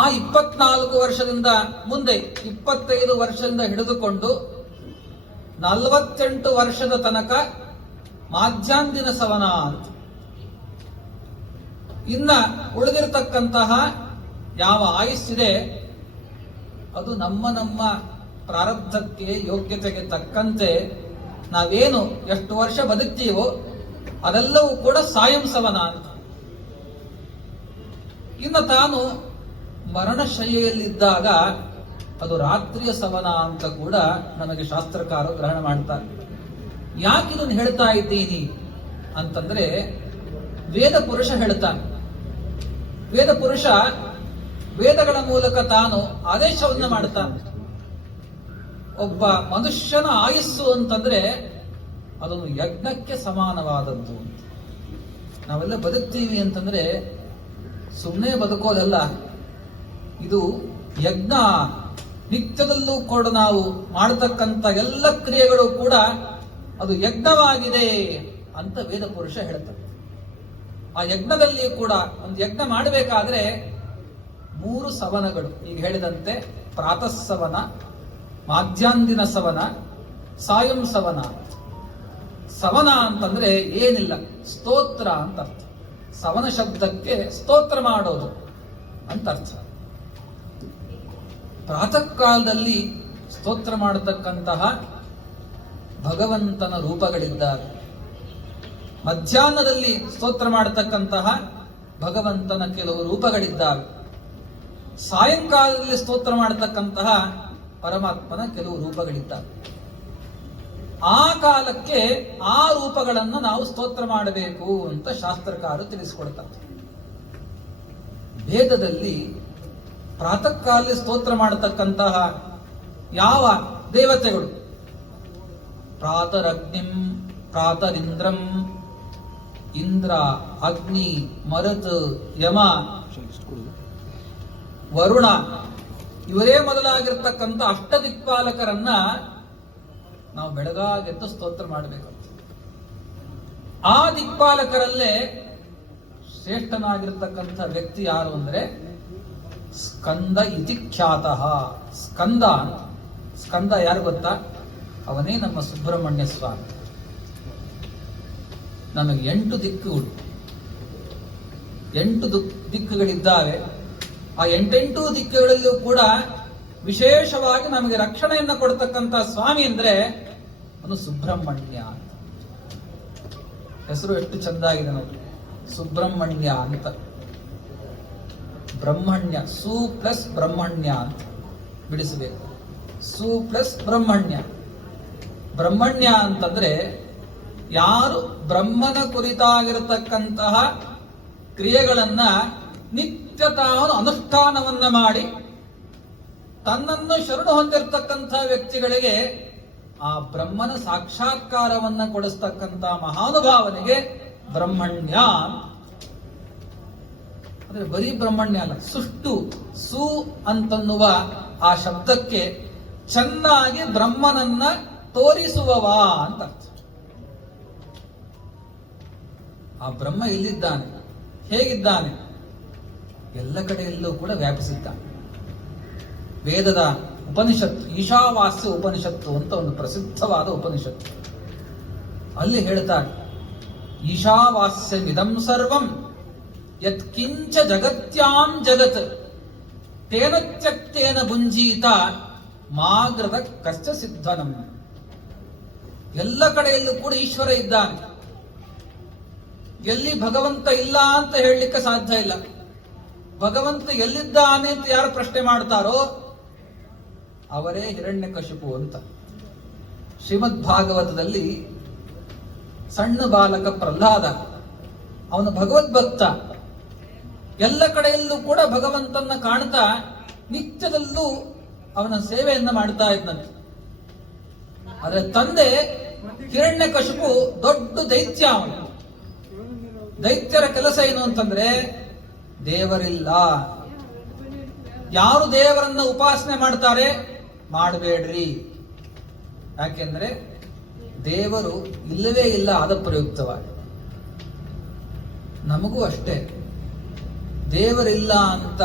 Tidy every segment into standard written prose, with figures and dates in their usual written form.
ಆ 24 ವರ್ಷದಿಂದ ಮುಂದೆ 25 ವರ್ಷದಿಂದ ಹಿಡಿದುಕೊಂಡು 48 ವರ್ಷದ ತನಕ ಮಾಧ್ಯಾಂದಿನ ಸವನ ಅಂತ. ಇನ್ನ ಉಳಿದಿರತಕ್ಕಂತಹ ಯಾವ ಆಯುಸ್ಸಿದೆ ಅದು ನಮ್ಮ ಪ್ರಾರಬ್ಧಕ್ಕೆ ಯೋಗ್ಯತೆಗೆ ತಕ್ಕಂತೆ ನಾವೇನು ಎಷ್ಟು ವರ್ಷ ಬದುಕ್ತೀವೋ ಅದೆಲ್ಲವೂ ಕೂಡ ಸಾಯಂ ಸವನ ಅಂತ. ಇನ್ನು ತಾನು ಮರಣಶಯ್ಯೆಯಲ್ಲಿದ್ದಾಗ ಅದು ರಾತ್ರಿಯ ಸವನ ಅಂತ ಕೂಡ ನಮಗೆ ಶಾಸ್ತ್ರಕಾರರು ಗ್ರಹಣ ಮಾಡ್ತಾರೆ. ಯಾಕಿದನ್ನು ಹೇಳ್ತಾ ಇದ್ದೀನಿ ಅಂತಂದ್ರೆ ವೇದ ಪುರುಷ ಹೇಳ್ತಾನೆ. ವೇದ ಪುರುಷ ವೇದಗಳ ಮೂಲಕ ತಾನು ಆದೇಶವನ್ನ ಮಾಡ್ತಾನೆ. ಒಬ್ಬ ಮನುಷ್ಯನ ಆಯಸ್ಸು ಅಂತಂದ್ರೆ ಅದೊಂದು ಯಜ್ಞಕ್ಕೆ ಸಮಾನವಾದದ್ದು. ನಾವೆಲ್ಲ ಬದುಕ್ತೀವಿ ಅಂತಂದ್ರೆ ಸುಮ್ಮನೆ ಬದುಕೋದಲ್ಲ, ಇದು ಯಜ್ಞ. ನಿತ್ಯದಲ್ಲೂ ಕೂಡ ನಾವು ಮಾಡತಕ್ಕಂಥ ಎಲ್ಲ ಕ್ರಿಯೆಗಳು ಕೂಡ ಅದು ಯಜ್ಞವಾಗಿದೆ ಅಂತ ವೇದ ಪುರುಷ ಹೇಳ್ತಾರೆ. ಆ ಯಜ್ಞದಲ್ಲಿ ಕೂಡ ಒಂದು ಯಜ್ಞ ಮಾಡಬೇಕಾದ್ರೆ 3 ಸವನಗಳು ಈಗ ಹೇಳಿದಂತೆ ಪ್ರಾತಃ ಸವನ, ಮಾಧ್ಯಾಂದಿನ ಸವನ, ಸಾಯಂ ಸವನ. ಸವನ ಅಂತಂದ್ರೆ ಏನಿಲ್ಲ, ಸ್ತೋತ್ರ ಅಂತ ಅರ್ಥ. ಸವನ ಶಬ್ದಕ್ಕೆ ಸ್ತೋತ್ರ ಮಾಡೋದು ಅಂತ ಅರ್ಥ. ಪ್ರಾತಃ ಕಾಲದಲ್ಲಿ ಸ್ತೋತ್ರ ಮಾಡತಕ್ಕಂತಹ ಭಗವಂತನ ರೂಪಗಳಿದ್ದಾರೆ. ಮಧ್ಯಾಹ್ನದಲ್ಲಿ ಸ್ತೋತ್ರ ಮಾಡತಕ್ಕಂತಹ ಭಗವಂತನ ಕೆಲವು ರೂಪಗಳಿದ್ದಾವೆ. ಸಾಯಂಕಾಲದಲ್ಲಿ ಸ್ತೋತ್ರ ಮಾಡತಕ್ಕಂತಹ ಪರಮಾತ್ಮನ ಕೆಲವು ರೂಪಗಳಿದ್ದಾವೆ. ಆ ಕಾಲಕ್ಕೆ ಆ ರೂಪಗಳನ್ನು ನಾವು ಸ್ತೋತ್ರ ಮಾಡಬೇಕು ಅಂತ ಶಾಸ್ತ್ರಕಾರರು ತಿಳಿಸಿಕೊಡ್ತಾರೆ. ವೇದದಲ್ಲಿ ಪ್ರಾತಃ ಕಾಲದಲ್ಲಿ ಸ್ತೋತ್ರ ಮಾಡತಕ್ಕಂತಹ ಯಾವ ದೇವತೆಗಳು? ಪ್ರಾತರಗ್ನಿಂ, ಪ್ರಾತರಿಂದ್ರಂ, ಇಂದ್ರ, ಅಗ್ನಿ, ಮರುತ್, ಯಮ, ವರುಣ, ಇವರೇ ಮೊದಲಾಗಿರ್ತಕ್ಕಂಥ ಅಷ್ಟದಿಕ್ಪಾಲಕರನ್ನ ನಾವು ಬೆಳಗಾಗೆದ್ದು ಸ್ತೋತ್ರ ಮಾಡಬೇಕು. ಆ ದಿಕ್ಪಾಲಕರಲ್ಲೇ ಶ್ರೇಷ್ಠನಾಗಿರ್ತಕ್ಕಂಥ ವ್ಯಕ್ತಿ ಯಾರು ಅಂದ್ರೆ ಸ್ಕಂದ ಇತಿ ಖ್ಯಾತಃ. ಸ್ಕಂದ ಸ್ಕಂದ ಯಾರು ಗೊತ್ತಾ? ಅವನೇ ನಮ್ಮ ಸುಬ್ರಹ್ಮಣ್ಯ ಸ್ವಾಮಿ. ನಮಗೆ 8 ದಿಕ್ಕುಗಳು, 8 ದಿಕ್ಕುಗಳಿದ್ದಾವೆ. ಆ 8 ದಿಕ್ಕುಗಳಲ್ಲೂ ಕೂಡ ವಿಶೇಷವಾಗಿ ನಮಗೆ ರಕ್ಷಣೆಯನ್ನು ಕೊಡ್ತಕ್ಕಂಥ ಸ್ವಾಮಿ ಅಂದ್ರೆ ಅವನು ಸುಬ್ರಹ್ಮಣ್ಯ ಅಂತ. ಹೆಸರು ಎಷ್ಟು ಚಂದಾಗಿದೆ ನೋಡಿ, ಸುಬ್ರಹ್ಮಣ್ಯ ಅಂತ. ಬ್ರಹ್ಮಣ್ಯ, ಸು ಪ್ಲಸ್ ಬ್ರಹ್ಮಣ್ಯ ಅಂತ ಬಿಡಿಸಬೇಕು. ಸು ಪ್ಲಸ್ ಬ್ರಹ್ಮಣ್ಯ. ಬ್ರಹ್ಮಣ್ಯ ಅಂತಂದ್ರೆ ಯಾರು ಬ್ರಹ್ಮನ ಕುರಿತಾಗಿರತಕ್ಕಂತಹ ಕ್ರಿಯೆಗಳನ್ನ ನಿತ್ಯ ತಾನು ಅನುಷ್ಠಾನವನ್ನ ಮಾಡಿ ತನ್ನನ್ನು ಶರಣು ಹೊಂದಿರತಕ್ಕಂಥ ವ್ಯಕ್ತಿಗಳಿಗೆ ಆ ಬ್ರಹ್ಮನ ಸಾಕ್ಷಾತ್ಕಾರವನ್ನ ಕೊಡಿಸ್ತಕ್ಕಂಥ ಮಹಾನುಭಾವನಿಗೆ ಬ್ರಹ್ಮಣ್ಯ. ಅಂದ್ರೆ ಬರೀ ಬ್ರಹ್ಮಣ್ಯ ಅಲ್ಲ, ಸುಷ್ಟು ಸು ಅಂತನ್ನುವ ಆ ಶಬ್ದಕ್ಕೆ ಚೆನ್ನಾಗಿ ಬ್ರಹ್ಮನನ್ನ ತೋರಿಸುವವ ಅಂತ ಅರ್ಥ. ಆ ಬ್ರಹ್ಮ ಎಲ್ಲಿದ್ದಾನೆ, ಹೇಗಿದ್ದಾನೆ? ಎಲ್ಲ ಕಡೆಯಲ್ಲೂ ಕೂಡ ವ್ಯಾಪಿಸಿದ್ದಾನೆ. ವೇದದ ಉಪನಿಷತ್ತು, ಈಶಾವಾಸ್ಯ ಉಪನಿಷತ್ತು ಅಂತ ಒಂದು ಪ್ರಸಿದ್ಧವಾದ ಉಪನಿಷತ್ತು. ಅಲ್ಲಿ ಹೇಳ್ತಾರೆ, ಈಶಾವಾಸ್ಯಮಿದಂ ಸರ್ವಂ ಯತ್ಕಿಂಚ ಜಗತ್ಯಾಂ ಜಗತ್ ತೇನ ತ್ಯಕ್ತೇನ ಭುಂಜೀತ ಮಾಗೃತ ಕಶ್ಚ ಸಿದ್ಧನಂ. ಎಲ್ಲ ಕಡೆಯಲ್ಲೂ ಕೂಡ ಈಶ್ವರ ಇದ್ದಾನೆ. ಎಲ್ಲಿ ಭಗವಂತ ಇಲ್ಲ ಅಂತ ಹೇಳಲಿಕ್ಕೆ ಸಾಧ್ಯ ಇಲ್ಲ. ಭಗವಂತ ಎಲ್ಲಿದ್ದಾನೆ ಅಂತ ಯಾರು ಪ್ರಶ್ನೆ ಮಾಡ್ತಾರೋ ಅವರೇ ಹಿರಣ್ಯಕಶಿಪು ಅಂತ. ಶ್ರೀಮದ್ ಭಾಗವತದಲ್ಲಿ ಸಣ್ಣ ಬಾಲಕ ಪ್ರಹ್ಲಾದ, ಅವನು ಭಗವದ್ಭಕ್ತ. ಎಲ್ಲ ಕಡೆಯಲ್ಲೂ ಕೂಡ ಭಗವಂತನ ಕಾಣ್ತಾ ನಿತ್ಯದಲ್ಲೂ ಅವನ ಸೇವೆಯನ್ನ ಮಾಡ್ತಾ ಇದ್ದಂತೆ. ಆದ್ರೆ ತಂದೆ ಹಿರಣ್ಯಕಶಿಪು ದೊಡ್ಡ ದೈತ್ಯ. ಅವನು ದೈತ್ಯರ ಕೆಲಸ ಏನು ಅಂತಂದ್ರೆ ದೇವರಿಲ್ಲ, ಯಾರು ದೇವರನ್ನ ಉಪಾಸನೆ ಮಾಡ್ತಾರೆ ಮಾಡಬೇಡ್ರಿ, ಯಾಕೆಂದ್ರೆ ದೇವರು ಇಲ್ಲವೇ ಇಲ್ಲ ಆದ ಪ್ರಯುಕ್ತವಾಗಿ. ನಮಗೂ ಅಷ್ಟೇ, ದೇವರಿಲ್ಲ ಅಂತ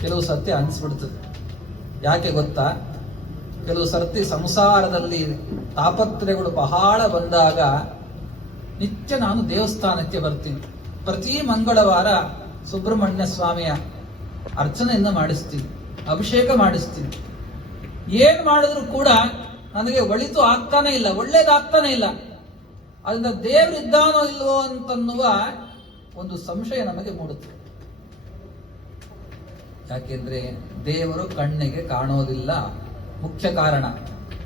ಕೆಲವು ಸರ್ತಿ ಅನಿಸ್ಬಿಡ್ತದೆ. ಯಾಕೆ ಗೊತ್ತಾ? ಕೆಲವು ಸರ್ತಿ ಸಂಸಾರದಲ್ಲಿ ತಾಪತ್ರಯಗಳು ಬಹಳ ಬಂದಾಗ ನಿತ್ಯ ನಾನು ದೇವಸ್ಥಾನಕ್ಕೆ ಬರ್ತೀನಿ. ಪ್ರತಿ ಮಂಗಳವಾರ ಸುಬ್ರಹ್ಮಣ್ಯ ಸ್ವಾಮಿಯ ಅರ್ಚನೆಯನ್ನ ಮಾಡಿಸ್ತೀನಿ, ಅಭಿಷೇಕ ಮಾಡಿಸ್ತೀನಿ. ಏನ್ ಮಾಡಿದ್ರು ಕೂಡ ನನಗೆ ಒಳಿತು ಆಗ್ತಾನೆ ಇಲ್ಲ, ಒಳ್ಳೇದಾಗ್ತಾನೆ ಇಲ್ಲ. ಅದರಿಂದ ದೇವರಿದ್ದಾನೋ ಇಲ್ವೋ ಅಂತನ್ನುವ ಒಂದು ಸಂಶಯ ನಮಗೆ ಮೂಡುತ್ತೆ. ಯಾಕೆಂದ್ರೆ ದೇವರು ಕಣ್ಣಿಗೆ ಕಾಣೋದಿಲ್ಲ. ಮುಖ್ಯ ಕಾರಣ,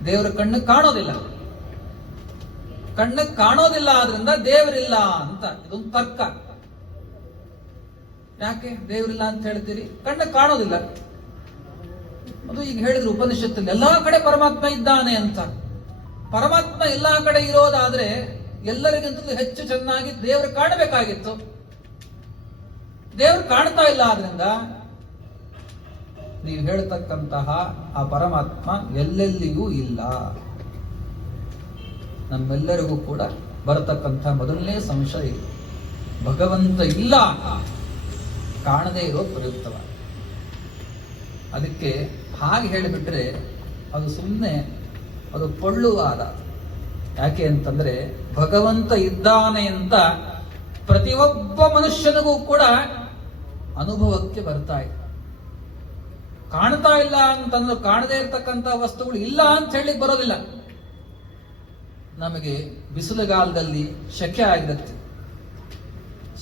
ದೇವರು ಕಣ್ಣಿಗೆ ಕಾಣೋದಿಲ್ಲ. ಕಣ್ಣಿಗೆ ಕಾಣೋದಿಲ್ಲ, ಆದ್ರಿಂದ ದೇವರಿಲ್ಲ ಅಂತ ಇದೊಂದು ತರ್ಕ. ಯಾಕೆ ದೇವರಿಲ್ಲ ಅಂತ ಹೇಳ್ತೀರಿ? ಕಣ್ಣಿಗೆ ಕಾಣೋದಿಲ್ಲ. ಅದು ಈಗ ಹೇಳಿದ್ರು ಉಪನಿಷತ್ತಲ್ಲಿ ಎಲ್ಲಾ ಕಡೆ ಪರಮಾತ್ಮ ಇದ್ದಾನೆ ಅಂತ. ಪರಮಾತ್ಮ ಎಲ್ಲಾ ಕಡೆ ಇರೋದಾದ್ರೆ ಎಲ್ಲರಿಗಿಂತಲೂ ಹೆಚ್ಚು ಚೆನ್ನಾಗಿ ದೇವರು ಕಾಣಬೇಕಾಗಿತ್ತು. ದೇವರು ಕಾಣ್ತಾ ಇಲ್ಲ, ಆದ್ರಿಂದ ನೀವು ಹೇಳ್ತಕ್ಕಂತಹ ಆ ಪರಮಾತ್ಮ ಎಲ್ಲೆಲ್ಲಿಯೂ ಇಲ್ಲ. ನಮ್ಮೆಲ್ಲರಿಗೂ ಕೂಡ ಬರತಕ್ಕಂಥ ಮೊದಲನೇ ಸಂಶಯ, ಭಗವಂತ ಇಲ್ಲ, ಕಾಣದೇ ಇರೋ ಪ್ರಯುಕ್ತವ. ಅದಕ್ಕೆ ಹಾಗೆ ಹೇಳಿಬಿಟ್ರೆ ಅದು ಸುಮ್ಮನೆ ಅದು ಪೊಳ್ಳುವಾದ. ಯಾಕೆ ಅಂತಂದ್ರೆ ಭಗವಂತ ಇದ್ದಾನೆ ಅಂತ ಪ್ರತಿಯೊಬ್ಬ ಮನುಷ್ಯನಿಗೂ ಕೂಡ ಅನುಭವಕ್ಕೆ ಬರ್ತಾ ಇದೆ. ಕಾಣ್ತಾ ಇಲ್ಲ ಅಂತಂದ್ರೆ ಕಾಣದೇ ಇರತಕ್ಕಂಥ ವಸ್ತುಗಳು ಇಲ್ಲ ಅಂತ ಹೇಳಿ ಬರೋದಿಲ್ಲ. ನಮಗೆ ಬಿಸಿಲುಗಾಲದಲ್ಲಿ ಶೆಕೆ ಆಗಿರುತ್ತೆ.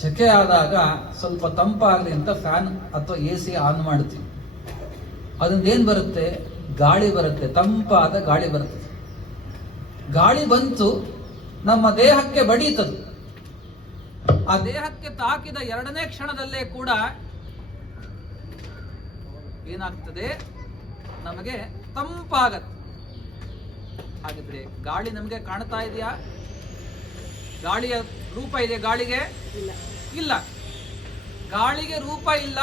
ಶೆಕೆ ಆದಾಗ ಸ್ವಲ್ಪ ತಂಪಾಗಲಿ ಅಂತ ಫ್ಯಾನ್ ಅಥವಾ AC ಆನ್ ಮಾಡ್ತೀವಿ. ಅದರಿಂದ ಏನ್ ಬರುತ್ತೆ? ಗಾಳಿ ಬರುತ್ತೆ, ತಂಪಾದ ಗಾಳಿ ಬರುತ್ತೆ. ಗಾಳಿ ಬಂತು, ನಮ್ಮ ದೇಹಕ್ಕೆ ಬಡೀತದು. ಆ ದೇಹಕ್ಕೆ ತಾಕಿದ 2ನೇ ಕ್ಷಣದಲ್ಲೇ ಕೂಡ ಏನಾಗ್ತದೆ? ನಮಗೆ ತಂಪಾಗತ್ತೆ. ಹಾಗಿದ್ರೆ ಗಾಳಿ ನಮಗೆ ಕಾಣ್ತಾ ಇದೆಯಾ? ಗಾಳಿಯ ರೂಪ ಇದೆ ಗಾಳಿಗೆ? ಇಲ್ಲ. ಗಾಳಿಗೆ ರೂಪ ಇಲ್ಲ,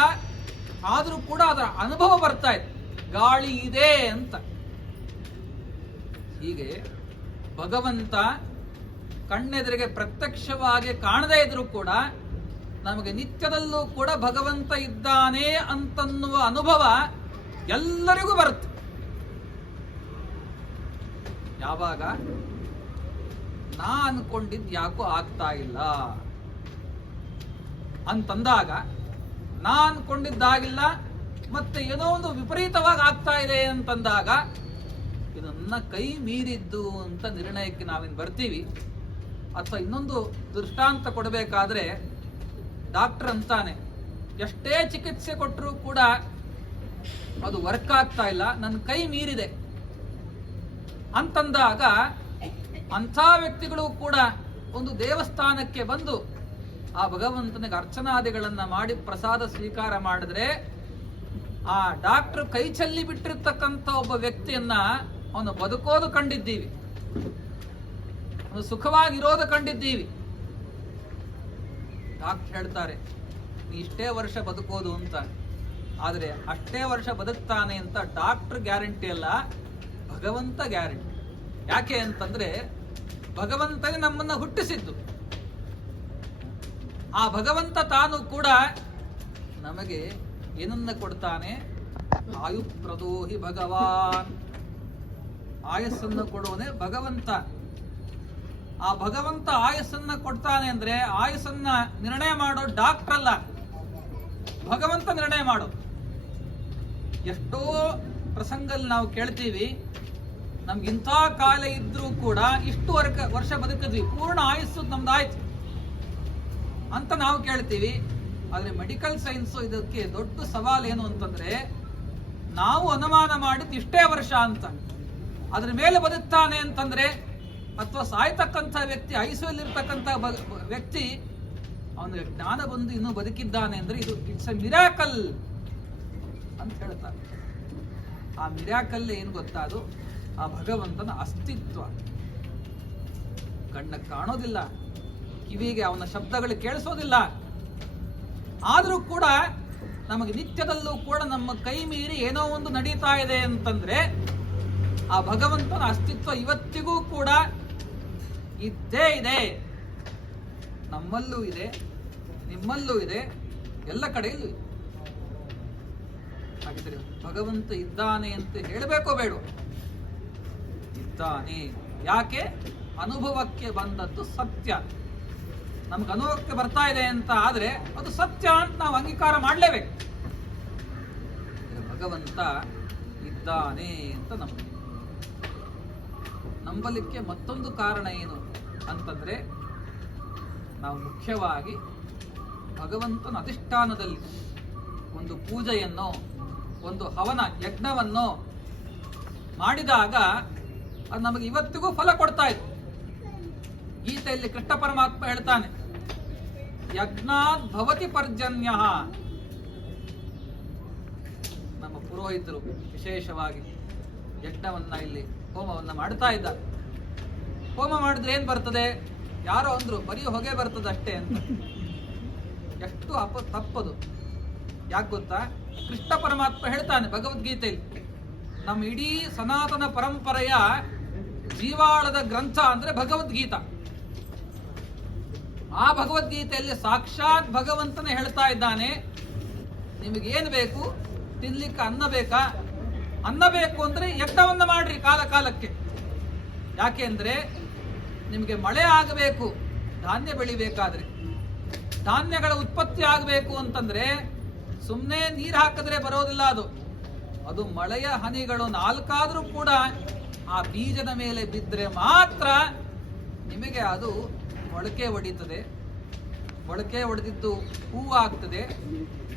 ಆದ್ರೂ ಕೂಡ ಅದರ ಅನುಭವ ಬರ್ತಾ ಇದೆ, ಗಾಳಿ ಇದೆ ಅಂತ. ಹೀಗೆ ಭಗವಂತ ಕಣ್ಣೆದುರಿಗೆ ಪ್ರತ್ಯಕ್ಷವಾಗಿ ಕಾಣದೇ ಇದ್ರೂ ಕೂಡ ನಮಗೆ ನಿತ್ಯದಲ್ಲೂ ಕೂಡ ಭಗವಂತ ಇದ್ದಾನೆ ಅಂತನ್ನುವ ಅನುಭವ ಎಲ್ಲರಿಗೂ ಬರುತ್ತೆ. ಯಾವಾಗ? ನಾ ಅನ್ಕೊಂಡಿದ್ ಯಾಕೋ ಆಗ್ತಾ ಇಲ್ಲ ಅಂತಂದಾಗ, ನಾ ಅನ್ಕೊಂಡಿದ್ದಾಗಿಲ್ಲ ಮತ್ತೆ ಏನೋ ಒಂದು ವಿಪರೀತವಾಗಿ ಆಗ್ತಾ ಇದೆ ಅಂತಂದಾಗ ಇದು ನನ್ನ ಕೈ ಮೀರಿದ್ದು ಅಂತ ನಿರ್ಣಯಕ್ಕೆ ನಾವೇನು ಬರ್ತೀವಿ. ಅಥವಾ ಇನ್ನೊಂದು ದೃಷ್ಟಾಂತ ಕೊಡಬೇಕಾದ್ರೆ, ಡಾಕ್ಟರ್ ಅಂತಾನೆ ಎಷ್ಟೇ ಚಿಕಿತ್ಸೆ ಕೊಟ್ಟರೂ ಕೂಡ ಅದು ವರ್ಕ್ ಆಗ್ತಾ ಇಲ್ಲ, ನನ್ನ ಕೈ ಮೀರಿದೆ ಅಂತಂದಾಗ ಅಂಥ ವ್ಯಕ್ತಿಗಳು ಕೂಡ ಒಂದು ದೇವಸ್ಥಾನಕ್ಕೆ ಬಂದು ಆ ಭಗವಂತನಿಗೆ ಅರ್ಚನಾದಿಗಳನ್ನ ಮಾಡಿ ಪ್ರಸಾದ ಸ್ವೀಕಾರ ಮಾಡಿದ್ರೆ ಆ ಡಾಕ್ಟರ್ ಕೈ ಚೆಲ್ಲಿ ಬಿಟ್ಟಿರ್ತಕ್ಕಂಥ ಒಬ್ಬ ವ್ಯಕ್ತಿಯನ್ನ ಅವನು ಬದುಕೋದು ಕಂಡಿದ್ದೀವಿ, ಅವನು ಸುಖವಾಗಿರೋದು ಕಂಡಿದ್ದೀವಿ. ಡಾಕ್ಟರ್ ಹೇಳ್ತಾರೆ ನೀ ಇಷ್ಟೇ ವರ್ಷ ಬದುಕೋದು ಅಂತ, ಆದ್ರೆ ಅಷ್ಟೇ ವರ್ಷ ಬದುಕ್ತಾನೆ ಅಂತ ಡಾಕ್ಟರ್ ಗ್ಯಾರಂಟಿ ಅಲ್ಲ, ಭಗವಂತ ಗ್ಯಾರಂಟಿ. ಯಾಕೆ ಅಂತಂದ್ರೆ ಭಗವಂತನೇ ನಮ್ಮನ್ನ ಹುಟ್ಟಿಸಿದ್ದು. ಆ ಭಗವಂತ ತಾನು ಕೂಡ ನಮಗೆ ಏನನ್ನ ಕೊಡ್ತಾನೆ? ಆಯು ಪ್ರದೋಹಿ ಭಗವಾನ್, ಆಯಸ್ಸನ್ನು ಕೊಡುವನೇ ಭಗವಂತ. ಆ ಭಗವಂತ ಆಯಸ್ಸನ್ನ ಕೊಡ್ತಾನೆ ಅಂದ್ರೆ ಆಯಸ್ಸನ್ನ ನಿರ್ಣಯ ಮಾಡೋ ಡಾಕ್ಟರ್ ಅಲ್ಲ, ಭಗವಂತ ನಿರ್ಣಯ ಮಾಡೋ. ಎಷ್ಟೋ ಪ್ರಸಂಗದಲ್ಲಿ ನಾವು ಕೇಳ್ತೀವಿ, ನಮ್ಗಿಂಥ ಕಾಲ ಇದ್ರೂ ಕೂಡ ಇಷ್ಟು ವರ್ಷ ಬದುಕಿದ್ವಿ, ಪೂರ್ಣ ಆಯಸ್ಸು ನಮ್ದಾಯ್ತು ಅಂತ ನಾವು ಕೇಳ್ತೀವಿ. ಆದ್ರೆ ಮೆಡಿಕಲ್ ಸೈನ್ಸ್ ಇದಕ್ಕೆ ದೊಡ್ಡ ಸವಾಲು ಏನು ಅಂತಂದ್ರೆ, ನಾವು ಅನುಮಾನ ಮಾಡಿದ್ದು ಇಷ್ಟೇ ವರ್ಷ ಅಂತ, ಅದ್ರ ಮೇಲೆ ಬದುಕ್ತಾನೆ ಅಂತಂದ್ರೆ, ಅಥವಾ ಸಾಯ್ತಕ್ಕಂಥ ವ್ಯಕ್ತಿ, ಐಸಿಯುಲಿರ್ತಕ್ಕಂಥ ವ್ಯಕ್ತಿ ಅವನಿಗೆ ಜ್ಞಾನ ಬಂದು ಇನ್ನೂ ಬದುಕಿದ್ದಾನೆ ಅಂದ್ರೆ ಇದು ಇಟ್ಸ್ ಎ ಮಿರಾಕಲ್ ಅಂತ ಹೇಳ್ತಾರೆ. ಆ ಮಿರಾಕಲ್ ಏನು ಗೊತ್ತಾ? ಅದು ಆ ಭಗವಂತನ ಅಸ್ತಿತ್ವ. ಕಣ್ಣ ಕಾಣೋದಿಲ್ಲ, ಕಿವಿಗೆ ಅವನ ಶಬ್ದಗಳು ಕೇಳಿಸೋದಿಲ್ಲ, ಆದ್ರೂ ಕೂಡ ನಮಗೆ ನಿತ್ಯದಲ್ಲೂ ಕೂಡ ನಮ್ಮ ಕೈ ಮೀರಿ ಏನೋ ಒಂದು ನಡೀತಾ ಇದೆ ಅಂತಂದ್ರೆ ಆ ಭಗವಂತನ ಅಸ್ತಿತ್ವ ಇವತ್ತಿಗೂ ಕೂಡ ಇದ್ದೇ ಇದೆ. ನಮ್ಮಲ್ಲೂ ಇದೆ, ನಿಮ್ಮಲ್ಲೂ ಇದೆ, ಎಲ್ಲ ಕಡೆಯಲ್ಲೂ ಇದೆ. ಹಾಗಿದ್ರೆ ಭಗವಂತ ಇದ್ದಾನೆ ಅಂತ ಹೇಳಬೇಕೋ ಬೇಡ? ಇದ್ದಾನೆ. ಯಾಕೆ? ಅನುಭವಕ್ಕೆ ಬಂದದ್ದು ಸತ್ಯ. ನಮ್ಗೆ ಅನುಭವಕ್ಕೆ ಬರ್ತಾ ಇದೆ ಅಂತ ಆದ್ರೆ ಅದು ಸತ್ಯ ಅಂತ ನಾವು ಅಂಗೀಕಾರ ಮಾಡಲೇಬೇಕು. ಭಗವಂತ ಇದ್ದಾನೆ ಅಂತ ನಂಬಲಿಕ್ಕೆ ಮತ್ತೊಂದು ಕಾರಣ ಏನು ಅಂತಂದ್ರೆ, ನಾವು ಮುಖ್ಯವಾಗಿ ಭಗವಂತನ ಅಧಿಷ್ಠಾನದಲ್ಲಿ ಒಂದು ಪೂಜೆಯನ್ನು, ಒಂದು ಹವನ ಯಜ್ಞವನ್ನು ಮಾಡಿದಾಗ ಅದು ನಮಗೆ ಇವತ್ತಿಗೂ ಫಲ ಕೊಡ್ತಾ ಇದೆ. ಗೀತೆಯಲ್ಲಿ ಕೃಷ್ಣ ಪರಮಾತ್ಮ ಹೇಳ್ತಾನೆ, ಯಜ್ಞಾತ್ ಭವತಿ ಪರ್ಜನ್ಯ. ನಮ್ಮ ಪುರೋಹಿತರು ವಿಶೇಷವಾಗಿ ಯಜ್ಞವನ್ನ ಇಲ್ಲಿ ಹೋಮವನ್ನ ಮಾಡ್ತಾ ಇದ್ದಾರೆ. ಹೋಮ ಮಾಡಿದ್ರೆ ಏನ್ ಬರ್ತದೆ? ಯಾರೋ ಅಂದ್ರು ಬರೀ ಹೊಗೆ ಬರ್ತದೆ ಅಷ್ಟೇ ಅಂತ. ಎಷ್ಟು ತಪ್ಪದು. ಯಾಕೆ ಗೊತ್ತಾ? ಕೃಷ್ಣ ಪರಮಾತ್ಮ ಹೇಳ್ತಾನೆ ಭಗವದ್ಗೀತೆಯಲ್ಲಿ, ನಮ್ಮ ಇಡೀ ಸನಾತನ ಪರಂಪರೆಯ ಜೀವಾಳದ ಗ್ರಂಥ ಅಂದ್ರೆ ಭಗವದ್ಗೀತಾ. ಆ ಭಗವದ್ಗೀತೆಯಲ್ಲಿ ಸಾಕ್ಷಾತ್ ಭಗವಂತನೇ ಹೇಳ್ತಾ ಇದ್ದಾನೆ, ನಿಮಗೇನು ಬೇಕು? ತಿನ್ಲಿಕ್ಕೆ ಅನ್ನ ಬೇಕಾ? ಅನ್ನ ಬೇಕು ಅಂದ್ರೆ ಯಜ್ಞವನ್ನ ಮಾಡ್ರಿ ಕಾಲ ಕಾಲಕ್ಕೆ. ಯಾಕೆ ಅಂದ್ರೆ ನಿಮಗೆ ಮಳೆ ಆಗಬೇಕು, ಧಾನ್ಯ ಬೆಳಿಬೇಕಾದ್ರೆ, ಧಾನ್ಯಗಳ ಉತ್ಪತ್ತಿ ಆಗಬೇಕು ಅಂತಂದ್ರೆ ಸುಮ್ಮನೆ ನೀರು ಹಾಕಿದ್ರೆ ಬರೋದಿಲ್ಲ. ಅದು ಮಳೆಯ ಹನಿಗಳು ನಾಲ್ಕಾದ್ರೂ ಕೂಡ ಆ ಬೀಜದ ಮೇಲೆ ಬಿದ್ದರೆ ಮಾತ್ರ ನಿಮಗೆ ಅದು ಮೊಳಕೆ ಒಡಿತದೆ. ಮೊಳಕೆ ಒಡೆದಿದ್ದು ಹೂವು ಆಗ್ತದೆ,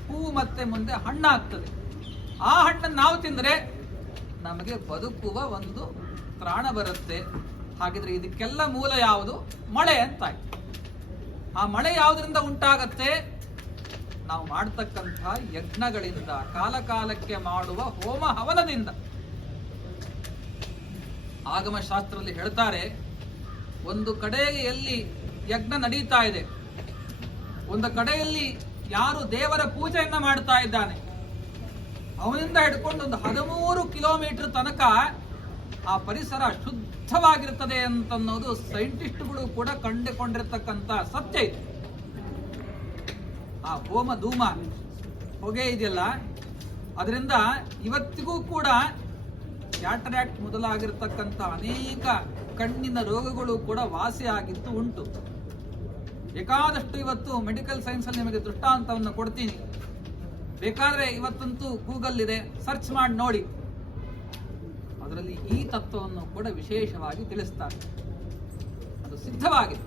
ಹೂವು ಮತ್ತೆ ಮುಂದೆ ಹಣ್ಣಾಗ್ತದೆ. ಆ ಹಣ್ಣನ್ನು ನಾವು ತಿಂದರೆ ನಮಗೆ ಬದುಕುವ ಒಂದು ತ್ರಾಣ ಬರುತ್ತೆ. ಹಾಗಿದ್ರೆ ಇದಕ್ಕೆಲ್ಲ ಮೂಲ ಯಾವುದು? ಮಳೆ ಅಂತಾಯ್ತು. ಆ ಮಳೆ ಯಾವುದರಿಂದ ಉಂಟಾಗತ್ತೆ? ನಾವು ಮಾಡತಕ್ಕಂಥ ಯಜ್ಞಗಳಿಂದ, ಕಾಲ ಕಾಲಕ್ಕೆ ಮಾಡುವ ಹೋಮ ಹವನದಿಂದ. ಆಗಮ ಶಾಸ್ತ್ರದಲ್ಲಿ ಹೇಳ್ತಾರೆ, ಒಂದು ಕಡೆಯಲ್ಲಿ ಯಜ್ಞ ನಡೀತಾ ಇದೆ, ಒಂದು ಕಡೆಯಲ್ಲಿ ಯಾರು ದೇವರ ಪೂಜೆಯನ್ನ ಮಾಡ್ತಾ ಇದ್ದಾನೆ, ಅವನಿಂದ ಹಿಡ್ಕೊಂಡು ಒಂದು 13 ಕಿಲೋಮೀಟರ್ ತನಕ ಆ ಪರಿಸರ ಶುದ್ಧವಾಗಿರ್ತದೆ ಅಂತನ್ನೋದು ಸೈಂಟಿಸ್ಟ್ಗಳು ಕೂಡ ಕಂಡುಕೊಂಡಿರ್ತಕ್ಕಂಥ ಸತ್ಯ ಇದೆ. ಆ ಹೋಮ ಧೂಮ ಹೊಗೆ ಇದೆಯಲ್ಲ, ಅದರಿಂದ ಇವತ್ತಿಗೂ ಕೂಡ ಕ್ಯಾಟರಾಕ್ಟ್ ಮೊದಲಾಗಿರ್ತಕ್ಕಂಥ ಅನೇಕ ಕಣ್ಣಿನ ರೋಗಗಳು ಕೂಡ ವಾಸಿ ಆಗಿದ್ದು ಉಂಟು. ಬೇಕಾದಷ್ಟು ಇವತ್ತು ಮೆಡಿಕಲ್ ಸೈನ್ಸ್ ಅಲ್ಲಿ ನಿಮಗೆ ದೃಷ್ಟಾಂತವನ್ನು ಕೊಡ್ತೀನಿ. ಬೇಕಾದ್ರೆ ಇವತ್ತಂತೂ ಗೂಗಲ್ ಇದೆ, ಸರ್ಚ್ ಮಾಡಿ ನೋಡಿ. ಅದರಲ್ಲಿ ಈ ತತ್ವವನ್ನು ಕೂಡ ವಿಶೇಷವಾಗಿ ತಿಳಿಸ್ತಾರೆ. ಅದು ಸಿದ್ಧವಾಗಿದೆ.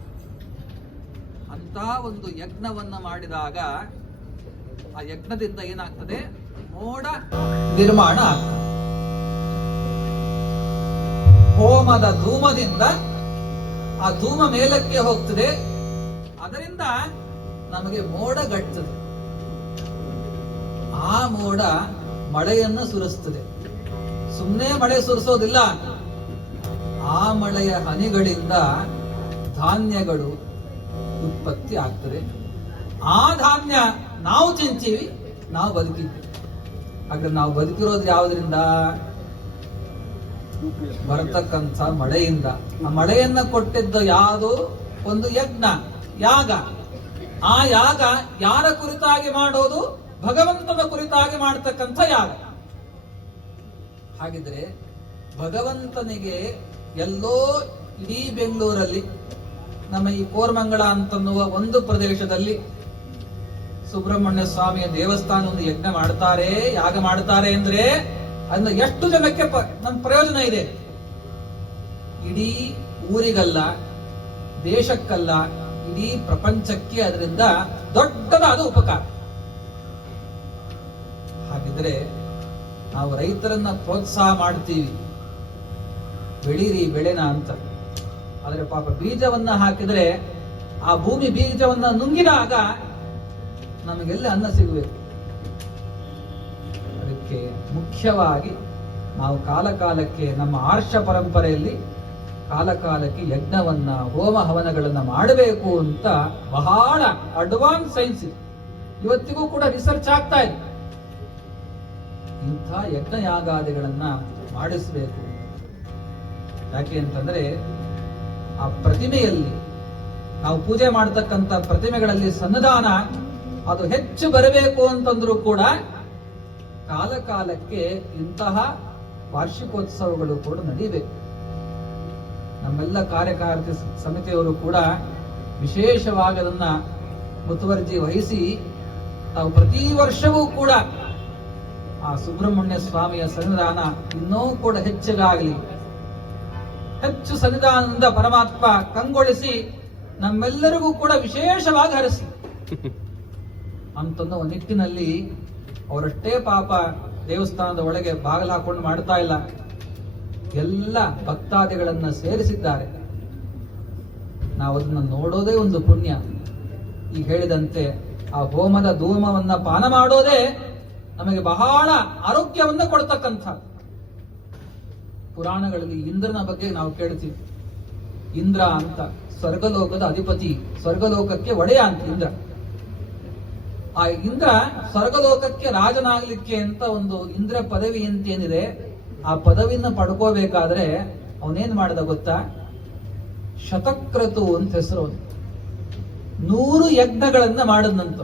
ಅಂತ ಒಂದು ಯಜ್ಞವನ್ನು ಮಾಡಿದಾಗ ಆ ಯಜ್ಞದಿಂದ ಏನಾಗ್ತದೆ? ಮೋಡ ನಿರ್ಮಾಣ ಆಗ್ತದೆ. ಹೋಮದ ಧೂಮದಿಂದ ಆ ಧೂಮ ಮೇಲಕ್ಕೆ ಹೋಗ್ತದೆ, ಅದರಿಂದ ನಮಗೆ ಮೋಡ ಗಟ್ಟುತ್ತದೆ. ಆ ಮೋಡ ಮಳೆಯನ್ನು ಸುರಿಸ್ತದೆ. ಸುಮ್ಮನೆ ಮಳೆ ಸುರಿಸೋದಿಲ್ಲ, ಆ ಮಳೆಯ ಹನಿಗಳಿಂದ ಧಾನ್ಯಗಳು ಉತ್ಪತ್ತಿ ಆಗ್ತದೆ. ಆ ಧಾನ್ಯ ನಾವು ತಿಂತೀವಿ, ನಾವು ಬದುಕಿದ್ವಿ. ಹಾಗಾದ್ರೆ ನಾವು ಬದುಕಿರೋದು ಯಾವುದರಿಂದ? ಬರತಕ್ಕಂಥ ಮಳೆಯಿಂದ. ಆ ಮಳೆಯನ್ನ ಕೊಟ್ಟಿದ್ದ ಯಾವುದು? ಒಂದು ಯಜ್ಞ, ಯಾಗ. ಆ ಯಾಗ ಯಾರ ಕುರಿತಾಗಿ ಮಾಡೋದು? ಭಗವಂತನ ಕುರಿತಾಗಿ ಮಾಡತಕ್ಕಂಥ ಯಾಗ. ಹಾಗಿದ್ರೆ ಭಗವಂತನಿಗೆ ಎಲ್ಲೋ ಇಡೀ ಬೆಂಗಳೂರಲ್ಲಿ, ನಮ್ಮ ಈ ಕೋರಮಂಗಲ ಅಂತನ್ನುವ ಒಂದು ಪ್ರದೇಶದಲ್ಲಿ ಸುಬ್ರಹ್ಮಣ್ಯ ಸ್ವಾಮಿಯ ದೇವಸ್ಥಾನ ಒಂದು ಯಜ್ಞ ಮಾಡ್ತಾರೆ, ಯಾಗ ಮಾಡ್ತಾರೆ ಅಂದ್ರೆ ಅದನ್ನ ಎಷ್ಟು ಜನಕ್ಕೆ ನಮ್ಮ ಪ್ರಯೋಜನ ಇದೆ? ಇಡೀ ಊರಿಗಲ್ಲ, ದೇಶಕ್ಕಲ್ಲ, ಇಡೀ ಪ್ರಪಂಚಕ್ಕೆ ಅದರಿಂದ ದೊಡ್ಡದಾದ ಉಪಕಾರ. ಹಾಗಿದ್ರೆ ನಾವು ರೈತರನ್ನ ಪ್ರೋತ್ಸಾಹ ಮಾಡ್ತೀವಿ, ಬೆಳೀರಿ ಬೆಳೆನ ಅಂತ. ಆದ್ರೆ ಪಾಪ ಬೀಜವನ್ನ ಹಾಕಿದ್ರೆ ಆ ಭೂಮಿ ಬೀಜವನ್ನ ನುಂಗಿದಾಗ ನಮಗೆಲ್ಲ ಅನ್ನ ಸಿಗಬೇಕು. ಅದಕ್ಕೆ ಮುಖ್ಯವಾಗಿ ನಾವು ಕಾಲ ಕಾಲಕ್ಕೆ ನಮ್ಮ ಆರ್ಷ ಪರಂಪರೆಯಲ್ಲಿ ಕಾಲ ಕಾಲಕ್ಕೆ ಯಜ್ಞವನ್ನ, ಹೋಮ ಹವನಗಳನ್ನ ಮಾಡಬೇಕು ಅಂತ ಬಹಳ ಅಡ್ವಾನ್ಸ್ ಸೈನ್ಸ್ ಇದೆ. ಇವತ್ತಿಗೂ ಕೂಡ ರಿಸರ್ಚ್ ಆಗ್ತಾ ಇದೆ. ಇಂಥ ಯಜ್ಞ ಯಾಗಾದಿಗಳನ್ನ ಮಾಡಿಸಬೇಕು. ಯಾಕೆ ಅಂತಂದ್ರೆ ಆ ಪ್ರತಿಮೆಯಲ್ಲಿ, ನಾವು ಪೂಜೆ ಮಾಡತಕ್ಕಂಥ ಪ್ರತಿಮೆಗಳಲ್ಲಿ ಸನ್ನಿಧಾನ ಅದು ಹೆಚ್ಚು ಬರಬೇಕು ಅಂತಂದ್ರೂ ಕೂಡ ಕಾಲ ಕಾಲಕ್ಕೆ ಇಂತಹ ವಾರ್ಷಿಕೋತ್ಸವಗಳು ಕೂಡ ನಡೆಯಬೇಕು. ನಮ್ಮೆಲ್ಲ ಕಾರ್ಯಕಾರಿ ಸಮಿತಿಯವರು ಕೂಡ ವಿಶೇಷವಾಗಿ ಅದನ್ನ ಮುತುವರ್ಜಿ ವಹಿಸಿ ತಾವು ಪ್ರತಿ ವರ್ಷವೂ ಕೂಡ ಆ ಸುಬ್ರಹ್ಮಣ್ಯ ಸ್ವಾಮಿಯ ಸನ್ನಿಧಾನ ಇನ್ನೂ ಕೂಡ ಹೆಚ್ಚಾಗಲಿ, ಹೆಚ್ಚು ಸನ್ನಿಧಾನದಿಂದ ಪರಮಾತ್ಮ ಕಂಗೊಳಿಸಿ ನಮ್ಮೆಲ್ಲರಿಗೂ ಕೂಡ ವಿಶೇಷವಾಗಿ ಹರಿಸಿ ಅಂತನ್ನೋ ನಿಟ್ಟಿನಲ್ಲಿ ಅವರಷ್ಟೇ ಪಾಪ ದೇವಸ್ಥಾನದ ಒಳಗೆ ಬಾಗಿಲು ಹಾಕೊಂಡು ಮಾಡ್ತಾ ಇಲ್ಲ, ಎಲ್ಲ ಭಕ್ತಾದಿಗಳನ್ನ ಸೇರಿಸಿದ್ದಾರೆ. ನಾವು ಅದನ್ನ ನೋಡೋದೇ ಒಂದು ಪುಣ್ಯ. ಈಗ ಹೇಳಿದಂತೆ ಆ ಹೋಮದ ಧೂಮವನ್ನ ಪಾನ ಮಾಡೋದೇ ನಮಗೆ ಬಹಳ ಆರೋಗ್ಯವನ್ನ ಕೊಡ್ತಕ್ಕಂಥ. ಪುರಾಣಗಳಲ್ಲಿ ಇಂದ್ರನ ಬಗ್ಗೆ ನಾವು ಕೇಳ್ತೀವಿ. ಇಂದ್ರ ಅಂತ ಸ್ವರ್ಗಲೋಕದ ಅಧಿಪತಿ, ಸ್ವರ್ಗಲೋಕಕ್ಕೆ ಒಡೆಯ ಅಂತ ಇಂದ್ರ. ಆ ಇಂದ್ರ ಸ್ವರ್ಗಲೋಕಕ್ಕೆ ರಾಜನಾಗ್ಲಿಕ್ಕೆ ಅಂತ ಒಂದು ಇಂದ್ರ ಪದವಿ ಅಂತೇನಿದೆ, ಆ ಪದವಿನ ಪಡ್ಕೋಬೇಕಾದ್ರೆ ಅವನೇನ್ ಮಾಡಿದ ಗೊತ್ತಾ? ಶತಕ್ರತು ಅಂತ ಹೆಸರು. 100 ಯಜ್ಞಗಳನ್ನ ಮಾಡಿದ್ನಂತ.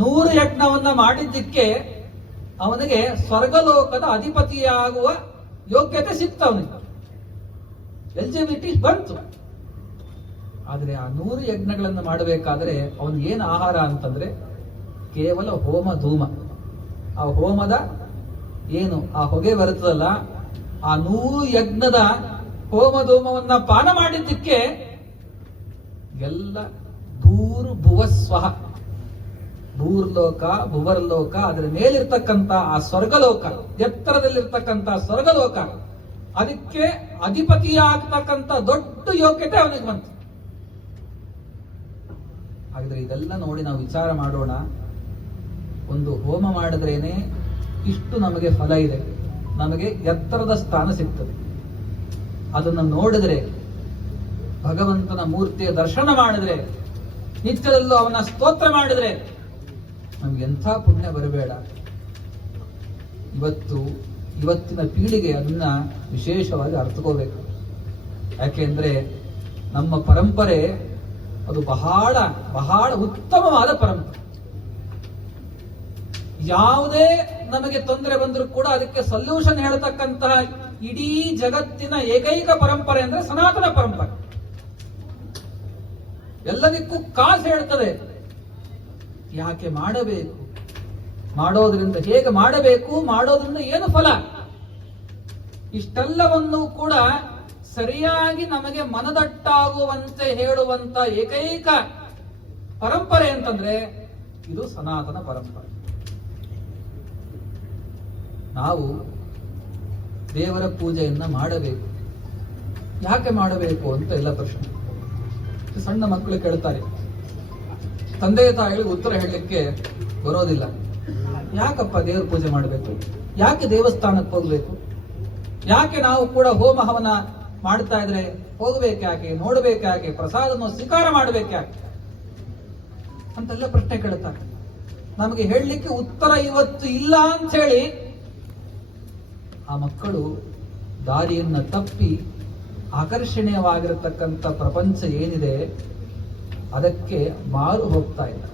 100 ಯಜ್ಞವನ್ನ ಮಾಡಿದ್ದಕ್ಕೆ ಅವನಿಗೆ ಸ್ವರ್ಗಲೋಕದ ಅಧಿಪತಿಯಾಗುವ ಯೋಗ್ಯತೆ ಸಿಕ್ತ. ಅವನಿಗೆ ಎಲಿಜಿಬಿಲಿಟಿ ಬಂತು. ಆದ್ರೆ ಆ 100 ಯಜ್ಞಗಳನ್ನ ಮಾಡಬೇಕಾದ್ರೆ ಅವನಿಗೆ ಏನು ಆಹಾರ ಅಂತಂದ್ರೆ ಕೇವಲ ಹೋಮ ಧೂಮ. ಆ ಹೋಮದ ಏನು ಆ ಹೊಗೆ ಬರುತ್ತದಲ್ಲ, ಆ 100 ಯಜ್ಞದ ಹೋಮ ಧೂಮವನ್ನ ಪಾನ ಮಾಡಿದ್ದಕ್ಕೆ ಎಲ್ಲ ಭೂರ್ ಭುವಸ್ವಹ, ಭೂರ್ಲೋಕ ಭುವರ್ಲೋಕ, ಅದರ ಮೇಲಿರ್ತಕ್ಕಂಥ ಆ ಸ್ವರ್ಗಲೋಕ, ಎತ್ತರದಲ್ಲಿರ್ತಕ್ಕಂಥ ಸ್ವರ್ಗಲೋಕ, ಅದಕ್ಕೆ ಅಧಿಪತಿಯಾಗ್ತಕ್ಕಂಥ ದೊಡ್ಡ ಯೋಗ್ಯತೆ ಅವನಿಗೆ ಬಂತು. ಹಾಗಿದ್ರೆ ಇದೆಲ್ಲ ನೋಡಿ ನಾವು ವಿಚಾರ ಮಾಡೋಣ. ಒಂದು ಹೋಮ ಮಾಡಿದ್ರೇನೆ ಇಷ್ಟು ನಮಗೆ ಫಲ ಇದೆ, ನಮಗೆ ಎತ್ತರದ ಸ್ಥಾನ ಸಿಗ್ತದೆ. ಅದನ್ನು ನೋಡಿದ್ರೆ, ಭಗವಂತನ ಮೂರ್ತಿಯ ದರ್ಶನ ಮಾಡಿದ್ರೆ, ನಿತ್ಯದಲ್ಲೂ ಅವನ ಸ್ತೋತ್ರ ಮಾಡಿದ್ರೆ ನಮ್ಗೆ ಎಂಥ ಪುಣ್ಯ ಬರಬೇಡ. ಇವತ್ತಿನ ಪೀಳಿಗೆ ಅದನ್ನ ವಿಶೇಷವಾಗಿ ಅರ್ಥಕೋಬೇಕು. ಯಾಕೆಂದ್ರೆ ನಮ್ಮ ಪರಂಪರೆ ಅದು ಬಹಳ ಬಹಳ ಉತ್ತಮವಾದ ಪರಂಪರೆ. ಯಾವುದೇ ನಮಗೆ ತೊಂದರೆ ಬಂದರೂ ಕೂಡ ಅದಕ್ಕೆ ಸೊಲ್ಯೂಷನ್ ಹೇಳ್ತಕ್ಕಂತಹ ಇಡೀ ಜಗತ್ತಿನ ಏಕೈಕ ಪರಂಪರೆ ಅಂದ್ರೆ ಸನಾತನ ಪರಂಪರೆ. ಎಲ್ಲದಕ್ಕೂ ಕಾಸು ಹೇಳ್ತದೆ. ಯಾಕೆ ಮಾಡಬೇಕು, ಮಾಡೋದ್ರಿಂದ ಹೇಗೆ ಮಾಡಬೇಕು, ಮಾಡೋದ್ರಿಂದ ಏನು ಫಲ, ಇಷ್ಟೆಲ್ಲವನ್ನು ಕೂಡ ಸರಿಯಾಗಿ ನಮಗೆ ಮನದಟ್ಟಾಗುವಂತೆ ಹೇಳುವಂತ ಏಕೈಕ ಪರಂಪರೆ ಅಂತಂದ್ರೆ ಇದು ಸನಾತನ ಪರಂಪರೆ. ನಾವು ದೇವರ ಪೂಜೆಯನ್ನ ಮಾಡಬೇಕು. ಯಾಕೆ ಮಾಡಬೇಕು ಅಂತ ಎಲ್ಲ ಪ್ರಶ್ನೆ. ಸಣ್ಣ ಮಕ್ಕಳು ಕೇಳ್ತಾರೆ, ತಂದೆ ತಾಯಿಗಳಿಗೆ ಉತ್ತರ ಹೇಳಲಿಕ್ಕೆ ಬರೋದಿಲ್ಲ. ಯಾಕಪ್ಪ ದೇವರ ಪೂಜೆ ಮಾಡಬೇಕು, ಯಾಕೆ ದೇವಸ್ಥಾನಕ್ಕೆ ಹೋಗ್ಬೇಕು, ಯಾಕೆ ನಾವು ಕೂಡ ಹೋಮ ಹವನ ಮಾಡ್ತಾ ಇದ್ರೆ ಹೋಗ್ಬೇಕಾಕೆ, ನೋಡ್ಬೇಕಾಕೆ, ಪ್ರಸಾದವನ್ನು ಸ್ವೀಕಾರ ಮಾಡ್ಬೇಕಾಕೆ ಅಂತೆಲ್ಲ ಪ್ರಶ್ನೆ ಕೇಳ್ತಾರೆ. ನಮಗೆ ಹೇಳಲಿಕ್ಕೆ ಉತ್ತರ ಇವತ್ತು ಇಲ್ಲ ಅಂತ ಹೇಳಿ ಆ ಮಕ್ಕಳು ದಾರಿಯನ್ನ ತಪ್ಪಿ ಆಕರ್ಷಣೀಯವಾಗಿರತಕ್ಕಂಥ ಪ್ರಪಂಚ ಏನಿದೆ ಅದಕ್ಕೆ ಮಾರು ಹೋಗ್ತಾ ಇಲ್ಲ.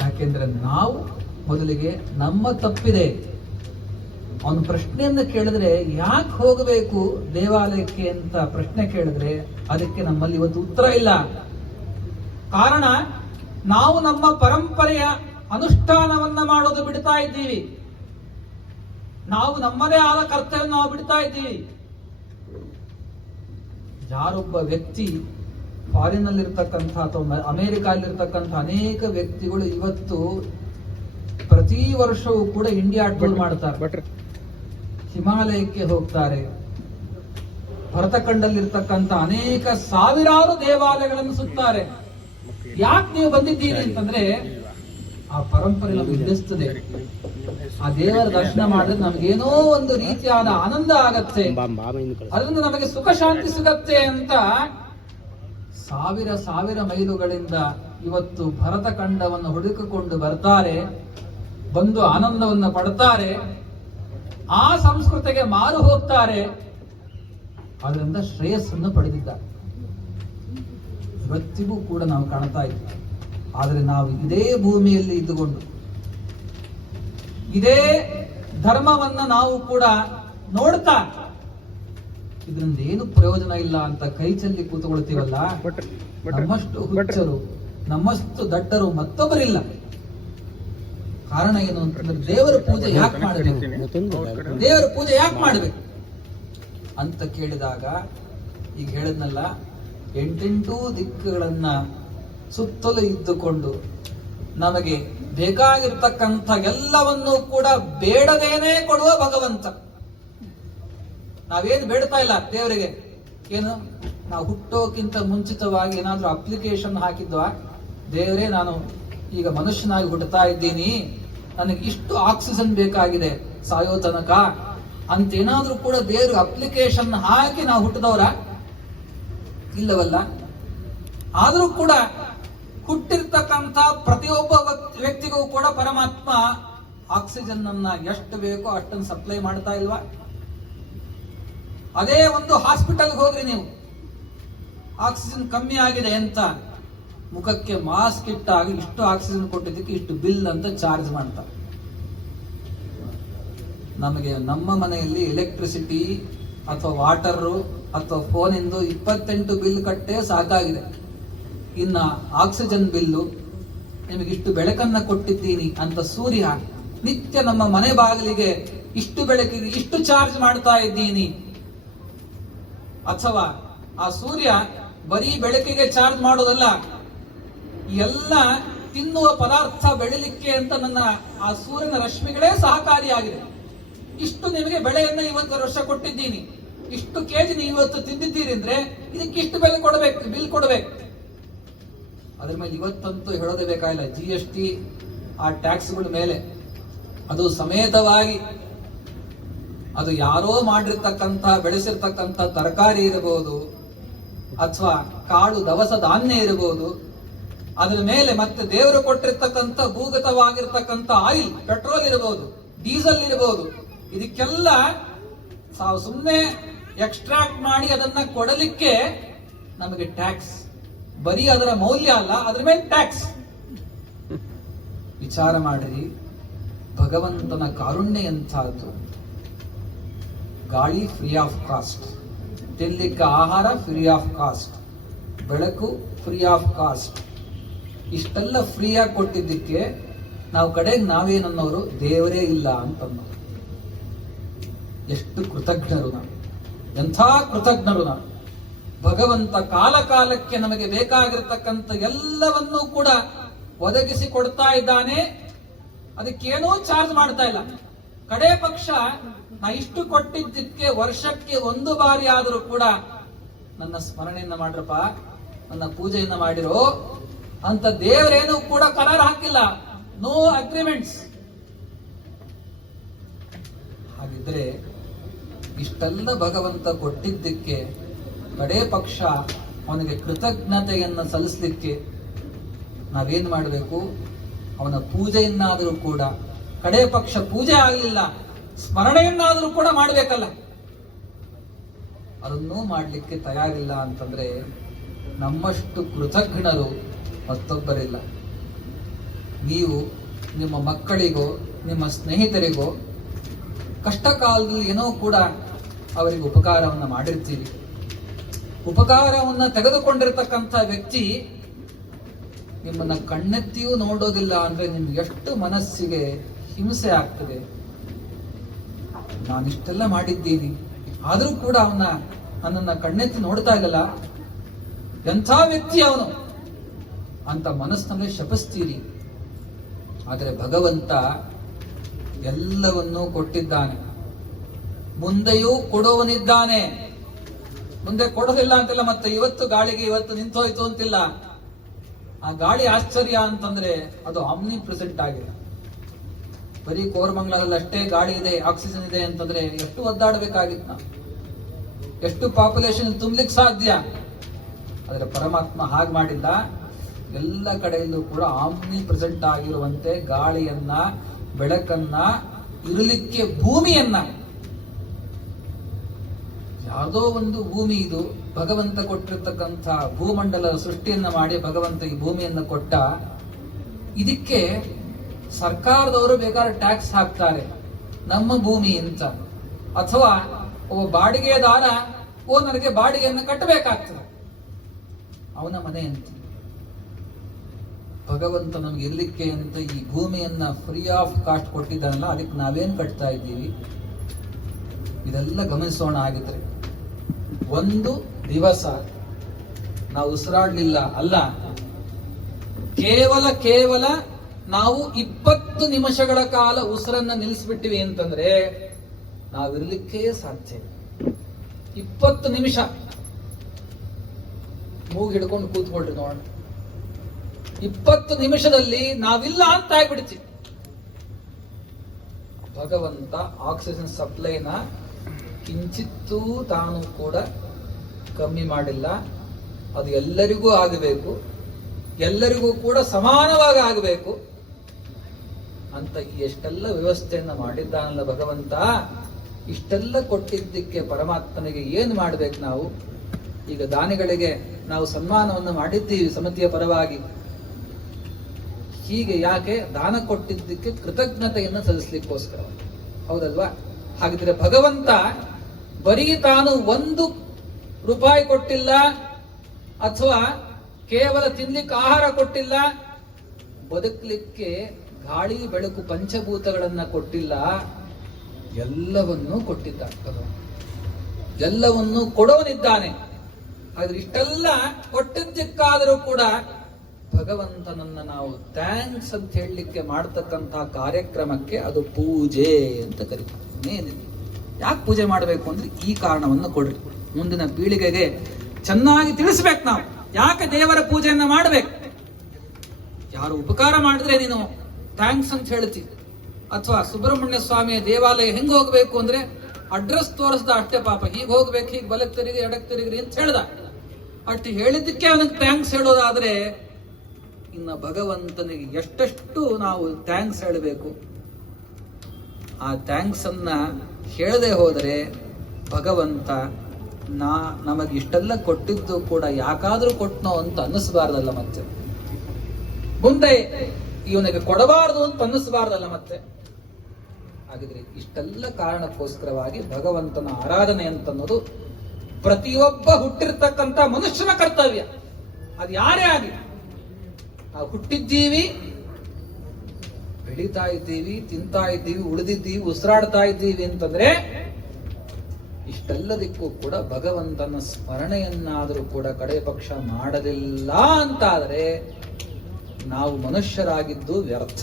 ಯಾಕೆಂದ್ರೆ ನಾವು ಮೊದಲಿಗೆ ನಮ್ಮ ತಪ್ಪಿದೆ. ಅವನು ಪ್ರಶ್ನೆಯನ್ನು ಕೇಳಿದ್ರೆ ಯಾಕೆ ಹೋಗಬೇಕು ದೇವಾಲಯಕ್ಕೆ ಅಂತ ಪ್ರಶ್ನೆ ಕೇಳಿದ್ರೆ ಅದಕ್ಕೆ ನಮ್ಮಲ್ಲಿ ಇವತ್ತು ಉತ್ತರ ಇಲ್ಲ. ಕಾರಣ ನಾವು ನಮ್ಮ ಪರಂಪರೆಯ ಅನುಷ್ಠಾನವನ್ನ ಮಾಡೋದು ಬಿಡ್ತಾ ಇದ್ದೀವಿ. ನಾವು ನಮ್ಮದೇ ಆದ ಕರ್ತವ್ಯ ನಾವು ಬಿಡ್ತಾ ಇದ್ದೀವಿ. ಯಾರೊಬ್ಬ ವ್ಯಕ್ತಿ ಫಾರಿನ್ನಲ್ಲಿರ್ತಕ್ಕಂಥ ಅಥವಾ ಅಮೆರಿಕಲ್ಲಿರ್ತಕ್ಕಂಥ ಅನೇಕ ವ್ಯಕ್ತಿಗಳು ಇವತ್ತು ಪ್ರತಿ ವರ್ಷವೂ ಕೂಡ ಇಂಡಿಯಾ ಟೂರ್ ಮಾಡ್ತಾರೆ. ಹಿಮಾಲಯಕ್ಕೆ ಹೋಗ್ತಾರೆ. ಭರತಖಂಡಲ್ಲಿರ್ತಕ್ಕಂಥ ಅನೇಕ ಸಾವಿರಾರು ದೇವಾಲಯಗಳನ್ನು ಸುತ್ತಾರೆ. ಯಾಕೆ ನೀವು ಬಂದಿದ್ದೀರಿ ಅಂತಂದ್ರೆ ಆ ಪರಂಪರೆ ನಮಗೆ ಹಿಡಿಸ್ತದೆ. ಆ ದೇವರ ದರ್ಶನ ಮಾಡಿದ್ರೆ ನಮಗೇನೋ ಒಂದು ರೀತಿಯಾದ ಆನಂದ ಆಗತ್ತೆ, ಅದರಿಂದ ನಮಗೆ ಸುಖ ಶಾಂತಿ ಸಿಗತ್ತೆ ಅಂತ ಸಾವಿರ ಮೈಲುಗಳಿಂದ ಇವತ್ತು ಭರತಖಂಡವನ್ನು ಹುಡುಕಿಕೊಂಡು ಬರ್ತಾರೆ, ಬಂದು ಆನಂದವನ್ನು ಪಡ್ತಾರೆ, ಆ ಸಂಸ್ಕೃತಿಗೆ ಮಾರು ಹೋಗ್ತಾರೆ, ಅದರಿಂದ ಶ್ರೇಯಸ್ಸನ್ನು ಪಡೆದಿದ್ದಾರೆ. ಇವತ್ತಿಗೂ ಕೂಡ ನಾವು ಕಾಣ್ತಾ ಇದ್ದೀವಿ. ಆದರೆ ನಾವು ಇದೇ ಭೂಮಿಯಲ್ಲಿ ಇದ್ದುಕೊಂಡು ಇದೇ ಧರ್ಮವನ್ನ ನಾವು ಕೂಡ ನೋಡ್ತಾ ಇದರಿಂದ ಏನು ಪ್ರಯೋಜನ ಇಲ್ಲ ಅಂತ ಕೈ ಚೆಲ್ಲಿ ಕೂತ್ಕೊಳ್ತೀವಲ್ಲ, ನಮ್ಮಷ್ಟು ಹುಚ್ಚರು ನಮ್ಮಷ್ಟು ದಡ್ಡರು ಮತ್ತೊಬ್ಬರಿಲ್ಲ. ಕಾರಣ ಏನು ಅಂತಂದ್ರೆ ದೇವರ ಪೂಜೆ ಯಾಕೆ ಮಾಡಬೇಕು, ದೇವರ ಪೂಜೆ ಯಾಕೆ ಮಾಡಬೇಕು ಅಂತ ಕೇಳಿದಾಗ, ಈಗ ಹೇಳಿದ್ನಲ್ಲ, 8 ದಿಕ್ಕುಗಳನ್ನ ಸುತ್ತಲೂ ಇದ್ದುಕೊಂಡು ನಮಗೆ ಬೇಕಾಗಿರ್ತಕ್ಕಂಥ ಎಲ್ಲವನ್ನೂ ಕೂಡ ಬೇಡದೇನೆ ಕೊಡುವ ಭಗವಂತ. ನಾವೇನು ಬೇಡ್ತಾ ಇಲ್ಲ ದೇವರಿಗೆ. ಏನು, ನಾವು ಹುಟ್ಟೋಕ್ಕಿಂತ ಮುಂಚಿತವಾಗಿ ಏನಾದ್ರೂ ಅಪ್ಲಿಕೇಶನ್ ಹಾಕಿದ್ವಾ, ದೇವರೇ ನಾನು ಈಗ ಮನುಷ್ಯನಾಗಿ ಹುಟ್ಟುತ್ತಾ ಇದ್ದೀನಿ, ನನಗೆ ಇಷ್ಟು ಆಕ್ಸಿಜನ್ ಬೇಕಾಗಿದೆ ಸಾಯೋ ತನಕ ಅಂತೇನಾದ್ರೂ ಕೂಡ ದೇವರು ಅಪ್ಲಿಕೇಶನ್ ಹಾಕಿ ನಾವು ಹುಟ್ಟಿದವರ ಇಲ್ಲವಲ್ಲ. ಆದ್ರೂ ಕೂಡ ಹುಟ್ಟಿರ್ತಕ್ಕಂಥ ಪ್ರತಿಯೊಬ್ಬ ವ್ಯಕ್ತಿಗೂ ಕೂಡ ಪರಮಾತ್ಮ ಆಕ್ಸಿಜನ್ ಅನ್ನ ಎಷ್ಟು ಬೇಕೋ ಅಷ್ಟನ್ನು ಸಪ್ಲೈ ಮಾಡ್ತಾ ಇಲ್ವಾ? ಅದೇ ಒಂದು ಹಾಸ್ಪಿಟಲ್ ಹೋಗ್ರಿ ನೀವು, ಆಕ್ಸಿಜನ್ ಕಮ್ಮಿ ಆಗಿದೆ ಅಂತ ಮುಖಕ್ಕೆ ಮಾಸ್ಕ್ ಇಟ್ಟಾಗಿ ಇಷ್ಟು ಆಕ್ಸಿಜನ್ ಕೊಟ್ಟಿದ್ದಕ್ಕೆ ಇಷ್ಟು ಬಿಲ್ ಅಂತ ಚಾರ್ಜ್ ಮಾಡ್ತಾರೆ. ನಮಗೆ ನಮ್ಮ ಮನೆಯಲ್ಲಿ ಎಲೆಕ್ಟ್ರಿಸಿಟಿ ಅಥವಾ ವಾಟರ್ ಅಥವಾ ಫೋನ್ ಇಂದು 28 ಬಿಲ್ ಕಟ್ಟೆ ಸಾಕಾಗಿದೆ. ಇನ್ನ ಆಕ್ಸಿಜನ್ ಬಿಲ್ಲು, ನಿಮಗಿಷ್ಟು ಬೆಳಕನ್ನ ಕೊಟ್ಟಿದ್ದೀನಿ ಅಂತ ಸೂರ್ಯ ನಿತ್ಯ ನಮ್ಮ ಮನೆ ಬಾಗಿಲಿಗೆ ಇಷ್ಟು ಬೆಳಕಿಗೆ ಇಷ್ಟು ಚಾರ್ಜ್ ಮಾಡ್ತಾ ಇದ್ದೀನಿ. ಅಥವಾ ಆ ಸೂರ್ಯ ಬರೀ ಬೆಳಕಿಗೆ ಚಾರ್ಜ್ ಮಾಡೋದಲ್ಲ, ಎಲ್ಲ ತಿನ್ನುವ ಪದಾರ್ಥ ಬೆಳಿಲಿಕ್ಕೆ ಅಂತ ನನ್ನ ಆ ಸೂರ್ಯನ ರಶ್ಮಿಗಳೇ ಸಹಕಾರಿಯಾಗಿದೆ. ಇಷ್ಟು ನಿಮಗೆ ಬೆಳೆಯನ್ನ ಇವತ್ತು ವರ್ಷ ಕೊಟ್ಟಿದ್ದೀನಿ, ಇಷ್ಟು ಕೆಜಿ ನೀವು ಇವತ್ತು ತಿಂದಿದ್ದೀರಿ ಅಂದ್ರೆ ಇದಕ್ಕೆ ಇಷ್ಟು ಬೆಲೆ ಕೊಡಬೇಕು, ಬಿಲ್ ಕೊಡಬೇಕು. ಅದ್ರ ಮೇಲೆ ಇವತ್ತಂತೂ ಹೇಳೋದೇ ಬೇಕಾಗಿಲ್ಲ. GST ಆ ಟ್ಯಾಕ್ಸ್ಗಳ ಮೇಲೆ ಅದು ಸಮೇತವಾಗಿ ಅದು ಯಾರೋ ಮಾಡಿರ್ತಕ್ಕಂಥ ಬೆಳೆಸಿರ್ತಕ್ಕಂಥ ತರಕಾರಿ ಇರಬಹುದು, ಅಥವಾ ಕಾಳು ದವಸ ಧಾನ್ಯ ಇರಬಹುದು, ಅದರ ಮೇಲೆ ಮತ್ತೆ ದೇವರು ಕೊಟ್ಟಿರ್ತಕ್ಕಂಥ ಭೂಗತವಾಗಿರ್ತಕ್ಕಂಥ ಆಯಿಲ್, ಪೆಟ್ರೋಲ್ ಇರಬಹುದು, ಡೀಸೆಲ್ ಇರಬಹುದು, ಇದಕ್ಕೆಲ್ಲ ಸುಮ್ಮನೆ ಎಕ್ಸ್ಟ್ರಾಕ್ಟ್ ಮಾಡಿ ಅದನ್ನ ಕೊಡಲಿಕ್ಕೆ ನಮಗೆ ಟ್ಯಾಕ್ಸ್. ಬರೀ ಅದರ ಮೌಲ್ಯ ಅಲ್ಲ, ಅದ್ರ ಮೇಲೆ ಟ್ಯಾಕ್ಸ್. ವಿಚಾರ ಮಾಡಿರಿ, ಭಗವಂತನ ಕಾರುಣ್ಯ ಎಂಥದ್ದು. ಗಾಳಿ ಫ್ರೀ ಆಫ್ ಕಾಸ್ಟ್, ತಿನ್ಲಿಕ್ಕೆ ಆಹಾರ ಫ್ರೀ ಆಫ್ ಕಾಸ್ಟ್, ಬೆಳಕು ಫ್ರೀ ಆಫ್ ಕಾಸ್ಟ್. ಇಷ್ಟೆಲ್ಲ ಫ್ರೀಯಾಗಿ ಕೊಟ್ಟಿದ್ದಕ್ಕೆ ನಾವು ಕಡೆಗೆ ನಾವೇನನ್ನೋರು ದೇವರೇ ಇಲ್ಲ ಅಂತನ್ನೋರು. ಎಷ್ಟು ಕೃತಜ್ಞರು ನಾವು, ಎಂಥ ಕೃತಜ್ಞರು ನಾವು. ಭಗವಂತ ಕಾಲ ಕಾಲಕ್ಕೆ ನಮಗೆ ಬೇಕಾಗಿರ್ತಕ್ಕಂಥ ಎಲ್ಲವನ್ನೂ ಕೂಡ ಒದಗಿಸಿ ಕೊಡ್ತಾ ಇದ್ದಾನೆ. ಅದಕ್ಕೇನೂ ಚಾರ್ಜ್ ಮಾಡ್ತಾ ಇಲ್ಲ. ಕಡೆ ಪಕ್ಷ ನಾ ಇಷ್ಟು ಕೊಟ್ಟಿದ್ದಕ್ಕೆ ವರ್ಷಕ್ಕೆ 1 ಬಾರಿ ಆದರೂ ಕೂಡ ನನ್ನ ಸ್ಮರಣೆಯನ್ನ ಮಾಡ್ರಪ್ಪ, ನನ್ನ ಪೂಜೆಯನ್ನ ಮಾಡಿರೋ ಅಂತ ದೇವರೇನು ಕೂಡ ಕರಾರ್ ಹಾಕಿಲ್ಲ. No agreements. ಹಾಗಿದ್ರೆ ಇಷ್ಟೆಲ್ಲ ಭಗವಂತ ಕೊಟ್ಟಿದ್ದಕ್ಕೆ ಕಡೆ ಪಕ್ಷ ಅವನಿಗೆ ಕೃತಜ್ಞತೆಯನ್ನು ಸಲ್ಲಿಸಲಿಕ್ಕೆ ನಾವೇನ್ ಮಾಡಬೇಕು? ಅವನ ಪೂಜೆಯನ್ನಾದರೂ ಕೂಡ, ಕಡೆ ಪಕ್ಷ ಪೂಜೆ ಆಗಲಿಲ್ಲ, ಸ್ಮರಣೆಯನ್ನಾದರೂ ಕೂಡ ಮಾಡಬೇಕಲ್ಲ. ಅದನ್ನೂ ಮಾಡಲಿಕ್ಕೆ ತಯಾರಿಲ್ಲ ಅಂತಂದ್ರೆ ನಮ್ಮಷ್ಟು ಕೃತಜ್ಞರು ಮತ್ತೊಬ್ಬರಿಲ್ಲ. ನೀವು ನಿಮ್ಮ ಮಕ್ಕಳಿಗೋ ನಿಮ್ಮ ಸ್ನೇಹಿತರಿಗೋ ಕಷ್ಟ ಕಾಲದಲ್ಲಿ ಏನೋ ಕೂಡ ಅವರಿಗೆ ಉಪಕಾರವನ್ನ ಮಾಡಿರ್ತೀರಿ. ಉಪಕಾರವನ್ನ ತೆಗೆದುಕೊಂಡಿರ್ತಕ್ಕಂಥ ವ್ಯಕ್ತಿ ನಿಮ್ಮನ್ನ ಕಣ್ಣೆತ್ತಿಯೂ ನೋಡೋದಿಲ್ಲ ಅಂದ್ರೆ ನಿಮ್ಗೆ ಎಷ್ಟು ಮನಸ್ಸಿಗೆ ಹಿಂಸೆ ಆಗ್ತದೆ. ನಾನಿಷ್ಟೆಲ್ಲ ಮಾಡಿದ್ದೀನಿ, ಆದ್ರೂ ಕೂಡ ನನ್ನನ್ನ ಕಣ್ಣೆತ್ತಿ ನೋಡ್ತಾ ಇಲ್ಲಲ್ಲ, ಎಂಥ ವ್ಯಕ್ತಿ ಅವನು ಅಂತ ಮನಸ್ಸಿನಲ್ಲಿ ಶಪಿಸ್ತೀರಿ. ಆದರೆ ಭಗವಂತ ಎಲ್ಲವನ್ನೂ ಕೊಟ್ಟಿದ್ದಾನೆ, ಮುಂದೆಯೂ ಕೊಡುವನಿದ್ದಾನೆ. ಮುಂದೆ ಕೊಡೋದಿಲ್ಲ ಅಂತಿಲ್ಲ. ಮತ್ತೆ ಇವತ್ತು ಗಾಳಿಗೆ ಇವತ್ತು ನಿಂತೋಯ್ತು ಅಂತಿಲ್ಲ. ಆ ಗಾಳಿ ಆಶ್ಚರ್ಯ ಅಂತಂದ್ರೆ ಅದು ಆಮ್ನಿ ಪ್ರೆಸೆಂಟ್ ಆಗಿದೆ. ಬರೀ ಕೋರಮಂಗಲದಲ್ಲಿ ಅಷ್ಟೇ ಗಾಳಿ ಇದೆ, ಆಕ್ಸಿಜನ್ ಇದೆ ಅಂತಂದ್ರೆ ಎಷ್ಟು ಒದ್ದಾಡಬೇಕಾಗಿತ್ತು ನಾವು, ಎಷ್ಟು ಪಾಪ್ಯುಲೇಷನ್ ತುಂಬಲಿಕ್ಕೆ ಸಾಧ್ಯ. ಆದರೆ ಪರಮಾತ್ಮ ಹಾಗೆ ಮಾಡಿಲ್ಲ. ಎಲ್ಲ ಕಡೆಯಲ್ಲೂ ಕೂಡ ಆಮ್ನಿ ಪ್ರೆಸೆಂಟ್ ಆಗಿರುವಂತೆ ಗಾಳಿಯನ್ನ, ಬೆಳಕನ್ನ, ಇರಲಿಕ್ಕೆ ಭೂಮಿಯನ್ನ, ಯಾವುದೋ ಒಂದು ಭೂಮಿ ಇದು ಭಗವಂತ ಕೊಟ್ಟಿರ್ತಕ್ಕಂಥ ಭೂಮಂಡಲ ಸೃಷ್ಟಿಯನ್ನ ಮಾಡಿ ಭಗವಂತ ಈ ಭೂಮಿಯನ್ನ ಕೊಟ್ಟ. ಇದಕ್ಕೆ ಸರ್ಕಾರದವರು ಬೇಕಾದ್ರೆ ಟ್ಯಾಕ್ಸ್ ಹಾಕ್ತಾರೆ ನಮ್ಮ ಭೂಮಿ ಅಂತ, ಅಥವಾ ಒಬ್ಬ ಬಾಡಿಗೆದಾರ ಓನರ್ಗೆ ಬಾಡಿಗೆಯನ್ನು ಕಟ್ಟಬೇಕಾಗ್ತದೆ, ಅವನ ಮನೆ ಅಂತ. ಭಗವಂತ ನಮ್ಗೆ ಇರ್ಲಿಕ್ಕೆ ಅಂತ ಈ ಭೂಮಿಯನ್ನ ಫ್ರೀ ಆಫ್ ಕಾಸ್ಟ್ ಕೊಟ್ಟಿದ್ದಾನಲ್ಲ, ಅದಕ್ಕೆ ನಾವೇನ್ ಕಟ್ತಾ ಇದ್ದೀವಿ ಇದೆಲ್ಲ ಗಮನಿಸೋಣ. ಆಗಿದ್ರೆ ಒಂದು ದಿವಸ ನಾವು ಉಸಿರಾಡ್ಲಿಲ್ಲ ಅಲ್ಲ, ಕೇವಲ ನಾವು 20 ನಿಮಿಷಗಳ ಕಾಲ ಉಸಿರನ್ನ ನಿಲ್ಲಿಸ್ಬಿಟ್ಟಿವಿ ಅಂತಂದ್ರೆ ನಾವಿರ್ಲಿಕ್ಕೆ ಸಾಧ್ಯ. 20 ನಿಮಿಷ ಮೂಗು ಹಿಡ್ಕೊಂಡು ಕೂತ್ಕೊಳ್ರಿ ನೋಡೋಣ. 20 ನಿಮಿಷದಲ್ಲಿ ನಾವಿಲ್ಲ ಅಂತ ಆಗ್ಬಿಡ್ತೀವಿ. ಭಗವಂತ ಆಕ್ಸಿಜನ್ ಸಪ್ಲೈನ ಕಿಂಚಿತ್ತೂ ತಾನು ಕೂಡ ಕಮ್ಮಿ ಮಾಡಿಲ್ಲ. ಅದು ಎಲ್ಲರಿಗೂ ಆಗಬೇಕು, ಎಲ್ಲರಿಗೂ ಕೂಡ ಸಮಾನವಾಗಿ ಆಗಬೇಕು ಅಂತ ಎಷ್ಟೆಲ್ಲ ವ್ಯವಸ್ಥೆಯನ್ನ ಮಾಡಿದ್ದಾನಲ್ಲ ಭಗವಂತ. ಇಷ್ಟೆಲ್ಲ ಕೊಟ್ಟಿದ್ದಕ್ಕೆ ಪರಮಾತ್ಮನಿಗೆ ಏನು ಮಾಡ್ಬೇಕು ನಾವು? ಈಗ ದಾನಿಗಳಿಗೆ ನಾವು ಸನ್ಮಾನವನ್ನು ಮಾಡಿದ್ದೀವಿ ಸಮಿತಿಯ ಪರವಾಗಿ. ಹೀಗೆ ಯಾಕೆ? ದಾನ ಕೊಟ್ಟಿದ್ದಕ್ಕೆ ಕೃತಜ್ಞತೆಯನ್ನು ಸಲ್ಲಿಸಲಿಕ್ಕೋಸ್ಕರ, ಹೌದಲ್ವಾ? ಹಾಗಿದ್ರೆ ಭಗವಂತ ಬರೀ ತಾನು 1 ರೂಪಾಯಿ ಕೊಟ್ಟಿಲ್ಲ, ಅಥವಾ ಕೇವಲ ತಿನ್ಲಿಕ್ಕೆ ಆಹಾರ ಕೊಟ್ಟಿಲ್ಲ, ಬದುಕಲಿಕ್ಕೆ ಗಾಳಿ ಬೆಳಕು ಪಂಚಭೂತಗಳನ್ನ ಕೊಟ್ಟಿಲ್ಲ, ಎಲ್ಲವನ್ನೂ ಕೊಟ್ಟಿದ್ದ ಭಗವಂತ. ಎಲ್ಲವನ್ನೂ ಕೊಡೋನಿದ್ದಾನೆ. ಆದ್ರೆ ಇಷ್ಟೆಲ್ಲ ಕೊಟ್ಟಿದ್ದಕ್ಕಾದರೂ ಕೂಡ ಭಗವಂತನನ್ನ ನಾವು ಥ್ಯಾಂಕ್ಸ್ ಅಂತ ಹೇಳಲಿಕ್ಕೆ ಮಾಡ್ತಕ್ಕಂತಹ ಕಾರ್ಯಕ್ರಮಕ್ಕೆ ಅದು ಪೂಜೆ ಅಂತ ಕರೀತೀವಿ. ಯಾಕೆ ಪೂಜೆ ಮಾಡಬೇಕು ಅಂದ್ರೆ ಈ ಕಾರಣವನ್ನು ಕೊಡ್ರಿ, ಮುಂದಿನ ಪೀಳಿಗೆಗೆ ಚೆನ್ನಾಗಿ ತಿಳಿಸ್ಬೇಕು ನಾವು ಯಾಕೆ ದೇವರ ಪೂಜೆಯನ್ನ ಮಾಡ್ಬೇಕು. ಯಾರು ಉಪಕಾರ ಮಾಡಿದ್ರೆ ನೀನು ಥ್ಯಾಂಕ್ಸ್ ಅಂತ ಹೇಳ್ತಿ. ಅಥವಾ ಸುಬ್ರಹ್ಮಣ್ಯ ಸ್ವಾಮಿಯ ದೇವಾಲಯ ಹೆಂಗ್ ಹೋಗ್ಬೇಕು ಅಂದ್ರೆ ಅಡ್ರೆಸ್ ತೋರಿಸ್ದ ಅಷ್ಟೇ, ಪಾಪ ಹೀಗೆ ಹೋಗ್ಬೇಕು, ಹೀಗೆ ಬಲಕ್ಕೆ ತಿರುಗಿ ಎಡಕ್ಕೆ ತಿರುಗ್ರಿ ಅಂತ ಹೇಳ್ದ. ಅಷ್ಟು ಹೇಳಿದ್ದಕ್ಕೆ ಅವನಿಗೆ ಥ್ಯಾಂಕ್ಸ್ ಹೇಳೋದಾದ್ರೆ ಇನ್ನು ಭಗವಂತನಿಗೆ ಎಷ್ಟೆಷ್ಟು ನಾವು ಥ್ಯಾಂಕ್ಸ್ ಹೇಳಬೇಕು. ಆ ಥ್ಯಾಂಕ್ಸ್ ಅನ್ನ ಹೇಳದೆ ಹೋದರೆ ಭಗವಂತ ನಮಗೆ ಇಷ್ಟೆಲ್ಲ ಕೊಟ್ಟಿದ್ದು ಕೂಡ ಯಾಕಾದ್ರೂ ಕೊಟ್ನೋ ಅಂತ ಅನ್ನಿಸಬಾರ್ದಲ್ಲ, ಮತ್ತೆ ಮುಂದೆ ಇವನಿಗೆ ಕೊಡಬಾರದು ಅಂತ ಅನ್ನಿಸಬಾರ್ದಲ್ಲ ಮತ್ತೆ. ಹಾಗಿದ್ರೆ ಇಷ್ಟೆಲ್ಲ ಕಾರಣಕ್ಕೋಸ್ಕರವಾಗಿ ಭಗವಂತನ ಆರಾಧನೆ ಅಂತನ್ನೋದು ಪ್ರತಿಯೊಬ್ಬ ಹುಟ್ಟಿರ್ತಕ್ಕಂಥ ಮನುಷ್ಯನ ಕರ್ತವ್ಯ. ಅದು ಯಾರೇ ಆಗಿ ನಾವು ಹುಟ್ಟಿದ್ದೀವಿ, ಬೆಳೀತಾ ಇದ್ದೀವಿ, ತಿಂತಾ ಇದ್ದೀವಿ, ಉಳಿದಿದ್ದೀವಿ, ಉಸಿರಾಡ್ತಾ ಇದ್ದೀವಿ ಅಂತಂದ್ರೆ ಇಷ್ಟೆಲ್ಲದಕ್ಕೂ ಕೂಡ ಭಗವಂತನ ಸ್ಮರಣೆಯನ್ನಾದರೂ ಕೂಡ ಕಡೆ ಪಕ್ಷ ಮಾಡಲಿಲ್ಲ ಅಂತಾದರೆ ನಾವು ಮನುಷ್ಯರಾಗಿದ್ದು ವ್ಯರ್ಥ.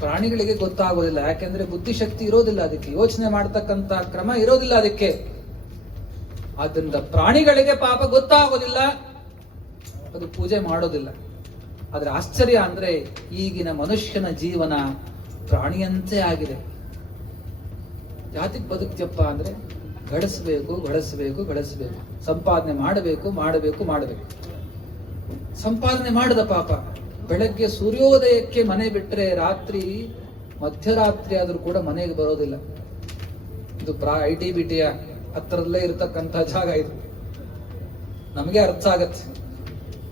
ಪ್ರಾಣಿಗಳಿಗೆ ಗೊತ್ತಾಗೋದಿಲ್ಲ, ಯಾಕೆಂದ್ರೆ ಬುದ್ಧಿಶಕ್ತಿ ಇರೋದಿಲ್ಲ, ಅದಕ್ಕೆ ಯೋಚನೆ ಮಾಡತಕ್ಕಂತ ಕ್ರಮ ಇರೋದಿಲ್ಲ ಅದಕ್ಕೆ. ಆದ್ದರಿಂದ ಪ್ರಾಣಿಗಳಿಗೆ ಪಾಪ ಗೊತ್ತಾಗೋದಿಲ್ಲ, ಅದು ಪೂಜೆ ಮಾಡೋದಿಲ್ಲ. ಆದ್ರೆ ಆಶ್ಚರ್ಯ ಅಂದ್ರೆ ಈಗಿನ ಮನುಷ್ಯನ ಜೀವನ ಪ್ರಾಣಿಯಂತೆ ಆಗಿದೆ. ಯಾತಿಗೆ ಬದುಕ್ತಿಯಪ್ಪ ಅಂದ್ರೆ ಗಳಿಸ್ಬೇಕು, ಸಂಪಾದನೆ ಮಾಡಬೇಕು. ಸಂಪಾದನೆ ಮಾಡದ ಪಾಪ ಬೆಳಗ್ಗೆ ಸೂರ್ಯೋದಯಕ್ಕೆ ಮನೆ ಬಿಟ್ರೆ ರಾತ್ರಿ ಮಧ್ಯರಾತ್ರಿ ಆದ್ರೂ ಕೂಡ ಮನೆಗೆ ಬರೋದಿಲ್ಲ. ಇದು ITBTಯ ಹತ್ತಿರದಲ್ಲೇ ಇರತಕ್ಕಂತ ಜಾಗ ಇದು. ನಮಗೆ ಅರ್ಥ ಆಗತ್ತೆ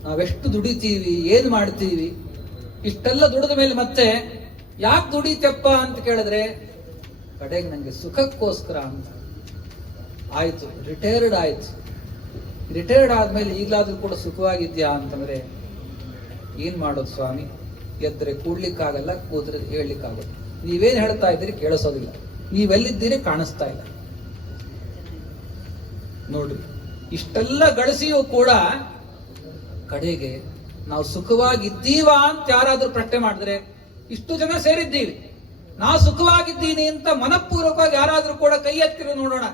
ನಾವೆಷ್ಟು ದುಡಿತೀವಿ, ಏನ್ ಮಾಡ್ತೀವಿ. ಇಷ್ಟೆಲ್ಲ ದುಡಿದ ಮೇಲೆ ಮತ್ತೆ ಯಾಕೆ ದುಡಿತಪ್ಪ ಅಂತ ಕೇಳಿದ್ರೆ ಕಡೆಗೆ ನಂಗೆ ಸುಖಕ್ಕೋಸ್ಕರ ಅಂತ. ಆಯ್ತು, ರಿಟೈರ್ಡ್ ಆದ್ಮೇಲೆ ಈಗಲಾದ್ರೂ ಕೂಡ ಸುಖವಾಗಿದ್ಯಾ ಅಂತಂದ್ರೆ ಏನ್ ಮಾಡೋದು ಸ್ವಾಮಿ? ಎದ್ರೆ ಕೂಡ್ಲಿಕ್ಕಾಗಲ್ಲ, ಕೂತ್ರೆ ಹೇಳ್ಲಿಕ್ಕಾಗಲ್ಲ. ನೀವೇನ್ ಹೇಳ್ತಾ ಇದ್ದೀರಿ ಕೇಳಿಸೋದಿಲ್ಲ, ನೀವೆಲ್ಲಿದ್ದೀರಿ ಕಾಣಿಸ್ತಾ ಇಲ್ಲ. ನೋಡ್ರಿ, ಇಷ್ಟೆಲ್ಲ ಗಳಿಸಿಯೂ ಕೂಡ ಕಡೆಗೆ ನಾವು ಸುಖವಾಗಿದ್ದೀವಾ ಅಂತ ಯಾರಾದ್ರೂ ಪ್ರಶ್ನೆ ಮಾಡಿದ್ರೆ, ಇಷ್ಟು ಜನ ಸೇರಿದ್ದೀವಿ, ನಾ ಸುಖವಾಗಿದ್ದೀನಿ ಅಂತ ಮನಪೂರ್ವಕವಾಗಿ ಯಾರಾದ್ರೂ ಕೂಡ ಕೈ ಎತ್ತಿರೋ ನೋಡೋಣ.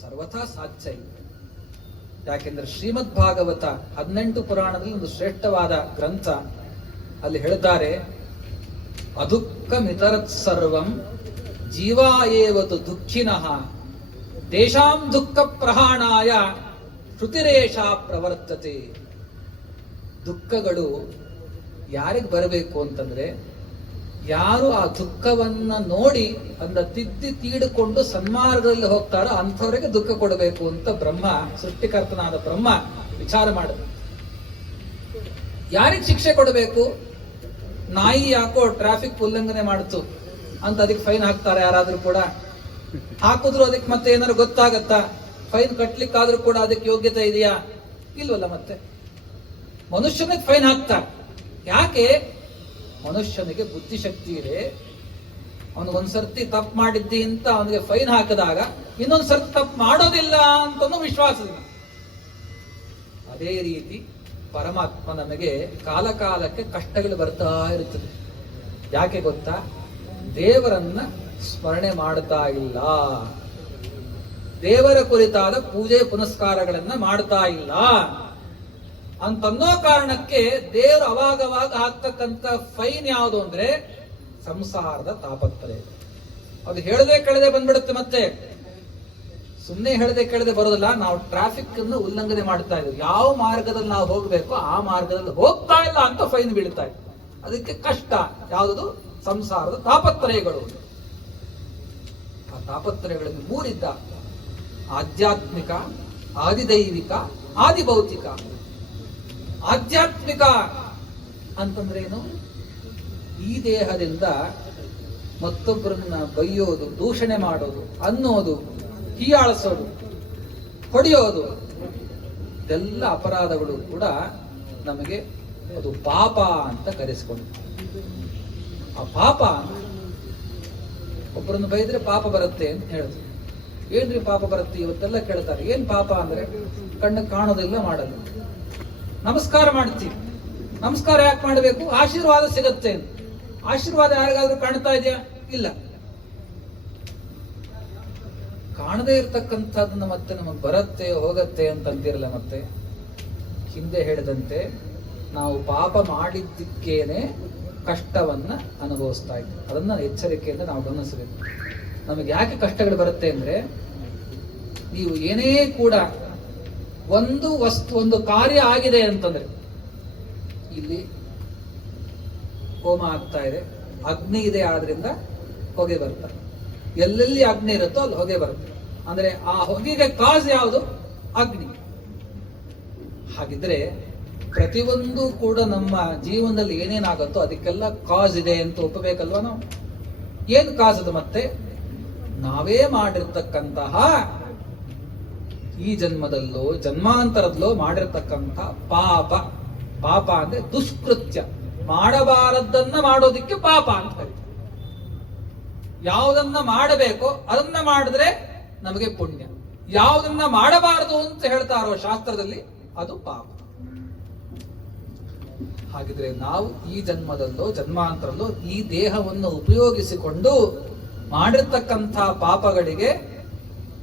ಸರ್ವಥಾ ಸಾಧ್ಯ ಇಲ್ಲ. ಯಾಕೆಂದ್ರೆ ಶ್ರೀಮದ್ ಭಾಗವತ 18 ಪುರಾಣದಲ್ಲಿ ಒಂದು ಶ್ರೇಷ್ಠವಾದ ಗ್ರಂಥ. ಅಲ್ಲಿ ಹೇಳ್ತಾರೆ, ಅದುಃಖ ಮಿತರತ್ ಸರ್ವಂ ಜೀವಾಯೇವತು ದುಃಖಿನಃ ದೇಶಾಂ ದುಃಖ ಪ್ರಹಾಣಾಯ ಶ್ರುತಿರೇಷ ಪ್ರವರ್ತತೆ. ದುಃಖಗಳು ಯಾರಿಗೆ ಬರಬೇಕು ಅಂತಂದ್ರೆ ಯಾರು ಆ ದುಃಖವನ್ನ ನೋಡಿ ಅದನ್ನ ತಿದ್ದಿ ತೀಡಿಕೊಂಡು ಸನ್ಮಾರ್ಗದಲ್ಲಿ ಹೋಗ್ತಾರೋ ಅಂಥವರಿಗೆ ದುಃಖ ಕೊಡಬೇಕು ಅಂತ ಬ್ರಹ್ಮ, ಸೃಷ್ಟಿಕರ್ತನಾದ ಬ್ರಹ್ಮ ವಿಚಾರ ಮಾಡಿದ. ಯಾರಿಗೆ ಶಿಕ್ಷೆ ಕೊಡಬೇಕು? ನಾಯಿ ಯಾಕೋ ಟ್ರಾಫಿಕ್ ಉಲ್ಲಂಘನೆ ಮಾಡ್ತು ಅಂತ ಅದಕ್ಕೆ ಫೈನ್ ಹಾಕ್ತಾರೆ ಯಾರಾದ್ರೂ ಕೂಡ? ಹಾಕಿದ್ರು ಅದಕ್ಕೆ ಮತ್ತೆ ಏನಾದ್ರು ಗೊತ್ತಾಗತ್ತಾ? ಫೈನ್ ಕಟ್ಲಿಕ್ಕಾದ್ರೂ ಕೂಡ ಅದಕ್ಕೆ ಯೋಗ್ಯತೆ ಇದೆಯಾ? ಇಲ್ವಲ್ಲ. ಮತ್ತೆ ಮನುಷ್ಯನಿಗೆ ಫೈನ್ ಹಾಕ್ತಾರೆ. ಯಾಕೆ? ಮನುಷ್ಯನಿಗೆ ಬುದ್ಧಿಶಕ್ತಿ ಇದೆ. ಅವನು ಒಂದ್ಸರ್ತಿ ತಪ್ಪು ಮಾಡಿದ್ದಿ ಅಂತ ಅವನಿಗೆ ಫೈನ್ ಹಾಕಿದಾಗ ಇನ್ನೊಂದ್ ಸರ್ತಿ ತಪ್ಪು ಮಾಡೋದಿಲ್ಲ ಅಂತನೂ ವಿಶ್ವಾಸದಿಂದ. ಅದೇ ರೀತಿ ಪರಮಾತ್ಮ ನಮಗೆ ಕಾಲಕಾಲಕ್ಕೆ ಕಷ್ಟಗಳು ಬರ್ತಾ ಇರುತ್ತದೆ. ಯಾಕೆ ಗೊತ್ತಾ? ದೇವರನ್ನ ಸ್ಮರಣೆ ಮಾಡ್ತಾ ಇಲ್ಲ, ದೇವರ ಕುರಿತಾದ ಪೂಜೆ ಪುನಸ್ಕಾರಗಳನ್ನ ಮಾಡ್ತಾ ಇಲ್ಲ ಅಂತನ್ನೋ ಕಾರಣಕ್ಕೆ ದೇವರು ಅವಾಗವಾಗ ಹಾಕ್ತಕ್ಕಂಥ ಫೈನ್ ಯಾವುದು ಅಂದ್ರೆ ಸಂಸಾರದ ತಾಪತ್ರಯ. ಅದು ಹೇಳದೆ ಕೆಳದೆ ಬಂದ್ಬಿಡುತ್ತೆ. ಮತ್ತೆ ಸುಮ್ಮನೆ ಹೇಳದೆ ಕೆಳದೆ ಬರೋದಿಲ್ಲ. ನಾವು ಟ್ರಾಫಿಕ್ ಅನ್ನು ಉಲ್ಲಂಘನೆ ಮಾಡ್ತಾ ಇದ್ದೀವಿ. ಯಾವ ಮಾರ್ಗದಲ್ಲಿ ನಾವು ಹೋಗ್ಬೇಕು ಆ ಮಾರ್ಗದಲ್ಲಿ ಹೋಗ್ತಾ ಇಲ್ಲ ಅಂತ ಫೈನ್ ಬೀಳ್ತಾ ಇದೆ. ಅದಕ್ಕೆ ಕಷ್ಟ ಯಾವುದು? ಸಂಸಾರದ ತಾಪತ್ರಯಗಳು. ಆ ತಾಪತ್ರಯಗಳಲ್ಲಿ ಮೂರಿದ್ದ: ಆಧ್ಯಾತ್ಮಿಕ, ಆದಿದೈವಿಕ, ಆದಿಭೌತಿಕ. ಆಧ್ಯಾತ್ಮಿಕ ಅಂತಂದ್ರೆ ಏನು? ಈ ದೇಹದಿಂದ ಮತ್ತೊಬ್ಬರನ್ನ ಬೈಯೋದು, ದೂಷಣೆ ಮಾಡೋದು, ಅನ್ನೋದು, ಹೀಯಾಳಿಸೋದು, ಹೊಡೆಯೋದು, ಇದೆಲ್ಲ ಅಪರಾಧಗಳು ಕೂಡ ನಮಗೆ ಅದು ಪಾಪ ಅಂತ ಕರೆಸಿಕೊಂಡು. ಆ ಪಾಪ, ಒಬ್ಬರನ್ನು ಬೈದ್ರೆ ಪಾಪ ಬರುತ್ತೆ ಅಂತ ಹೇಳಿದ್ರು. ಏನ್ರಿ ಪಾಪ ಬರುತ್ತೆ ಇವತ್ತೆಲ್ಲ ಕೇಳ್ತಾರೆ. ಏನ್ ಪಾಪ ಅಂದ್ರೆ ಕಣ್ಣು ಕಾಣೋದಿಲ್ಲ, ಮಾಡಲ್ಲ. ನಮಸ್ಕಾರ ಮಾಡ್ತೀವಿ. ನಮಸ್ಕಾರ ಯಾಕೆ ಮಾಡಬೇಕು? ಆಶೀರ್ವಾದ ಸಿಗತ್ತೆ. ಆಶೀರ್ವಾದ ಯಾರಿಗಾದ್ರೂ ಕಾಣ್ತಾ ಇದೆಯಾ? ಇಲ್ಲ. ಕಾಣದೇ ಇರ್ತಕ್ಕಂಥದ್ದನ್ನ ಮತ್ತೆ ನಮಗೆ ಬರುತ್ತೆ ಹೋಗತ್ತೆ ಅಂತ ಅಂತಿರಲ್ಲ. ಮತ್ತೆ ಹಿಂದೆ ಹೇಳಿದಂತೆ ನಾವು ಪಾಪ ಮಾಡಿದ್ದಕ್ಕೇನೆ ಕಷ್ಟವನ್ನ ಅನುಭವಿಸ್ತಾ ಇದ್ದೀವಿ. ಅದನ್ನ ಎಚ್ಚರಿಕೆಯಿಂದ ನಾವು ಗಮನಿಸಬೇಕು. ನಮಗೆ ಯಾಕೆ ಕಷ್ಟಗಳು ಬರುತ್ತೆ ಅಂದ್ರೆ, ನೀವು ಏನೇ ಕೂಡ ಒಂದು ವಸ್ತು, ಒಂದು ಕಾರ್ಯ ಆಗಿದೆ ಅಂತಂದ್ರೆ, ಇಲ್ಲಿ ಹೋಮ ಆಗ್ತಾ ಇದೆ, ಅಗ್ನಿ ಇದೆ, ಆದ್ರಿಂದ ಹೊಗೆ ಬರ್ತದೆ. ಎಲ್ಲೆಲ್ಲಿ ಅಗ್ನಿ ಇರುತ್ತೋ ಅಲ್ಲಿ ಹೊಗೆ ಬರುತ್ತೆ. ಅಂದ್ರೆ ಆ ಹೊಗೆಗೆ ಕಾಸ್ ಯಾವುದು? ಅಗ್ನಿ. ಹಾಗಿದ್ರೆ ಪ್ರತಿಯೊಂದು ಕೂಡ ನಮ್ಮ ಜೀವನದಲ್ಲಿ ಏನೇನಾಗುತ್ತೋ ಅದಕ್ಕೆಲ್ಲ ಕಾಸ್ ಇದೆ ಅಂತ ಒಪ್ಪಬೇಕಲ್ವಾ ನಾವು? ಏನ್ ಕಾಸ್ ಅದು? ಮತ್ತೆ ನಾವೇ ಮಾಡಿರ್ತಕ್ಕಂತಹ ಈ ಜನ್ಮದಲ್ಲೋ ಜನ್ಮಾಂತರದಲ್ಲೋ ಮಾಡಿರ್ತಕ್ಕಂಥ ಪಾಪ. ಪಾಪ ಅಂದ್ರೆ ದುಷ್ಕೃತ್ಯ, ಮಾಡಬಾರದನ್ನ ಮಾಡೋದಿಕ್ಕೆ ಪಾಪ ಅಂತ ಕರೀತಾರೆ. ಯಾವುದನ್ನ ಮಾಡಬೇಕೋ ಅದನ್ನ ಮಾಡಿದ್ರೆ ನಮಗೆ ಪುಣ್ಯ. ಯಾವುದನ್ನ ಮಾಡಬಾರದು ಅಂತ ಹೇಳ್ತಾರೋ ಶಾಸ್ತ್ರದಲ್ಲಿ ಅದು ಪಾಪ. ಹಾಗಿದ್ರೆ ನಾವು ಈ ಜನ್ಮದಲ್ಲೋ ಜನ್ಮಾಂತರಲ್ಲೋ ಈ ದೇಹವನ್ನು ಉಪಯೋಗಿಸಿಕೊಂಡು ಮಾಡಿರ್ತಕ್ಕಂಥ ಪಾಪಗಳಿಗೆ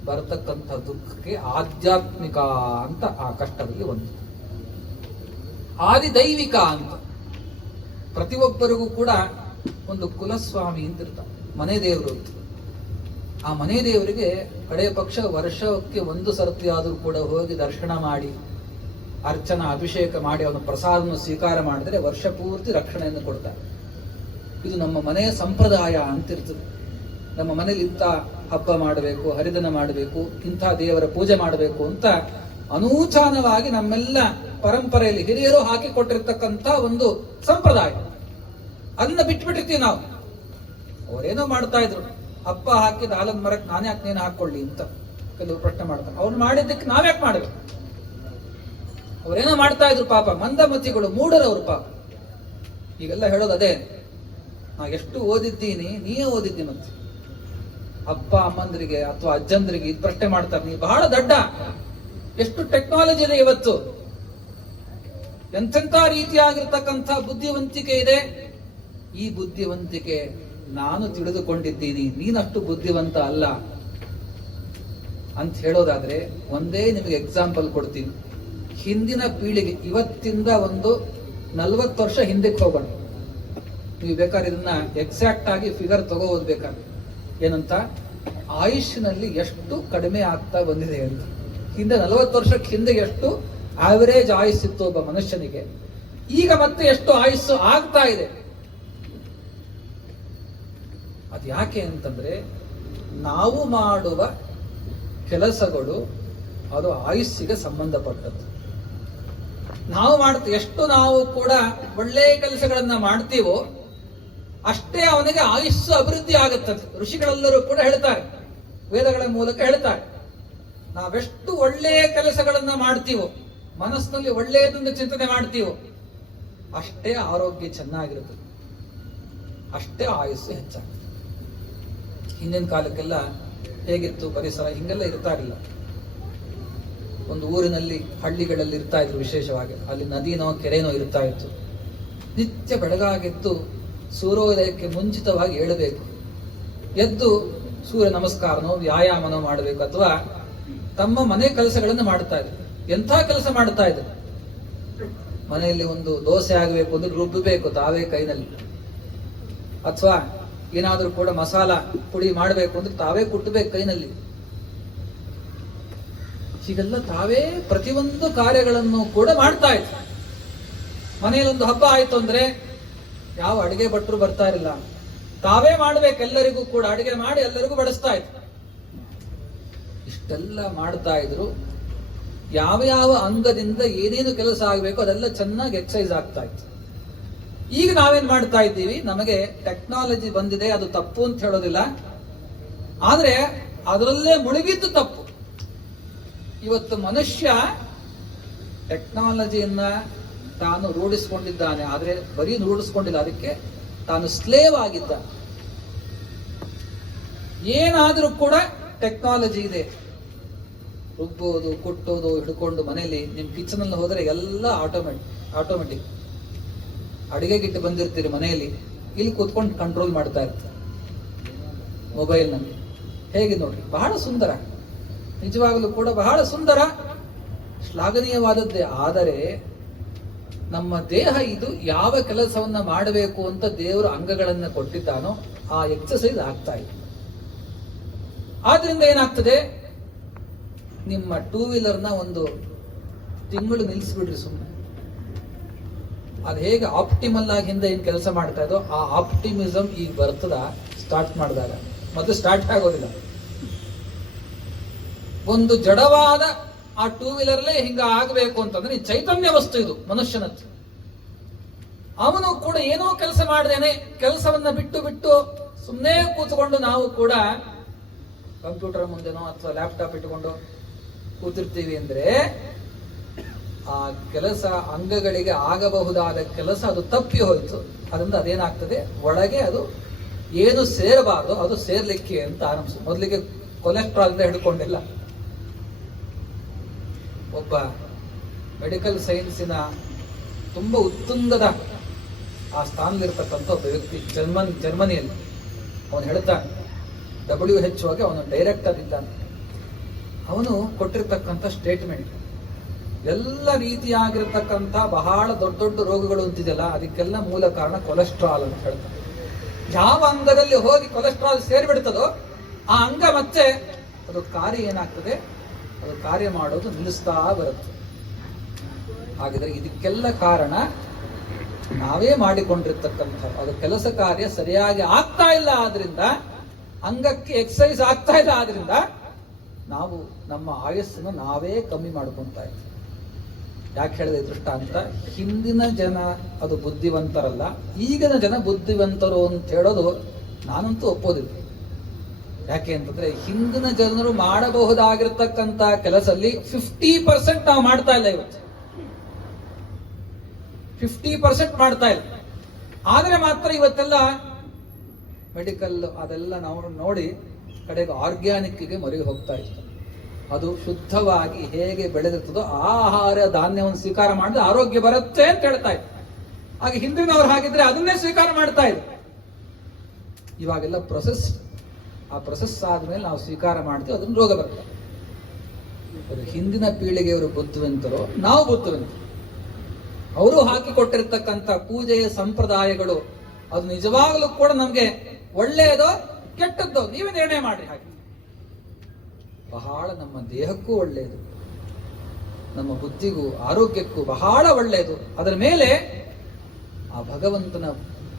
ಬರತಕ್ಕಂಥ ದುಃಖಕ್ಕೆ ಆಧ್ಯಾತ್ಮಿಕ ಅಂತ ಆ ಕಷ್ಟದಲ್ಲಿ ಒಂದು. ಆದಿದೈವಿಕ ಅಂತ ಪ್ರತಿಯೊಬ್ಬರಿಗೂ ಕೂಡ ಒಂದು ಕುಲಸ್ವಾಮಿ ಅಂತ ಇರ್ತಾರೆ, ಮನೆ ದೇವರು ಅಂತ. ಆ ಮನೆ ದೇವರಿಗೆ ಕಡೆ ಪಕ್ಷ ವರ್ಷಕ್ಕೆ ಒಂದು ಸರ್ತಿ ಆದರೂ ಕೂಡ ಹೋಗಿ ದರ್ಶನ ಮಾಡಿ ಅರ್ಚನಾ ಅಭಿಷೇಕ ಮಾಡಿ ಅವನ ಪ್ರಸಾದವನ್ನು ಸ್ವೀಕಾರ ಮಾಡಿದ್ರೆ ವರ್ಷ ಪೂರ್ತಿ ರಕ್ಷಣೆಯನ್ನು ಕೊಡ್ತಾರೆ. ಇದು ನಮ್ಮ ಮನೆಯ ಸಂಪ್ರದಾಯ ಅಂತಿರ್ತದೆ. ನಮ್ಮ ಮನೇಲಿ ಇಂಥ ಹಬ್ಬ ಮಾಡಬೇಕು, ಹರಿದನ ಮಾಡಬೇಕು, ಇಂಥ ದೇವರ ಪೂಜೆ ಮಾಡಬೇಕು ಅಂತ ಅನೂಚಾನವಾಗಿ ನಮ್ಮೆಲ್ಲ ಪರಂಪರೆಯಲ್ಲಿ ಹಿರಿಯರು ಹಾಕಿಕೊಟ್ಟಿರ್ತಕ್ಕಂಥ ಒಂದು ಸಂಪ್ರದಾಯ. ಅದನ್ನ ಬಿಟ್ಬಿಟ್ಟಿರ್ತೀವಿ ನಾವು. ಅವರೇನೋ ಮಾಡ್ತಾ ಇದ್ರು, ಅಪ್ಪ ಹಾಕಿದ ಆಲದ ಮರಕ್ಕೆ ನಾನೇ ಯಾಕೆ ನೇನು ಹಾಕೊಳ್ಳಿ ಅಂತ ಕೆಲವರು ಪ್ರಶ್ನೆ ಮಾಡ್ತಾರೆ. ಅವ್ರು ಮಾಡಿದ್ದಕ್ಕೆ ನಾವ್ಯಾಕೆ ಮಾಡಬೇಕು? ಅವರೇನೋ ಮಾಡ್ತಾ ಇದ್ರು ಪಾಪ, ಮಂದಮತಿಗಳು, ಮೂಢರವರು ಪಾಪ. ಈಗೆಲ್ಲ ಹೇಳೋದು ಅದೇ, ನಾ ಎಷ್ಟು ಓದಿದ್ದೀನಿ, ನೀಯೇ ಓದಿದ್ದೀನಿ ಮತ್ತೆ. ಅಪ್ಪ ಅಮ್ಮಂದ್ರಿಗೆ ಅಥವಾ ಅಜ್ಜಂದ್ರಿಗೆ ಇದು ಪ್ರಶ್ನೆ ಮಾಡ್ತಾರೆ, ನೀ ಬಹಳ ದಡ್ಡ, ಎಷ್ಟು ಟೆಕ್ನಾಲಜಿ ಇದೆ ಇವತ್ತು, ಎಂತೆಂಥ ರೀತಿಯಾಗಿರ್ತಕ್ಕಂಥ ಬುದ್ಧಿವಂತಿಕೆ ಇದೆ. ಈ ಬುದ್ಧಿವಂತಿಕೆ ನಾನು ತಿಳಿದುಕೊಂಡಿದ್ದೀನಿ, ನೀನಷ್ಟು ಬುದ್ಧಿವಂತ ಅಲ್ಲ ಅಂತ ಹೇಳೋದಾದ್ರೆ ಒಂದೇ ನಿಮಗೆ ಎಕ್ಸಾಂಪಲ್ ಕೊಡ್ತೀನಿ. ಹಿಂದಿನ ಪೀಳಿಗೆ, ಇವತ್ತಿಂದ ಒಂದು 40 ವರ್ಷ ಹಿಂದಕ್ಕೆ ಹೋಗೋಣ. ನೀವು ಬೇಕಾದ್ರೆ ಇದನ್ನ ಎಕ್ಸಾಕ್ಟ್ ಆಗಿ ಫಿಗರ್ ತಗೋ ಓದ್ಬೇಕಾದ್ರೆ ಏನಂತ, ಆಯುಷ್ನಲ್ಲಿ ಎಷ್ಟು ಕಡಿಮೆ ಆಗ್ತಾ ಬಂದಿದೆ ಅಂತ. ಹಿಂದೆ 40 ವರ್ಷಕ್ಕೆ ಹಿಂದೆ ಎಷ್ಟು ಆವರೇಜ್ ಆಯುಸ್ಸಿತ್ತು ಒಬ್ಬ ಮನುಷ್ಯನಿಗೆ, ಈಗ ಮತ್ತೆ ಎಷ್ಟು ಆಯುಸ್ಸು ಆಗ್ತಾ ಇದೆ. ಅದು ಯಾಕೆ ಅಂತಂದ್ರೆ ನಾವು ಮಾಡುವ ಕೆಲಸಗಳು ಅದು ಆಯುಸ್ಸಿಗೆ ಸಂಬಂಧಪಟ್ಟದ್ದು. ಎಷ್ಟು ನಾವು ಕೂಡ ಒಳ್ಳೆಯ ಕೆಲಸಗಳನ್ನ ಮಾಡ್ತೀವೋ ಅಷ್ಟೇ ಅವನಿಗೆ ಆಯುಸ್ಸು ಅಭಿವೃದ್ಧಿ ಆಗುತ್ತದೆ. ಋಷಿಗಳೆಲ್ಲರೂ ಕೂಡ ಹೇಳ್ತಾರೆ, ವೇದಗಳ ಮೂಲಕ ಹೇಳ್ತಾರೆ, ನಾವೆಷ್ಟು ಒಳ್ಳೆಯ ಕೆಲಸಗಳನ್ನ ಮಾಡ್ತೀವೋ, ಮನಸ್ಸಿನಲ್ಲಿ ಒಳ್ಳೆಯದನ್ನು ಚಿಂತನೆ ಮಾಡ್ತೀವೋ ಅಷ್ಟೇ ಆರೋಗ್ಯ ಚೆನ್ನಾಗಿರುತ್ತದೆ, ಅಷ್ಟೇ ಆಯುಸ್ಸು ಹೆಚ್ಚಾಗ್ತದೆ. ಹಿಂದಿನ ಕಾಲಕ್ಕೆಲ್ಲ ಹೇಗಿತ್ತು ಪರಿಸರ, ಹಿಂಗೆಲ್ಲ ಇರ್ತಾ ಇರಲಿಲ್ಲ. ಒಂದು ಊರಿನಲ್ಲಿ ಹಳ್ಳಿಗಳಲ್ಲಿ ಇರ್ತಾ ಇದ್ರು, ವಿಶೇಷವಾಗಿ ಅಲ್ಲಿ ನದಿನೋ ಕೆರೆನೋ ಇರ್ತಾ ಇತ್ತು. ನಿತ್ಯ ಬೆಳಗಾಗೆದ್ದು ಸೂರ್ಯೋದಯಕ್ಕೆ ಮುಂಚಿತವಾಗಿ ಏಳಬೇಕು, ಎದ್ದು ಸೂರ್ಯ ನಮಸ್ಕಾರನೋ ವ್ಯಾಯಾಮನೋ ಮಾಡಬೇಕು, ಅಥವಾ ತಮ್ಮ ಮನೆ ಕೆಲಸಗಳನ್ನು ಮಾಡ್ತಾ ಇದ್ರು. ಎಂಥ ಕೆಲಸ ಮಾಡ್ತಾ ಇದ್ರು, ಮನೆಯಲ್ಲಿ ಒಂದು ದೋಸೆ ಆಗಬೇಕು ಅಂದ್ರೆ ರುಬ್ಬಬೇಕು ತಾವೇ ಕೈನಲ್ಲಿ, ಅಥವಾ ಏನಾದ್ರೂ ಕೂಡ ಮಸಾಲ ಪುಡಿ ಮಾಡಬೇಕು ಅಂದ್ರೆ ತಾವೇ ಕುಟ್ಟಬೇಕು ಕೈನಲ್ಲಿ. ಹೀಗೆಲ್ಲ ತಾವೇ ಪ್ರತಿಯೊಂದು ಕಾರ್ಯಗಳನ್ನು ಕೂಡ ಮಾಡ್ತಾ ಇದ್ರು. ಮನೆಯಲ್ಲಿ ಒಂದು ಹಬ್ಬ ಆಯ್ತು ಅಂದ್ರೆ ಯಾವ ಅಡಿಗೆ ಭಟ್ರು ಬರ್ತಾ ಇರಲಿಲ್ಲ, ತಾವೇ ಮಾಡ್ಬೇಕು, ಎಲ್ಲರಿಗೂ ಕೂಡ ಅಡಿಗೆ ಮಾಡಿ ಎಲ್ಲರಿಗೂ ಬಡಿಸ್ತಾ ಇದ್ರು. ಇಷ್ಟೆಲ್ಲ ಮಾಡ್ತಾ ಇದ್ರು. ಯಾವ ಯಾವ ಅಂಗದಿಂದ ಏನೇನು ಕೆಲಸ ಆಗಬೇಕು ಅದೆಲ್ಲ ಚೆನ್ನಾಗಿ ಎಕ್ಸಸೈಸ್ ಆಗ್ತಾ ಇತ್ತು. ಈಗ ನಾವೇನ್ ಮಾಡ್ತಾ ಇದ್ದೀವಿ, ನಮಗೆ ಟೆಕ್ನಾಲಜಿ ಬಂದಿದೆ, ಅದು ತಪ್ಪು ಅಂತ ಹೇಳೋದಿಲ್ಲ, ಆದ್ರೆ ಅದರಲ್ಲೇ ಮುಳುಗಿದ್ದು ತಪ್ಪು. ಇವತ್ತು ಮನುಷ್ಯ ಟೆಕ್ನಾಲಜಿಯನ್ನ ತಾನು ರೂಢಿಸಿಕೊಂಡಿದ್ದಾನೆ, ಆದ್ರೆ ಬರೀ ರೂಢಿಸ್ಕೊಂಡಿಲ್ಲ, ಅದಕ್ಕೆ ತಾನು ಸ್ಲೇವ್ ಆಗಿದ್ದ. ಏನಾದ್ರೂ ಕೂಡ ಟೆಕ್ನಾಲಜಿ ಇದೆ, ರುಬ್ಬೋದು ಕುಟ್ಟೋದು ಹಿಡ್ಕೊಂಡು ಮನೆಯಲ್ಲಿ. ನಿಮ್ ಕಿಚನ್ ಅಲ್ಲಿ ಹೋದ್ರೆ ಎಲ್ಲ ಆಟೋಮೆಟಿಕ್. ಅಡಿಗೆಗಿಟ್ಟು ಬಂದಿರ್ತೀರಿ ಮನೆಯಲ್ಲಿ, ಇಲ್ಲಿ ಕೂತ್ಕೊಂಡು ಕಂಟ್ರೋಲ್ ಮಾಡ್ತಾ ಇರ್ತಾರೆ ಮೊಬೈಲ್ ನಲ್ಲಿ. ಹೇಗೆ ನೋಡ್ರಿ, ಬಹಳ ಸುಂದರ, ನಿಜವಾಗಲೂ ಕೂಡ ಬಹಳ ಸುಂದರ, ಶ್ಲಾಘನೀಯವಾದದ್ದೇ. ಆದರೆ ನಮ್ಮ ದೇಹ ಇದು ಯಾವ ಕೆಲಸವನ್ನ ಮಾಡಬೇಕು ಅಂತ ದೇವರು ಅಂಗಗಳನ್ನ ಕೊಟ್ಟಿದ್ದಾನೋ ಆ ಎಕ್ಸಸೈಸ್ ಆಗ್ತಾ ಇದೆ. ಆದ್ರಿಂದ ಏನಾಗ್ತದೆ, ನಿಮ್ಮ ಟೂ ವೀಲರ್ನ ಒಂದು ತಿಂಗಳು ನಿಲ್ಲಿಸ್ಬಿಡ್ರಿ ಸುಮ್ಮನೆ. ಅದು ಹೇಗೆ ಆಪ್ಟಿಮಲ್ ಆಗಿ ಹಿಂದೆ ಏನ್ ಕೆಲಸ ಮಾಡ್ತಾ ಇದ್ದೋ ಆ ಆಪ್ಟಿಮಿಸಮ್ ಈಗ ಬರ್ತದ ಸ್ಟಾರ್ಟ್ ಮಾಡಿದಾಗ. ಮತ್ತೆ ಸ್ಟಾರ್ಟ್ ಆಗೋದಿಲ್ಲ. ಒಂದು ಜಡವಾದ ಆ ಟೂ ವೀಲರ್ಲೇ ಹಿಂಗ ಆಗಬೇಕು ಅಂತಂದ್ರೆ ಚೈತನ್ಯ ವಸ್ತು ಇದು ಮನುಷ್ಯನದ್ದು. ಅವನು ಕೂಡ ಏನೋ ಕೆಲಸ ಮಾಡ್ದೇನೆ, ಕೆಲಸವನ್ನ ಬಿಟ್ಟು ಬಿಟ್ಟು ಸುಮ್ಮನೆ ಕೂತ್ಕೊಂಡು ನಾವು ಕೂಡ ಕಂಪ್ಯೂಟರ್ ಮುಂದೆನೋ ಅಥವಾ ಲ್ಯಾಪ್ಟಾಪ್ ಇಟ್ಕೊಂಡು ಕೂತಿರ್ತೀವಿ ಅಂದ್ರೆ ಆ ಕೆಲಸ, ಅಂಗಗಳಿಗೆ ಆಗಬಹುದಾದ ಕೆಲಸ ಅದು ತಪ್ಪಿ ಹೋಯ್ತು. ಅದರಿಂದ ಅದೇನಾಗ್ತದೆ, ಒಳಗೆ ಅದು ಏನು ಸೇರಬಾರದು ಅದು ಸೇರ್ಲಿಕ್ಕೆ ಅಂತ ಆರಂಭಿಸ. ಮೊದಲಿಗೆ ಕೊಲೆಸ್ಟ್ರಾಲ್ ಅಂತ ಹಿಡ್ಕೊಂಡಿಲ್ಲ. ಒಬ್ಬ ಮೆಡಿಕಲ್ ಸೈನ್ಸಿನ ತುಂಬಾ ಉತ್ತುಂಗದ ಆ ಸ್ಥಾನದಲ್ಲಿರ್ತಕ್ಕಂಥ ಒಬ್ಬ ವ್ಯಕ್ತಿ ಜರ್ಮನಿಯಲ್ಲಿ, ಅವನು ಹೇಳ್ತಾನೆ, WHO ಆಗಿ ಅವನು ಡೈರೆಕ್ಟರ್ ಇದ್ದಾನೆ. ಅವನು ಕೊಟ್ಟಿರ್ತಕ್ಕಂಥ ಸ್ಟೇಟ್ಮೆಂಟ್, ಎಲ್ಲ ರೀತಿಯಾಗಿರ್ತಕ್ಕಂಥ ಬಹಳ ದೊಡ್ಡ ದೊಡ್ಡ ರೋಗಗಳು ಅಂತಿದೆಯಲ್ಲ ಅದಕ್ಕೆಲ್ಲ ಮೂಲ ಕಾರಣ ಕೊಲೆಸ್ಟ್ರಾಲ್ ಅಂತ ಹೇಳ್ತಾರೆ. ಯಾವ ಅಂಗದಲ್ಲಿ ಹೋಗಿ ಕೊಲೆಸ್ಟ್ರಾಲ್ ಸೇರಿಬಿಡ್ತದೋ ಆ ಅಂಗ ಮತ್ತೆ ಅದು ಕಾರ್ಯ ಏನಾಗ್ತದೆ, ಅದು ಕಾರ್ಯ ಮಾಡೋದು ನಿಲ್ಲಿಸ್ತಾ ಬರುತ್ತೆ. ಹಾಗಿದ್ರೆ ಇದಕ್ಕೆಲ್ಲ ಕಾರಣ ನಾವೇ ಮಾಡಿಕೊಂಡಿರ್ತಕ್ಕಂಥ ಅದು ಕೆಲಸ ಕಾರ್ಯ ಸರಿಯಾಗಿ ಆಗ್ತಾ ಇಲ್ಲ. ಆದ್ರಿಂದ ಅಂಗಕ್ಕೆ ಎಕ್ಸಸೈಸ್ ಆಗ್ತಾ ಇಲ್ಲ, ಆದ್ರಿಂದ ನಾವು ನಮ್ಮ ಆಯಸ್ಸನ್ನು ನಾವೇ ಕಮ್ಮಿ ಮಾಡ್ಕೊಂತ ಇದ್ದೀವಿ. ಯಾಕೆ ಹೇಳಿದೆ ದೃಷ್ಟಾಂತ, ಹಿಂದಿನ ಜನ ಅದು ಬುದ್ಧಿವಂತರಲ್ಲ, ಈಗಿನ ಜನ ಬುದ್ಧಿವಂತರು ಅಂತ ಹೇಳೋದು ನಾನಂತೂ ಒಪ್ಪೋದಿಲ್ಲ. ಯಾಕೆ ಅಂತಂದ್ರೆ ಹಿಂದಿನ ಜನರು ಮಾಡಬಹುದಾಗಿರ್ತಕ್ಕಂಥ ಕೆಲಸದಲ್ಲಿ 50% ನಾವು ಮಾಡ್ತಾ ಇಲ್ಲ. ಇವತ್ತು 50% ಮಾಡ್ತಾ ಇಲ್ಲ. ಆದ್ರೆ ಮಾತ್ರ ಇವತ್ತೆಲ್ಲ ಮೆಡಿಕಲ್ ಅದೆಲ್ಲ ನಾವು ನೋಡಿ ಕಡೆಗೆ ಆರ್ಗ್ಯಾನಿಕ್ಗೆ ಮೊರೆ ಹೋಗ್ತಾ ಇತ್ತು. ಅದು ಶುದ್ಧವಾಗಿ ಹೇಗೆ ಬೆಳೆದಿರ್ತದೋ ಆಹಾರ ಧಾನ್ಯವನ್ನು ಸ್ವೀಕಾರ ಮಾಡಿದ್ರೆ ಆರೋಗ್ಯ ಬರುತ್ತೆ ಅಂತ ಹೇಳ್ತಾ ಇತ್ತು. ಹಾಗೆ ಹಿಂದಿನವ್ರು ಹಾಗಿದ್ರೆ ಅದನ್ನೇ ಸ್ವೀಕಾರ ಮಾಡ್ತಾ ಇದ್ರು. ಇವಾಗೆಲ್ಲ ಪ್ರೊಸೆಸ್, ಆ ಪ್ರೊಸೆಸ್ ಆದ್ಮೇಲೆ ನಾವು ಸ್ವೀಕಾರ ಮಾಡ್ತೀವಿ, ಅದನ್ನ ರೋಗ ಬರುತ್ತೆ. ಹಿಂದಿನ ಪೀಳಿಗೆಯವರು ಬುದ್ಧಿವಂತರು, ನಾವು ಬುದ್ಧಿವಂತರು. ಅವರು ಹಾಕಿಕೊಟ್ಟಿರ್ತಕ್ಕಂಥ ಪೂಜೆಯ ಸಂಪ್ರದಾಯಗಳು ಅದು ನಿಜವಾಗಲೂ ಕೂಡ ನಮ್ಗೆ ಒಳ್ಳೆಯದೋ ಕೆಟ್ಟದ್ದೋ ನೀವೇ ನಿರ್ಣಯ ಮಾಡ್ರಿ. ಹಾಗೆ ಬಹಳ ನಮ್ಮ ದೇಹಕ್ಕೂ ಒಳ್ಳೆಯದು, ನಮ್ಮ ಬುದ್ಧಿಗೂ ಆರೋಗ್ಯಕ್ಕೂ ಬಹಳ ಒಳ್ಳೆಯದು. ಅದರ ಮೇಲೆ ಆ ಭಗವಂತನ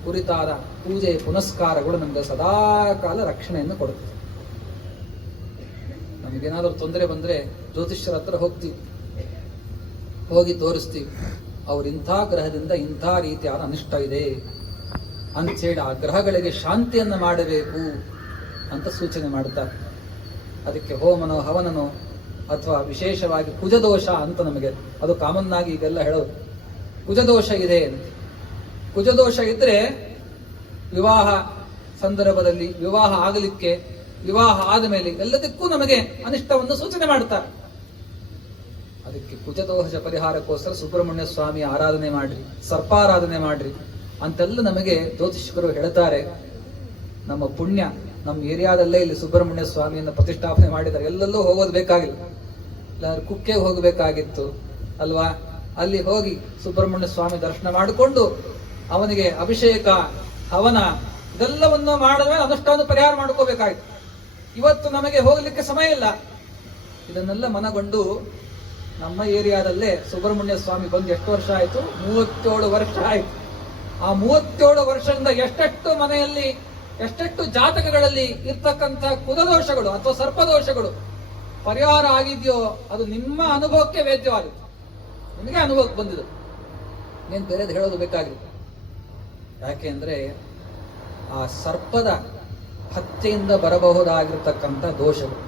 ಕುರಿತಾದ ಪೂಜೆ ಪುನಸ್ಕಾರಗಳು ನಮ್ಗೆ ಸದಾಕಾಲ ರಕ್ಷಣೆಯನ್ನು ಕೊಡುತ್ತದೆ. ನಮಗೇನಾದ್ರೂ ತೊಂದರೆ ಬಂದ್ರೆ ಜ್ಯೋತಿಷ್ಯರ ಹತ್ರ ಹೋಗ್ತೀವಿ, 2 ದಿನ 3 ದಿನ 4 ದಿನ 5 ದಿನ 6 ದಿನ 1 ವರ್ಷ 1.5 ವರ್ಷ ಆದ್ರೂ ಕೂಡ ನಮಗೆ ಜ್ಯೋತಿಷ್ಯರು ಹೇಳಿದ ಹಾಗೆ ಹೋಗಿ ತೋರಿಸ್ತೀವಿ, ಅವ್ರು ಇಂಥ ಗ್ರಹದಿಂದ ಇಂಥ ರೀತಿಯಾದ ಅನಿಷ್ಟ ಇದೆ ಅಂಥೇಳಿ ಆ ಗ್ರಹಗಳಿಗೆ ಶಾಂತಿಯನ್ನು ಮಾಡಬೇಕು ಅಂತ ಸೂಚನೆ ಮಾಡ್ತಾರೆ. ಅದಕ್ಕೆ ಹೋಮನೋ ಹವನನೋ ಅಥವಾ ವಿಶೇಷವಾಗಿ ಕುಜದೋಷ ಅಂತ ನಮಗೆ ಅದು ಕಾಮನ್ ಆಗಿ ಈಗೆಲ್ಲ ಹೇಳೋದು, ಕುಜದೋಷ ಇದೆ ಅಂತ. ಕುಜದೋಷ ಇದ್ರೆ ವಿವಾಹ ಸಂದರ್ಭದಲ್ಲಿ, ವಿವಾಹ ಆಗಲಿಕ್ಕೆ, ವಿವಾಹ ಆದ ಮೇಲೆ ಎಲ್ಲದಕ್ಕೂ ನಮಗೆ ಅನಿಷ್ಟವನ್ನು ಸೂಚನೆ ಮಾಡ್ತಾರೆ. ಅದಕ್ಕೆ ಕುಜದೋಷ ಪರಿಹಾರಕ್ಕೋಸ್ಕರ ಸುಬ್ರಹ್ಮಣ್ಯ ಸ್ವಾಮಿ ಆರಾಧನೆ ಮಾಡ್ರಿ, ಸರ್ಪಾರಾಧನೆ ಮಾಡ್ರಿ ಅಂತೆಲ್ಲ ನಮಗೆ ಜ್ಯೋತಿಷ್ಕರು ಹೇಳ್ತಾರೆ. ನಮ್ಮ ಪುಣ್ಯ, ನಮ್ಮ ಏರಿಯಾದಲ್ಲೇ ಇಲ್ಲಿ ಸುಬ್ರಹ್ಮಣ್ಯ ಸ್ವಾಮಿಯನ್ನು ಪ್ರತಿಷ್ಠಾಪನೆ ಮಾಡಿದ್ದಾರೆ. ಎಲ್ಲೆಲ್ಲೂ ಹೋಗೋದು ಬೇಕಾಗಿಲ್ಲ, ಇಲ್ಲಾಂದ್ರೆ ಕುಕ್ಕೆಗೆ ಹೋಗಬೇಕಾಗಿತ್ತು ಅಲ್ವಾ? ಅಲ್ಲಿ ಹೋಗಿ ಸುಬ್ರಹ್ಮಣ್ಯ ಸ್ವಾಮಿ ದರ್ಶನ ಮಾಡಿಕೊಂಡು ಅವನಿಗೆ ಅಭಿಷೇಕ ಹವನ ಇದೆಲ್ಲವನ್ನು ಮಾಡಿದ್ರೆ ಅನುಷ್ಠಾನ ಪರಿಹಾರ ಮಾಡ್ಕೋಬೇಕಾಯ್ತು. ಇವತ್ತು ನಮಗೆ ಹೋಗ್ಲಿಕ್ಕೆ ಸಮಯ ಇಲ್ಲ. ಇದನ್ನೆಲ್ಲ ಮನಗೊಂಡು ನಮ್ಮ ಏರಿಯಾದಲ್ಲೇ ಸುಬ್ರಹ್ಮಣ್ಯ ಸ್ವಾಮಿ ಬಂದು ಎಷ್ಟು ವರ್ಷ ಆಯ್ತು? 37 ವರ್ಷ ಆಯ್ತು. ಆ 37 ವರ್ಷದಿಂದ ಎಷ್ಟೆಷ್ಟು ಮನೆಯಲ್ಲಿ, ಎಷ್ಟೆಷ್ಟು ಜಾತಕಗಳಲ್ಲಿ ಇರ್ತಕ್ಕಂಥ ಕುಲದೋಷಗಳು ಅಥವಾ ಸರ್ಪದೋಷಗಳು ಪರಿಹಾರ ಆಗಿದೆಯೋ ಅದು ನಿಮ್ಮ ಅನುಭವಕ್ಕೆ ವೇದ್ಯವಾಗುತ್ತೆ. ನಿಮಗೆ ಅನುಭವಕ್ಕೆ ಬಂದಿದೆ, ನೀನು ಬೇರೆದು ಹೇಳೋದು ಬೇಕಾಗಿಲ್ಲ. ಯಾಕೆಂದ್ರೆ ಆ ಸರ್ಪದ ಹತ್ಯೆಯಿಂದ ಬರಬಹುದಾಗಿರ್ತಕ್ಕಂಥ ದೋಷಗಳು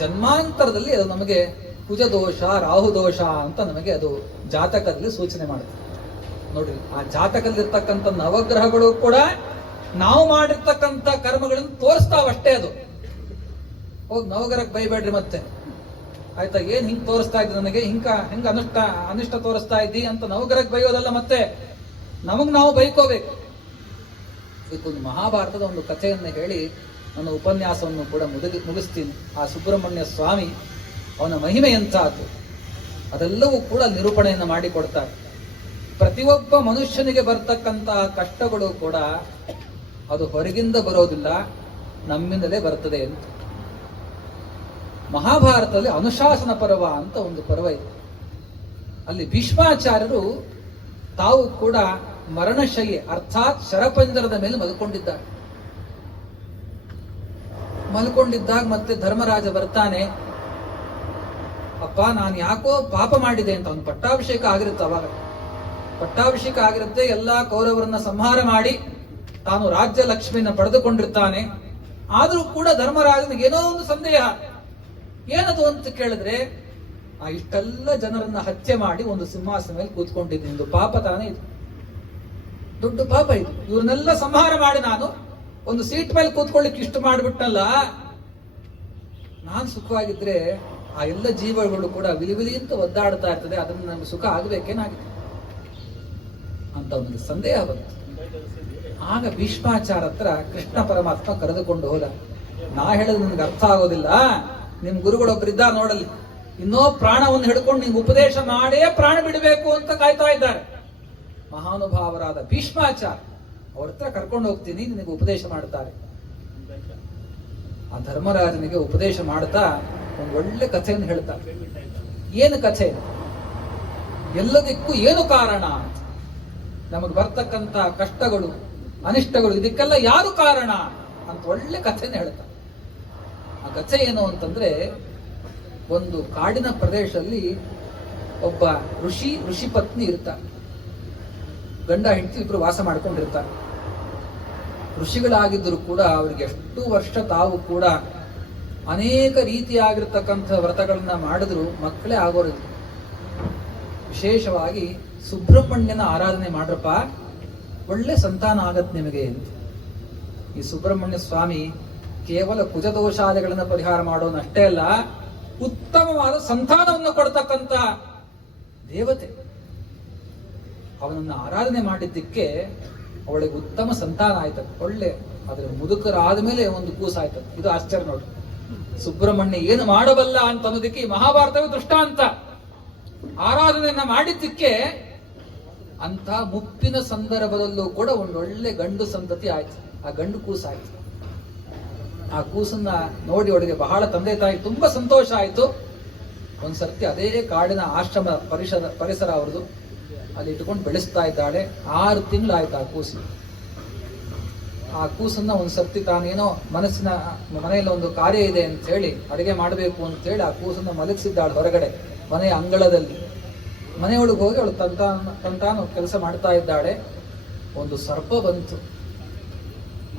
ಜನ್ಮಾಂತರದಲ್ಲಿ ಅದು ನಮಗೆ ಕುಜದೋಷ, ರಾಹುದೋಷ ಅಂತ ನಮಗೆ ಅದು ಜಾತಕದಲ್ಲಿ ಸೂಚನೆ ಮಾಡುತ್ತೆ. ನೋಡ್ರಿ, ಆ ಜಾತಕದಲ್ಲಿರ್ತಕ್ಕಂಥ ನವಗ್ರಹಗಳು ಕೂಡ ನಾವು ಮಾಡಿರ್ತಕ್ಕಂಥ ಕರ್ಮಗಳನ್ನು ತೋರಿಸ್ತಾವಷ್ಟೇ. ಅದು ಹೋಗಿ ನವಗ್ರಹಕ್ಕೆ ಬೈಬೇಡ್ರಿ ಮತ್ತೆ, ಆಯ್ತಾ? ಏನ್ ಹಿಂಗ್ ತೋರಿಸ್ತಾ ಇದ್ದಿ ನನಗೆ, ಹೆಂಗ ಅನಿಷ್ಟ ತೋರಿಸ್ತಾ ಇದ್ದಿ ಅಂತ ನವಗ್ರಹಕ್ಕೆ ಬೈಯೋದಲ್ಲ, ಮತ್ತೆ ನಮಗ್ ನಾವು ಬೈಕೋಬೇಕು. ಇದಕ್ಕೊಂದು ಮಹಾಭಾರತದ ಒಂದು ಕಥೆಯನ್ನು ಹೇಳಿ ನನ್ನ ಉಪನ್ಯಾಸವನ್ನು ಕೂಡ ಮುಗಿಸ್ತೀನಿ. ಆ ಸುಬ್ರಹ್ಮಣ್ಯ ಸ್ವಾಮಿ, ಅವನ ಮಹಿಮೆ ಎಂಥದ್ದು ಅದೆಲ್ಲವೂ ಕೂಡ ನಿರೂಪಣೆಯನ್ನು ಮಾಡಿಕೊಡ್ತಾರೆ. ಪ್ರತಿಯೊಬ್ಬ ಮನುಷ್ಯನಿಗೆ ಬರ್ತಕ್ಕಂತಹ ಕಷ್ಟಗಳು ಕೂಡ ಅದು ಹೊರಗಿಂದ ಬರೋದಿಲ್ಲ, ನಮ್ಮಿಂದಲೇ ಬರ್ತದೆ ಅಂತ. ಮಹಾಭಾರತದಲ್ಲಿ ಅನುಶಾಸನ ಪರ್ವ ಅಂತ ಒಂದು ಪರ್ವ ಇದೆ. ಅಲ್ಲಿ ಭೀಷ್ಮಾಚಾರ್ಯರು ತಾವು ಕೂಡ ಮರಣಶಯ್ಯೆ ಅರ್ಥಾತ್ ಶರಪಂಜರದ ಮೇಲೆ ಮಲ್ಕೊಂಡಿದ್ದಾಗ ಮತ್ತೆ ಧರ್ಮರಾಜ ಬರ್ತಾನೆ. ಅಪ್ಪ, ನಾನು ಯಾಕೋ ಪಾಪ ಮಾಡಿದೆ ಅಂತ. ಅವನು ಪಟ್ಟಾಭಿಷೇಕ ಆಗಿರುತ್ತೆ, ಅವಾಗ ಪಟ್ಟಾಭಿಷೇಕ ಆಗಿರುತ್ತೆ. ಎಲ್ಲಾ ಕೌರವರನ್ನ ಸಂಹಾರ ಮಾಡಿ ತಾನು ರಾಜ್ಯ ಲಕ್ಷ್ಮಿಯನ್ನು ಪಡೆದುಕೊಂಡಿರ್ತಾನೆ. ಆದ್ರೂ ಕೂಡ ಧರ್ಮರಾಜನಿಗೆ ಏನೋ ಒಂದು ಸಂದೇಹ. ಏನದು ಅಂತ ಕೇಳಿದ್ರೆ, ಆ ಇಷ್ಟೆಲ್ಲ ಜನರನ್ನ ಹತ್ಯೆ ಮಾಡಿ ಒಂದು ಸಿಂಹಾಸನ ಮೇಲೆ ಕೂತ್ಕೊಂಡಿದ್ದೀನಿ, ಇದು ಪಾಪ ತಾನೇ? ಇದು ದೊಡ್ಡ ಪಾಪ. ಇದು ಇವ್ರನ್ನೆಲ್ಲ ಸಂಹಾರ ಮಾಡಿ ನಾನು ಒಂದು ಸೀಟ್ ಮೇಲೆ ಕೂತ್ಕೊಳ್ಳಿಕ್ಕೆ ಇಷ್ಟು ಮಾಡಿಬಿಟ್ಟಲ್ಲ. ನಾನ್ ಸುಖವಾಗಿದ್ರೆ ಆ ಎಲ್ಲ ಜೀವಗಳು ಕೂಡ ವಿಲಿ ಅಂತ ಒದ್ದಾಡ್ತಾ ಇರ್ತದೆ, ಅದನ್ನ ನಮ್ಗೆ ಸುಖ ಆಗ್ಬೇಕೇನಾಗಿದೆ ಅಂತ ಒಂದು ಸಂದೇಹ ಬಂತು. ಆಗ ಭೀಷ್ಮಾಚಾರ ಹತ್ರ ಕೃಷ್ಣ ಪರಮಾತ್ಮ ಕರೆದುಕೊಂಡು ಹೋದ. ನಾ ಹೇಳೋದು ನಿನ್ಗೆ ಅರ್ಥ ಆಗೋದಿಲ್ಲ, ನಿಮ್ ಗುರುಗಳೊಬ್ಬರಿದ್ದ ನೋಡಲ್ಲಿ, ಇನ್ನೋ ಪ್ರಾಣವನ್ನು ಹಿಡ್ಕೊಂಡು ನಿಮ್ಗೆ ಉಪದೇಶ ಮಾಡೇ ಪ್ರಾಣ ಬಿಡಬೇಕು ಅಂತ ಕಾಯ್ತಾ ಇದ್ದಾರೆ. ಮಹಾನುಭಾವರಾದ ಭೀಷ್ಮಾಚಾರ ಅವ್ರ ಹತ್ರ ಕರ್ಕೊಂಡು ಹೋಗ್ತೀನಿ, ನಿನಗೆ ಉಪದೇಶ ಮಾಡ್ತಾರೆ. ಆ ಧರ್ಮರಾಜನಿಗೆ ಉಪದೇಶ ಮಾಡ್ತಾ ಒಂದು ಒಳ್ಳೆ ಕಥೆಯನ್ನು ಹೇಳ್ತಾರೆ. ಏನು ಕಥೆ? ಎಲ್ಲದಕ್ಕೂ ಏನು ಕಾರಣ? ನಮಗೆ ಬರ್ತಕ್ಕಂಥ ಕಷ್ಟಗಳು, ಅನಿಷ್ಟಗಳು, ಇದಕ್ಕೆಲ್ಲ ಯಾರು ಕಾರಣ ಅಂತ ಒಳ್ಳೆ ಕಥೆಯನ್ನು ಹೇಳ್ತಾರೆ. ಆ ಕಥೆ ಏನು ಅಂತಂದ್ರೆ, ಒಂದು ಕಾಡಿನ ಪ್ರದೇಶದಲ್ಲಿ ಒಬ್ಬ ಋಷಿ ಪತ್ನಿ ಇರ್ತಾರೆ. ಗಂಡ ಹೆಂಡತಿ ಇಬ್ರು ವಾಸ ಮಾಡ್ಕೊಂಡಿರ್ತಾರೆ. ಋಷಿಗಳಾಗಿದ್ದರೂ ಕೂಡ ಅವ್ರಿಗೆ ಎಷ್ಟು ವರ್ಷ ತಾವು ಕೂಡ ಅನೇಕ ರೀತಿಯಾಗಿರ್ತಕ್ಕಂಥ ವ್ರತಗಳನ್ನ ಮಾಡಿದ್ರು ಮಕ್ಕಳೇ ಆಗೋರಿಲ್ಲ. ವಿಶೇಷವಾಗಿ ಸುಬ್ರಹ್ಮಣ್ಯನ ಆರಾಧನೆ ಮಾಡ್ರಪ್ಪ, ಒಳ್ಳೆ ಸಂತಾನ ಆಗತ್ ನಿಮಗೆ ಅಂತ. ಈ ಸುಬ್ರಹ್ಮಣ್ಯ ಸ್ವಾಮಿ ಕೇವಲ ಕುಜದೋಷಾದಿಗಳನ್ನ ಪರಿಹಾರ ಮಾಡೋನಷ್ಟೇ ಅಲ್ಲ, ಉತ್ತಮವಾದ ಸಂತಾನವನ್ನು ಕೊಡ್ತಕ್ಕಂಥ ದೇವತೆ. ಅವನನ್ನ ಆರಾಧನೆ ಮಾಡಿದ್ದಕ್ಕೆ ಅವಳಿಗೆ ಉತ್ತಮ ಸಂತಾನ ಆಯ್ತದೆ, ಒಳ್ಳೆ. ಆದ್ರೆ ಮುದುಕರಾದ ಮೇಲೆ ಒಂದು ಕೂಸಾಯ್ತದೆ. ಇದು ಆಶ್ಚರ್ಯ ನೋಡಿ. ಸುಬ್ರಹ್ಮಣ್ಯ ಏನು ಮಾಡಬಲ್ಲ ಅಂತ ಅನ್ನೋದಕ್ಕೆ ಈ ಮಹಾಭಾರತವೇ ದೃಷ್ಟಾಂತ. ಆರಾಧನೆಯನ್ನ ಮಾಡಿದ್ದಕ್ಕೆ ಅಂತ ಮುಪ್ಪಿನ ಸಂದರ್ಭದಲ್ಲೂ ಕೂಡ ಒಂದೊಳ್ಳೆ ಗಂಡು ಸಂತತಿ ಆಯ್ತು. ಆ ಗಂಡು ಕೂಸಾಯ್ತು. ಆ ಕೂಸನ್ನ ನೋಡಿ ಅವಳಿಗೆ ಬಹಳ ತಂದೆ ತಾಯಿ ತುಂಬಾ ಸಂತೋಷ ಆಯ್ತು. ಒಂದ್ಸರ್ತಿ ಅದೇ ಕಾಡಿನ ಆಶ್ರಮ ಪರಿಸರ ಅವ್ರದ್ದು, ಅಲ್ಲಿ ಇಟ್ಕೊಂಡು ಬೆಳೆಸ್ತಾ ಇದ್ದಾಳೆ. 6 ತಿಂಗಳಾಯ್ತು ಆ ಕೂಸು. ಆ ಕೂಸನ್ನ ಒಂದ್ಸರ್ತಿ ತಾನೇನೋ ಮನೆಯಲ್ಲಿ ಒಂದು ಕಾರ್ಯ ಇದೆ ಅಂತ ಹೇಳಿ, ಅಡಿಗೆ ಮಾಡಬೇಕು ಅಂತ ಹೇಳಿ ಆ ಕೂಸನ್ನ ಮಲಗಿಸಿದ್ದಾಳೆ ಹೊರಗಡೆ ಮನೆಯ ಅಂಗಳದಲ್ಲಿ. ಮನೆಯೊಳಗೆ ಹೋಗಿ ಅವಳು ತಂತಾನು ಕೆಲಸ ಮಾಡ್ತಾ ಇದ್ದಾಳೆ. ಒಂದು ಸರ್ಪ ಬಂತು.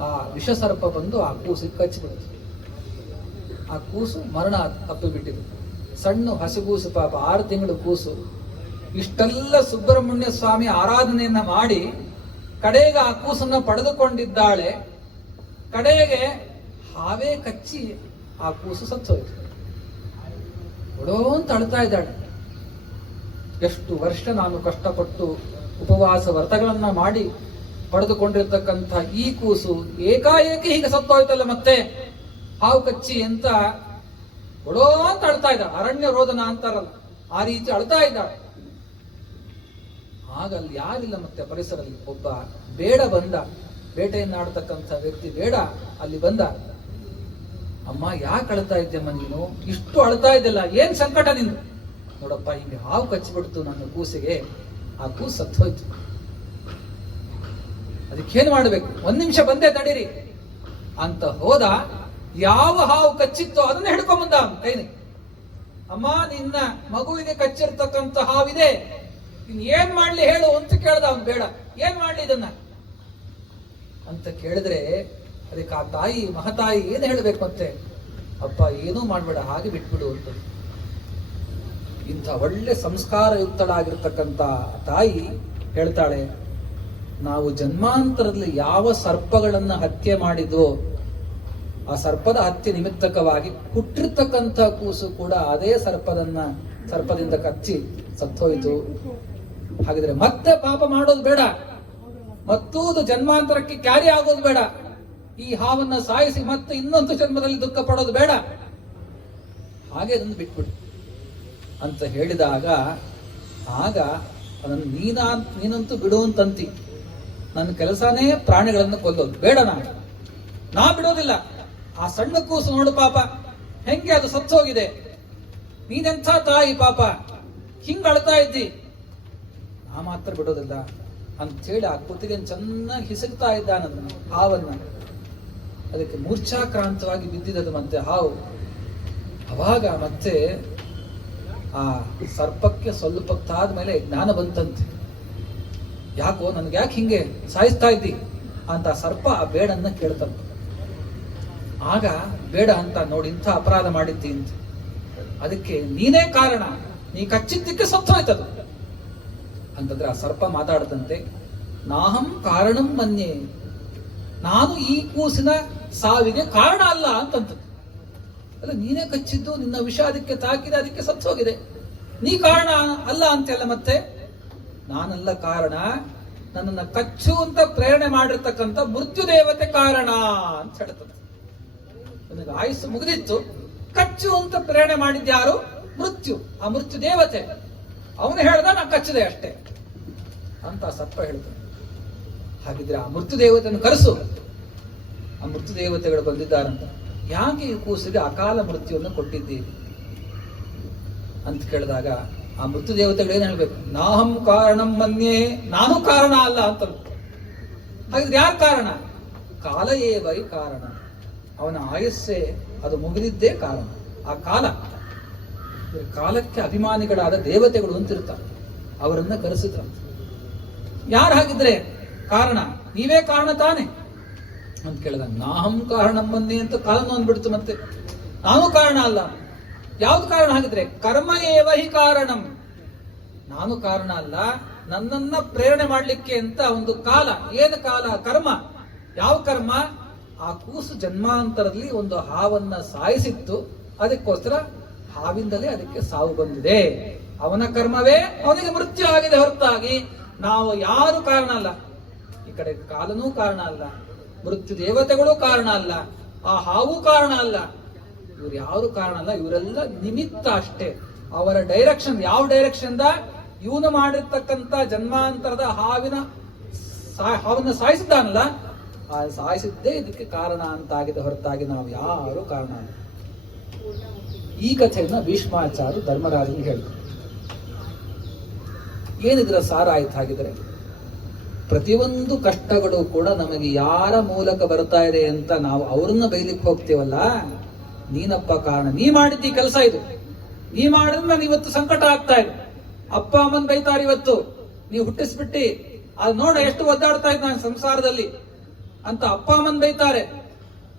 ಆ ವಿಷ ಸರ್ಪ ಬಂದು ಆ ಕೂಸಿಗೆ ಕಚ್ಚಿಬಿಡ್ತು. ಆ ಕೂಸು ಮರಣ ಅಪ್ಪಿಬಿಟ್ಟಿದೆ. ಸಣ್ಣ ಹಸಿಗೂಸು, ಪಾಪ 6 ತಿಂಗಳು ಕೂಸು. ಇಷ್ಟೆಲ್ಲ ಸುಬ್ರಹ್ಮಣ್ಯ ಸ್ವಾಮಿ ಆರಾಧನೆಯನ್ನ ಮಾಡಿ ಕಡೆಗೆ ಆ ಕೂಸನ್ನ ಪಡೆದುಕೊಂಡಿದ್ದಾಳೆ. ಕಡೆಗೆ ಹಾವೇ ಕಚ್ಚಿ ಆ ಕೂಸು ಸತ್ತೋಯ್ತು. ಒಡೋ ಅಂತ ಅಳ್ತಾ ಇದ್ದಾಳೆ. ಎಷ್ಟು ವರ್ಷ ನಾನು ಕಷ್ಟಪಟ್ಟು ಉಪವಾಸ ವ್ರತಗಳನ್ನ ಮಾಡಿ ಪಡೆದುಕೊಂಡಿರ್ತಕ್ಕಂಥ ಈ ಕೂಸು ಏಕಾಏಕಿ ಹೀಗೆ ಸತ್ತೋಯ್ತಲ್ಲ, ಮತ್ತೆ ಹಾವು ಕಚ್ಚಿ ಅಂತ ಒಡೋ ಅಂತ ಅಳ್ತಾ ಇದ್ದ. ಅರಣ್ಯ ರೋದನ ಅಂತಾರಲ್ಲ, ಆ ರೀತಿ ಅಳ್ತಾ ಇದ್ದಾಳೆ. ಆಗ ಅಲ್ಲಿ ಯಾರಿಲ್ಲ ಮತ್ತೆ ಪರಿಸರದಲ್ಲಿ. ಒಬ್ಬ ಬೇಡ ಬಂದ, ಬೇಟೆಯನ್ನಾಡ್ತಕ್ಕಂಥ ವ್ಯಕ್ತಿ ಬೇಡ ಅಲ್ಲಿ ಬಂದ. ಅಮ್ಮ ಯಾಕೆ ಅಳ್ತಾ ಇದ್ದಮ್ಮ ನೀನು? ಇಷ್ಟು ಅಳ್ತಾ ಇದ್ದಲ್ಲ, ಏನ್ ಸಂಕಟ ನಿಂದು? ನೋಡಪ್ಪ, ಹಿಂಗೆ ಹಾವು ಕಚ್ಚಿಬಿಡ್ತು ನನ್ನ ಕೂಸಿಗೆ, ಆ ಕೂಸು ಸತ್ತು ಹೋಯ್ತು. ಅದಕ್ಕೇನು ಮಾಡ್ಬೇಕು? 1 ನಿಮಿಷ ಬಂದೆ ತಡೀರಿ ಅಂತ ಹೋದ. ಯಾವ ಹಾವು ಕಚ್ಚಿತ್ತೋ ಅದನ್ನ ಹಿಡ್ಕೊಂಬಂದ ಅವನು ಕೈನಿ. ಅಮ್ಮ, ನಿನ್ನ ಮಗುವಿಗೆ ಕಚ್ಚಿರ್ತಕ್ಕಂಥ ಹಾವಿದೆ, ಇನ್ ಏನ್ ಮಾಡ್ಲಿ ಹೇಳು ಅಂತ ಕೇಳ್ದ ಅವನು. ಬೇಡ, ಏನ್ ಮಾಡ್ಲಿ ಇದನ್ನ ಅಂತ ಕೇಳಿದ್ರೆ ಅದಕ್ಕೆ ಆ ತಾಯಿ, ಮಹತಾಯಿ ಏನ್ ಹೇಳ್ಬೇಕು ಮತ್ತೆ? ಅಪ್ಪ, ಏನೂ ಮಾಡ್ಬೇಡ, ಹಾಗೆ ಬಿಟ್ಬಿಡು ಅಂತ. ಇಂಥ ಒಳ್ಳೆ ಸಂಸ್ಕಾರಯುಕ್ತಳಾಗಿರ್ತಕ್ಕಂಥ ತಾಯಿ ಹೇಳ್ತಾಳೆ, ನಾವು ಜನ್ಮಾಂತರದಲ್ಲಿ ಯಾವ ಸರ್ಪಗಳನ್ನ ಹತ್ಯೆ ಮಾಡಿದ್ವೋ ಆ ಸರ್ಪದ ಹತ್ಯೆ ನಿಮಿತ್ತಕವಾಗಿ ಹುಟ್ಟಿರ್ತಕ್ಕಂಥ ಕೂಸು ಕೂಡ ಅದೇ ಸರ್ಪದಿಂದ ಕಚ್ಚಿ ಸತ್ತೋಯ್ತು. ಹಾಗಿದ್ರೆ ಮತ್ತೆ ಪಾಪ ಮಾಡೋದು ಬೇಡ, ಮತ್ತೂದು ಜನ್ಮಾಂತರಕ್ಕೆ ಕ್ಯಾರಿ ಆಗೋದು ಬೇಡ, ಈ ಹಾವನ್ನ ಸಾಯಿಸಿ ಮತ್ತೆ ಇನ್ನೊಂದು ಜನ್ಮದಲ್ಲಿ ದುಃಖ ಪಡೋದು ಬೇಡ, ಹಾಗೆ ಅದನ್ನು ಬಿಟ್ಬಿಡು ಅಂತ ಹೇಳಿದಾಗ, ಆಗ ಅದನ್ನು ನೀನಂತೂ ಬಿಡುವಂತಂತಿ. ನನ್ನ ಕೆಲಸನೇ ಪ್ರಾಣಿಗಳನ್ನು ಕೊಲ್ಲೋದು, ಬೇಡ, ನಾ ಬಿಡೋದಿಲ್ಲ. ಆ ಸಣ್ಣ ಕೂಸು ನೋಡು ಪಾಪ ಹೆಂಗೆ ಅದು ಸತ್ತೋಗಿದೆ, ನೀನೆಂಥ ತಾಯಿ ಪಾಪ, ಹಿಂಗ ಅಳ್ತಾ ಇದ್ದಿ, ನಾ ಮಾತ್ರ ಬಿಡೋದಿಲ್ಲ ಅಂತೇಳಿ ಆ ಕುತ್ತಿಗೆ ಚೆನ್ನಾಗಿ ಹಿಸುಕ್ತಾ ಇದ್ದಾನ ಹಾವನ್ನ. ಅದಕ್ಕೆ ಮೂರ್ಛಾಕ್ರಾಂತವಾಗಿ ಬಿದ್ದಿದ್ದದು ಮತ್ತೆ ಹಾವು. ಅವಾಗ ಮತ್ತೆ ಆ ಸರ್ಪಕ್ಕೆ ಸ್ವಲ್ಪತ್ತಾದ ಮೇಲೆ ಜ್ಞಾನ ಬಂತಂತೆ. ಯಾಕೋ ನನ್ಗೆ ಯಾಕೆ ಹಿಂಗೆ ಸಾಯಿಸ್ತಾ ಇದ್ದಿ ಅಂತ ಸರ್ಪ ಆ ಬೇಡನ್ನ ಕೇಳ್ತಂತೆ. ಆಗ ಬೇಡ ಅಂತ, ನೋಡಿ ಇಂಥ ಅಪರಾಧ ಮಾಡಿದ್ದಿ ಅಂತ, ಅದಕ್ಕೆ ನೀನೇ ಕಾರಣ, ನೀ ಕಚ್ಚಿದ್ದಕ್ಕೆ ಸತ್ತೋಯ್ತದು ಅಂತಂದ್ರೆ ಆ ಸರ್ಪ ಮಾತಾಡದಂತೆ, ನಾಹಂ ಕಾರಣಂ ಮನ್ಯೆ, ನಾನು ಈ ಕೂಸಿನ ಸಾವಿಗೆ ಕಾರಣ ಅಲ್ಲ ಅಂತಂತ. ಅಲ್ಲ, ನೀನೇ ಕಚ್ಚಿದ್ದು, ನಿನ್ನ ವಿಷ ಅದಕ್ಕೆ ತಾಕಿದೆ, ಅದಕ್ಕೆ ಸತ್ತೋಗಿದೆ, ನೀ ಕಾರಣ ಅಲ್ಲ ಅಂತೆಲ್ಲ. ಮತ್ತೆ ನಾನಲ್ಲ ಕಾರಣ, ನನ್ನನ್ನು ಕಚ್ಚು ಅಂತ ಪ್ರೇರಣೆ ಮಾಡಿರ್ತಕ್ಕಂಥ ಮೃತ್ಯು ದೇವತೆ ಕಾರಣ ಅಂತ ಹೇಳ್ತದೆ. ನನಗೆ ಆಯುಸ್ಸು ಮುಗಿದಿತ್ತು, ಕಚ್ಚು ಅಂತ ಪ್ರೇರಣೆ ಮಾಡಿದ್ಯಾರು? ಮೃತ್ಯು, ಆ ಮೃತ್ಯು ದೇವತೆ. ಅವನು ಹೇಳ್ದ, ನಾ ಕಚ್ಚಿದೆ ಅಷ್ಟೇ ಅಂತ ಸರ್ಪ ಹೇಳ್ತಾನೆ. ಹಾಗಿದ್ರೆ ಆ ಮೃತ್ಯು ದೇವತೆಯನ್ನು ಕರೆಸು. ಆ ಮೃತ್ಯು ದೇವತೆಗಳು ಬಂದಿದ್ದಾರಂತ. ಯಾಕೆ ಈ ಕೂಸಿಗೆ ಅಕಾಲ ಮೃತ್ಯುವನ್ನು ಕೊಟ್ಟಿದ್ದೀರಿ ಅಂತ ಕೇಳಿದಾಗ ಆ ಮೃತ್ಯು ದೇವತೆಗಳು ಏನ್ ಹೇಳ್ಬೇಕು? ನಾಹಂ ಕಾರಣಂ ಮನ್ಯೆ, ನಾನು ಕಾರಣ ಅಲ್ಲ ಅಂತ. ಹಾಗಿದ್ರೆ ಯಾರು ಕಾರಣ? ಕಾಲ ಏವೈ ಕಾರಣ, ಅವನ ಆಯಸ್ಸೇ ಅದು ಮುಗಿದಿದ್ದೇ ಕಾರಣ. ಆ ಕಾಲಕ್ಕೆ ಅಭಿಮಾನಿಗಳಾದ ದೇವತೆಗಳು ಅಂತಿರ್ತಾರೆ, ಅವರನ್ನ ಕರೆಸಿದ್ರ. ಯಾರು ಹಾಗಿದ್ರೆ ಕಾರಣ? ನೀವೇ ಕಾರಣ ತಾನೆ ಅಂತ ಕೇಳಿದ. ನಾಹಂ ಕಾರಣಮ್ಮನ್ನೇ ಅಂತ ಕಾಲನು ಅಂದ್ಬಿಡ್ತು. ಮತ್ತೆ ನಾನು ಕಾರಣ ಅಲ್ಲ. ಯಾವ್ದು ಕಾರಣ ಹಾಗಿದ್ರೆ? ಕರ್ಮ ಏವ ಹಿ ಕಾರಣಂ, ನಾನು ಕಾರಣ ಅಲ್ಲ, ನನ್ನನ್ನ ಪ್ರೇರಣೆ ಮಾಡ್ಲಿಕ್ಕೆ ಅಂತ ಒಂದು ಕಾಲ. ಏನು ಕಾಲ? ಕರ್ಮ. ಯಾವ ಕರ್ಮ? ಆ ಕೂಸು ಜನ್ಮಾಂತರದಲ್ಲಿ ಒಂದು ಹಾವನ್ನ ಸಾಯಿಸಿತ್ತು, ಅದಕ್ಕೋಸ್ಕರ ಹಾವಿಂದಲೇ ಅದಕ್ಕೆ ಸಾವು ಬಂದಿದೆ. ಅವನ ಕರ್ಮವೇ ಅವನಿಗೆ ಮೃತ್ಯು ಆಗಿದೆ ಹೊರತಾಗಿ ನಾವು ಯಾರು ಕಾರಣ ಅಲ್ಲ. ಈ ಕಡೆ ಕಾಲನೂ ಕಾರಣ ಅಲ್ಲ, ಮೃತ್ಯು ದೇವತೆಗಳು ಕಾರಣ ಅಲ್ಲ, ಆ ಹಾವು ಕಾರಣ ಅಲ್ಲ, ಇವ್ರು ಯಾರು ಕಾರಣ ಅಲ್ಲ. ಇವರೆಲ್ಲ ನಿಮಿತ್ತ ಅಷ್ಟೇ. ಅವರ ಡೈರೆಕ್ಷನ್ ಯಾವ ಡೈರೆಕ್ಷನ್? ಇವನು ಮಾಡಿರ್ತಕ್ಕಂಥ ಜನ್ಮಾಂತರದ ಹಾವನ್ನ ಸಾಯಿಸಿದ್ದಾನಲ್ಲ, ಆ ಸಾಯಿಸಿದ್ದೇ ಇದಕ್ಕೆ ಕಾರಣ ಅಂತಾಗಿದೆ ಹೊರತಾಗಿ ನಾವು ಯಾರು ಕಾರಣ ಅಲ್ಲ. ಈ ಕಥೆಯನ್ನ ಭೀಷ್ಮಾಚಾರ್ಯರು ಧರ್ಮರಾಜನಿಗೆ ಹೇಳ್ತಾರೆ. ಏನಿದ್ರ ಸಾರ ಆಯ್ತು ಹಾಗಿದ್ರೆ? ಪ್ರತಿಯೊಂದು ಕಷ್ಟಗಳು ಕೂಡ ನಮಗೆ ಯಾರ ಮೂಲಕ ಬರ್ತಾ ಇದೆ ಅಂತ ನಾವು ಅವ್ರನ್ನ ಬೈಲಿಕ್ಕೆ ಹೋಗ್ತೇವಲ್ಲ, ನೀನಪ್ಪ ಕಾರಣ, ನೀ ಮಾಡಿದ್ದಿ ಕೆಲಸ ಇದು, ನೀ ಮಾಡಿದ್ರೆ ನಾನು ಇವತ್ತು ಸಂಕಟ ಆಗ್ತಾ ಇದೆ, ಅಪ್ಪ ಅಮ್ಮನ್ ಬೈತಾರೆ ಇವತ್ತು, ನೀವು ಹುಟ್ಟಿಸ್ಬಿಟ್ಟಿ ಅದು ನೋಡ ಎಷ್ಟು ಒದ್ದಾಡ್ತಾ ಇದ್ದ ನಾನು ಸಂಸಾರದಲ್ಲಿ ಅಂತ ಅಪ್ಪ ಅಮ್ಮನ್ ಬೈತಾರೆ,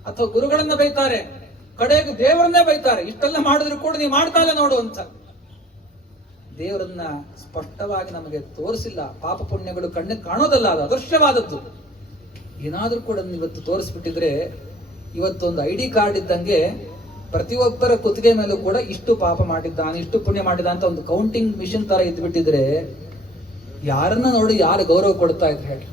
ಅಥವಾ ಗುರುಗಳನ್ನ ಬೈತಾರೆ, ಕಡೆಗೆ ದೇವರನ್ನೇ ಬೈತಾರೆ. ಇಷ್ಟೆಲ್ಲ ಮಾಡಿದ್ರು ಕೂಡ ನೀವು ಮಾಡ್ತಾ ಇಲ್ಲ ನೋಡು ಅಂತ. ದೇವರನ್ನ ಸ್ಪಷ್ಟವಾಗಿ ನಮಗೆ ತೋರಿಸಿಲ್ಲ. ಪಾಪ ಪುಣ್ಯಗಳು ಕಣ್ಣಿಗೆ ಕಾಣೋದಲ್ಲ, ಅದು ಅದೃಶ್ಯವಾದದ್ದು. ಏನಾದ್ರೂ ಕೂಡ ಇವತ್ತು ತೋರಿಸ್ಬಿಟ್ಟಿದ್ರೆ, ಇವತ್ತೊಂದು ID ಕಾರ್ಡ್ ಇದ್ದಂಗೆ ಪ್ರತಿಯೊಬ್ಬರ ಕುತ್ತಿಗೆ ಮೇಲೂ ಕೂಡ ಇಷ್ಟು ಪಾಪ ಮಾಡಿದ್ದಾನೆ, ಇಷ್ಟು ಪುಣ್ಯ ಮಾಡಿದ ಅಂತ ಒಂದು ಕೌಂಟಿಂಗ್ ಮಿಷನ್ ತರ ಇದ್ಬಿಟ್ಟಿದ್ರೆ ಯಾರನ್ನ ನೋಡಿ ಯಾರು ಗೌರವ ಕೊಡ್ತಾ ಇದ್ರೆ ಹೇಳಿ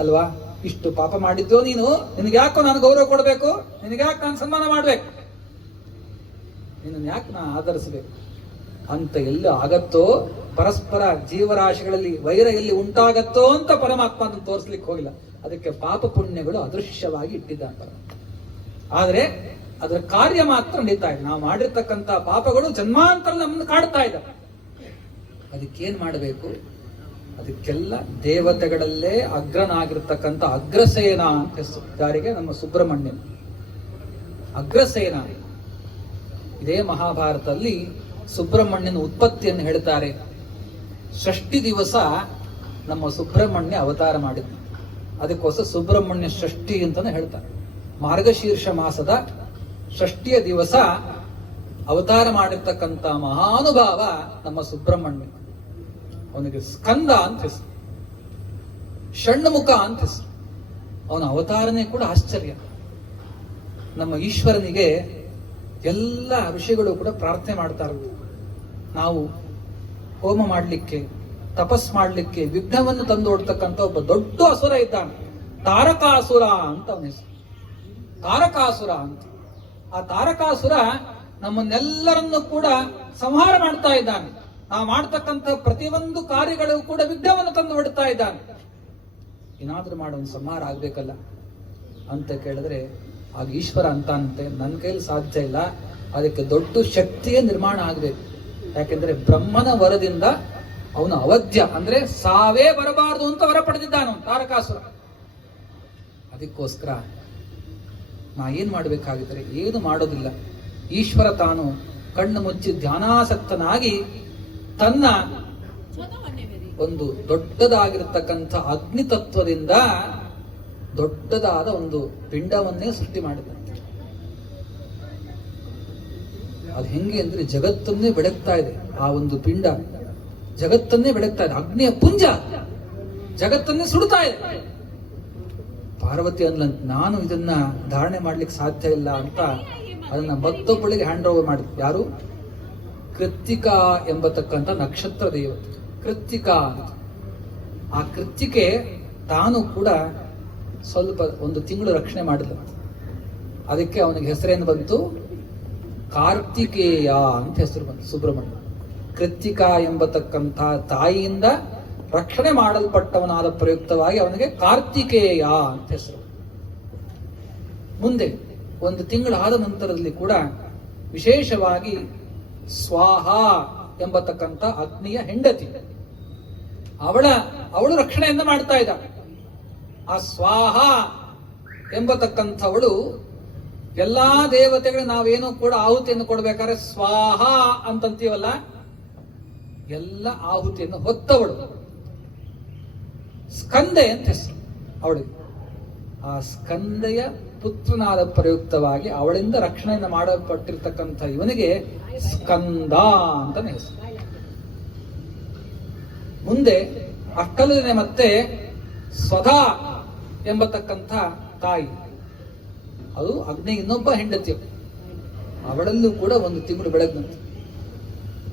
ಅಲ್ವಾ? ಇಷ್ಟು ಪಾಪ ಮಾಡಿದ್ದೋ ನೀನು, ನಿನಗೆ ಯಾಕೋ ನಾನು ಗೌರವ ಕೊಡ್ಬೇಕು, ನಿನಗೆ ಯಾಕೆ ನಾನು ಸನ್ಮಾನ ಮಾಡ್ಬೇಕು, ನಿನ್ನ ಯಾಕೆ ನಾನು ಆಧರಿಸ್ಬೇಕು ಅಂತ ಎಲ್ಲಿ ಆಗತ್ತೋ, ಪರಸ್ಪರ ಜೀವರಾಶಿಗಳಲ್ಲಿ ವೈರ ಎಲ್ಲಿ ಉಂಟಾಗತ್ತೋ ಅಂತ ಪರಮಾತ್ಮ ಅದನ್ನು ತೋರಿಸ್ಲಿಕ್ಕೆ ಹೋಗಿಲ್ಲ. ಅದಕ್ಕೆ ಪಾಪ ಪುಣ್ಯಗಳು ಅದೃಶ್ಯವಾಗಿ ಇಟ್ಟಿದ್ದಾನೆ. ಆದ್ರೆ ಅದರ ಕಾರ್ಯ ಮಾತ್ರ ನಡೀತಾ ಇದೆ. ನಾವು ಮಾಡಿರ್ತಕ್ಕಂಥ ಪಾಪಗಳು ಜನ್ಮಾಂತರ ನಮ್ಮನ್ನು ಕಾಡ್ತಾ ಇದ್ದಾವೆ. ಅದಕ್ಕೇನ್ ಮಾಡಬೇಕು? ಅದಕ್ಕೆಲ್ಲ ದೇವತೆಗಳಲ್ಲೇ ಅಗ್ರನಾಗಿರ್ತಕ್ಕಂಥ ಅಗ್ರಸೇನ ಅಂತ ಹೆಸರು. ಯಾರಿಗೆ? ನಮ್ಮ ಸುಬ್ರಹ್ಮಣ್ಯ ಅಗ್ರಸೇನ. ಇದೇ ಮಹಾಭಾರತದಲ್ಲಿ ಸುಬ್ರಹ್ಮಣ್ಯನ ಉತ್ಪತ್ತಿಯನ್ನು ಹೇಳ್ತಾರೆ. ಷಷ್ಠಿ ದಿವಸ ನಮ್ಮ ಸುಬ್ರಹ್ಮಣ್ಯ ಅವತಾರ ಮಾಡಿದ್ನು. ಅದಕ್ಕೋಸ್ಕರ ಸುಬ್ರಹ್ಮಣ್ಯ ಷಷ್ಠಿ ಅಂತಾನೆ ಹೇಳ್ತಾರೆ. ಮಾರ್ಗಶೀರ್ಷ ಮಾಸದ ಷಷ್ಠಿಯ ದಿವಸ ಅವತಾರ ಮಾಡಿರ್ತಕ್ಕಂಥ ಮಹಾನುಭಾವ ನಮ್ಮ ಸುಬ್ರಹ್ಮಣ್ಯ. ಅವನಿಗೆ ಸ್ಕಂದ ಅಂತ ಹೆಸರು, ಷಣ್ಮುಖ ಅಂತ ಹೆಸರು. ಅವನ ಅವತಾರನೇ ಕೂಡ ಆಶ್ಚರ್ಯ. ನಮ್ಮ ಈಶ್ವರನಿಗೆ ಎಲ್ಲ ವಿಷಯಗಳು ಕೂಡ ಪ್ರಾರ್ಥನೆ ಮಾಡ್ತಾ ಇರುತ್ತೆ. ನಾವು ಹೋಮ ಮಾಡಲಿಕ್ಕೆ, ತಪಸ್ ಮಾಡಲಿಕ್ಕೆ ವಿಘ್ನವನ್ನು ತಂದೋಡ್ತಕ್ಕಂಥ ಒಬ್ಬ ದೊಡ್ಡ ಅಸುರ ಇದ್ದಾನೆ, ತಾರಕಾಸುರ ಅಂತ ಅವನ ಹೆಸರು. ತಾರಕಾಸುರ ಅಂತ. ಆ ತಾರಕಾಸುರ ನಮ್ಮನ್ನೆಲ್ಲರನ್ನು ಕೂಡ ಸಂಹಾರ ಮಾಡ್ತಾ ಇದ್ದಾನೆ. ನಾವು ಮಾಡ್ತಕ್ಕಂಥ ಪ್ರತಿಯೊಂದು ಕಾರ್ಯಗಳು ಕೂಡ ವಿಘ್ನವನ್ನು ತಂದು ಬಿಡ್ತಾ ಇದ್ದಾನೆ. ಏನಾದ್ರೂ ಮಾಡೋ ಒಂದು ಸಂಹಾರ ಆಗ್ಬೇಕಲ್ಲ ಅಂತ ಕೇಳಿದ್ರೆ ಆಗ ಈಶ್ವರ ಅಂತಾನಂತೆ, ನನ್ನ ಕೈಲಿ ಸಾಧ್ಯ ಇಲ್ಲ, ಅದಕ್ಕೆ ದೊಡ್ಡ ಶಕ್ತಿಯೇ ನಿರ್ಮಾಣ ಆಗಬೇಕು. ಯಾಕೆಂದ್ರೆ ಬ್ರಹ್ಮನ ವರದಿಂದ ಅವನು ಅವಧ್ಯ ಅಂದ್ರೆ ಸಾವೇ ಬರಬಾರದು ಅಂತ ವರ ಪಡೆದಿದ್ದಾನು ತಾರಕಾಸುರ. ಅದಕ್ಕೋಸ್ಕರ ನಾ ಏನ್ ಮಾಡ್ಬೇಕಾಗಿದ್ರೆ ಏನು ಮಾಡೋದಿಲ್ಲ. ಈಶ್ವರ ತಾನು ಕಣ್ಣು ಮುಚ್ಚಿ ಧ್ಯಾನಾಸಕ್ತನಾಗಿ ತನ್ನ ಒಂದು ದೊಡ್ಡದಾಗಿರ್ತಕ್ಕಂಥ ಅಗ್ನಿ ತತ್ವದಿಂದ ದೊಡ್ಡದಾದ ಒಂದು ಪಿಂಡವನ್ನೇ ಸೃಷ್ಟಿ ಮಾಡಿದಂತೆ. ಅದು ಹೆಂಗೆ ಅಂದ್ರೆ ಜಗತ್ತನ್ನೇ ಬೆಳಗ್ತಾ ಇದೆ. ಆ ಒಂದು ಪಿಂಡ ಜಗತ್ತನ್ನೇ ಬೆಳಗ್ತಾ ಇದೆ. ಅಗ್ನಿಯ ಪುಂಜ ಜಗತ್ತನ್ನೇ ಸುಡ್ತಾ ಇದೆ. ಪಾರ್ವತಿ ಅನ್ಲ ನಾನು ಇದನ್ನ ಧಾರಣೆ ಮಾಡ್ಲಿಕ್ಕೆ ಸಾಧ್ಯ ಇಲ್ಲ ಅಂತ ಅದನ್ನ ಮತ್ತೊಬ್ಬಳಿಗೆ ಹ್ಯಾಂಡ್ ಓವರ್ ಮಾಡಿದ್ರು. ಯಾರು? ಕೃತ್ತಿಕಾ ಎಂಬತಕ್ಕಂಥ ನಕ್ಷತ್ರ ದೇವತೆ ಕೃತ್ತಿಕಾ. ಆ ಕೃತ್ತಿಕೆ ತಾನು ಕೂಡ ಸ್ವಲ್ಪ ಒಂದು ತಿಂಗಳು ರಕ್ಷಣೆ ಮಾಡಿದ. ಅದಕ್ಕೆ ಅವನಿಗೆ ಹೆಸರೇನು ಬಂತು? ಕಾರ್ತಿಕೇಯ ಅಂತ ಹೆಸರು ಬಂತು. ಸುಬ್ರಹ್ಮಣ್ಯ ಕೃತ್ತಿಕಾ ಎಂಬತಕ್ಕಂಥ ತಾಯಿಯಿಂದ ರಕ್ಷಣೆ ಮಾಡಲ್ಪಟ್ಟವನಾದ ಪ್ರಯುಕ್ತವಾಗಿ ಅವನಿಗೆ ಕಾರ್ತಿಕೇಯ ಅಂತ ಹೆಸರು. ಮುಂದೆ ಒಂದು ತಿಂಗಳಾದ ನಂತರದಲ್ಲಿ ಕೂಡ ವಿಶೇಷವಾಗಿ ಸ್ವಾಹ ಎಂಬತಕ್ಕಂಥ ಅಗ್ನಿಯ ಹೆಂಡತಿ ಅವಳು ರಕ್ಷಣೆಯನ್ನ ಮಾಡ್ತಾ ಇದ್ದ. ಆ ಸ್ವಾಹ ಎಂಬತಕ್ಕಂಥವಳು ಎಲ್ಲಾ ದೇವತೆಗಳು ನಾವೇನೋ ಕೂಡ ಆಹುತಿಯನ್ನು ಕೊಡ್ಬೇಕಾದ್ರೆ ಸ್ವಾಹ ಅಂತಂತೀವಲ್ಲ, ಎಲ್ಲ ಆಹುತಿಯನ್ನು ಹೊತ್ತವಳು ಸ್ಕಂದೆ ಅಂತ ಹೆಸರು ಅವಳಿಗೆ. ಆ ಸ್ಕಂದೆಯ ಪುತ್ರನಾದ ಪ್ರಯುಕ್ತವಾಗಿ ಅವಳಿಂದ ರಕ್ಷಣೆಯನ್ನು ಮಾಡಲ್ಪಟ್ಟಿರ್ತಕ್ಕಂಥ ಇವನಿಗೆ ಸ್ಕಂದ ಅಂತಾನೆ ಹೆಸರು. ಮುಂದೆ ಅಷ್ಟಲ್ಲದೆ ಮತ್ತೆ ಸ್ವಧಾ ಎಂಬತಕ್ಕಂಥ ತಾಯಿ, ಅದು ಅಗ್ನಿ ಇನ್ನೊಬ್ಬ ಹೆಂಡತಿ. ಅವಳಲ್ಲೂ ಕೂಡ ಒಂದು ತಿಂಗಳು ಬೆಳೆದಂತೆ.